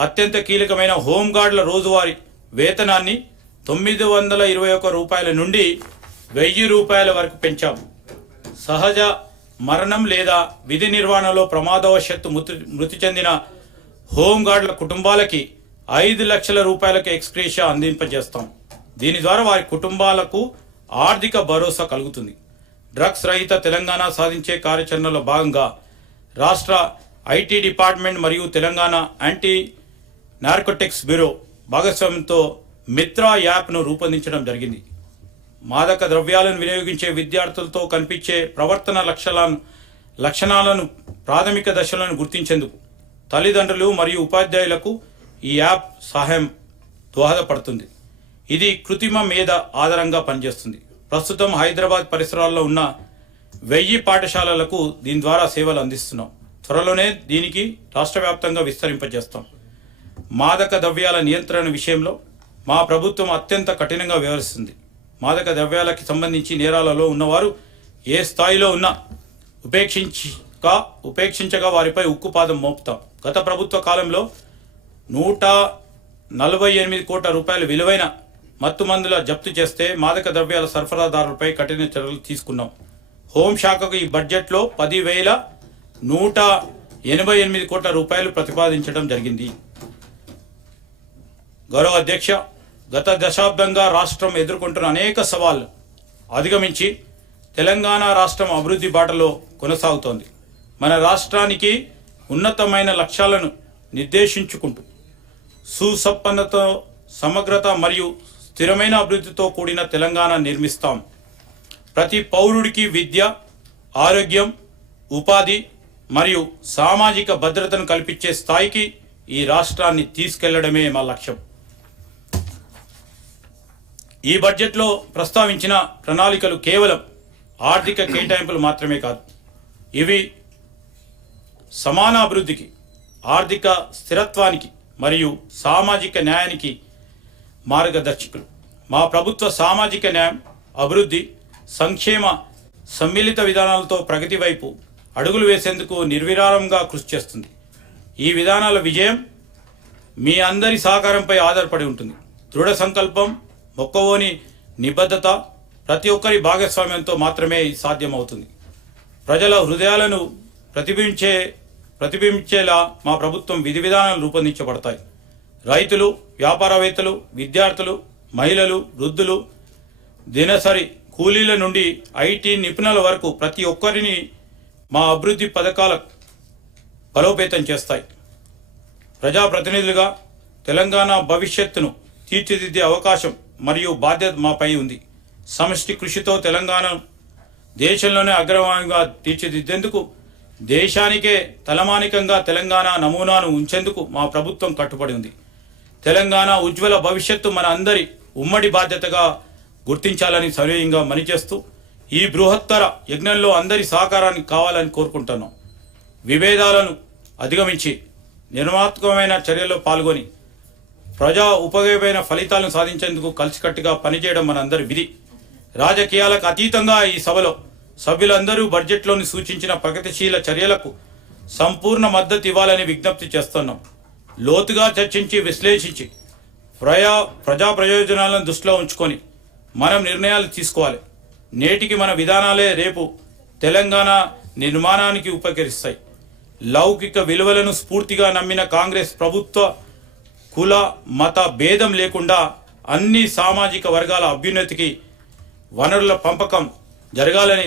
అత్యంత కీలకమైన హోంగార్డుల రోజువారీ వేతనాన్ని 921 రూపాయల నుండి 1000 రూపాయల వరకు పెంచాం. సహజ మరణం లేదా విధి నిర్వహణలో ప్రమాదవశాత్తు మృతి చెందిన హోంగార్డుల కుటుంబాలకి 5 లక్షల రూపాయలకు ఎక్స్గ్రేషియా అందింపజేస్తాం. దీని ద్వారా వారి కుటుంబాలకు ఆర్థిక భరోసా కలుగుతుంది. డ్రగ్స్ రహిత తెలంగాణ సాధించే కార్యాచరణలో భాగంగా రాష్ట్ర ఐటీ డిపార్ట్మెంట్ మరియు తెలంగాణ యాంటీ నార్కోటిక్స్ బ్యూరో భాగస్వామ్యంతో మిత్రా యాప్ను రూపొందించడం జరిగింది. మాదక ద్రవ్యాలను వినియోగించే విద్యార్థులతో కనిపించే ప్రవర్తన లక్షణాలను ప్రాథమిక దశలను గుర్తించేందుకు తల్లిదండ్రులు మరియు ఉపాధ్యాయులకు ఈ యాప్ సహాయం దోహదపడుతుంది. ఇది కృత్రిమ మేధ ఆధారంగా పనిచేస్తుంది. ప్రస్తుతం హైదరాబాద్ పరిసరాల్లో ఉన్న 1000 పాఠశాలలకు దీని ద్వారా సేవలు అందిస్తున్నాం. త్వరలోనే దీనికి రాష్ట్ర వ్యాప్తంగా విస్తరింపజేస్తాం. మాదక ద్రవ్యాల నియంత్రణ విషయంలో మా ప్రభుత్వం అత్యంత కఠినంగా వ్యవహరిస్తుంది. మాదక ద్రవ్యాలకి సంబంధించి నేరాలలో ఉన్నవారు ఏ స్థాయిలో ఉన్నా ఉపేక్షించగా వారిపై ఉక్కుపాదం మోపుతాం. గత ప్రభుత్వ కాలంలో 148 కోట్ల రూపాయల విలువైన మత్తుమందుల జప్తు చేస్తే మాదక ద్రవ్యాల సరఫరాదారులపై కఠిన చర్యలు తీసుకున్నాం. హోంశాఖకు ఈ బడ్జెట్లో 10,188 కోట్ల రూపాయలు ప్రతిపాదించడం జరిగింది. గౌరవ అధ్యక్ష, గత దశాబ్దంగా రాష్ట్రం ఎదుర్కొంటున్న అనేక సవాళ్లు అధిగమించి తెలంగాణ రాష్ట్రం అభివృద్ధి బాటలో కొనసాగుతోంది. మన రాష్ట్రానికి ఉన్నతమైన లక్ష్యాలను నిర్దేశించుకుంటూ సుసంపన్నత, సమగ్రత మరియు స్థిరమైన అభివృద్ధితో కూడిన తెలంగాణ నిర్మిస్తాం. ప్రతి పౌరుడికి విద్య, ఆరోగ్యం, ఉపాధి మరియు సామాజిక భద్రతను కల్పించే స్థాయికి ఈ రాష్ట్రాన్ని తీసుకెళ్లడమే మా లక్ష్యం. ఈ బడ్జెట్లో ప్రస్తావించిన ప్రణాళికలు కేవలం ఆర్థిక కేటాయింపులు మాత్రమే కాదు, ఇవి సమాన అభివృద్ధికి, ఆర్థిక స్థిరత్వానికి మరియు సామాజిక న్యాయానికి మార్గదర్శకులు. మా ప్రభుత్వ సామాజిక న్యాయం, అభివృద్ధి, సంక్షేమ సమ్మిళిత విధానాలతో ప్రగతి వైపు అడుగులు వేసేందుకు నిర్విరామంగా కృషి చేస్తుంది. ఈ విధానాల విజయం మీ అందరి సహకారంపై ఆధారపడి ఉంటుంది. దృఢ సంకల్పం, మొక్కవోని నిబద్ధత, ప్రతి ఒక్కరి భాగస్వామ్యంతో మాత్రమే ఇది సాధ్యమవుతుంది. ప్రజల హృదయాలను ప్రతిబింబించేలా మా ప్రభుత్వం విధి విధానాలు రూపొందించబడతాయి. రైతులు, వ్యాపారవేత్తలు, విద్యార్థులు, మహిళలు, వృద్ధులు, దినసరి కూలీల నుండి ఐటీ నిపుణుల వరకు ప్రతి ఒక్కరిని మా అభివృద్ధి పథకాల బలోపేతం చేస్తాయి. ప్రజాప్రతినిధులుగా తెలంగాణ భవిష్యత్తును తీర్చిదిద్దే అవకాశం మరియు బాధ్యత మాపై ఉంది. సమష్టి కృషితో తెలంగాణ దేశంలోనే అగ్రగామిగా తీర్చిదిద్దేందుకు, దేశానికే తలమానికంగా తెలంగాణ నమూనాను ఉంచేందుకు మా ప్రభుత్వం కట్టుబడి ఉంది. తెలంగాణ ఉజ్వల భవిష్యత్తు మన అందరి ఉమ్మడి బాధ్యతగా గుర్తించాలని సవినయంగా మనవిచేస్తూ ఈ బృహత్తర యజ్ఞంలో అందరి సహకారాన్ని కావాలని కోరుకుంటున్నాం. విభేదాలను అధిగమించి నిర్మాణాత్మకమైన చర్యల్లో పాల్గొని ప్రజా ఉపయోగమైన ఫలితాలను సాధించేందుకు కలిసికట్టుగా పనిచేయడం మనందరి విధి. రాజకీయాలకు అతీతంగా ఈ సభలో సభ్యులందరూ బడ్జెట్లోని సూచించిన ప్రగతిశీల చర్యలకు సంపూర్ణ మద్దతు ఇవ్వాలని విజ్ఞప్తి చేస్తున్నాం. లోతుగా చర్చించి, విశ్లేషించి ప్రజా ప్రయోజనాలను దృష్టిలో ఉంచుకొని మనం నిర్ణయాలు తీసుకోవాలి. నేటికి మన విధానాలే రేపు తెలంగాణ నిర్మాణానికి ఉపకరిస్తాయి. లౌకిక విలువలను స్ఫూర్తిగా నమ్మిన కాంగ్రెస్ ప్రభుత్వ కుల, మత భేదం లేకుండా అన్ని సామాజిక వర్గాల అభ్యున్నతికి వనరుల పంపకం జరగాలని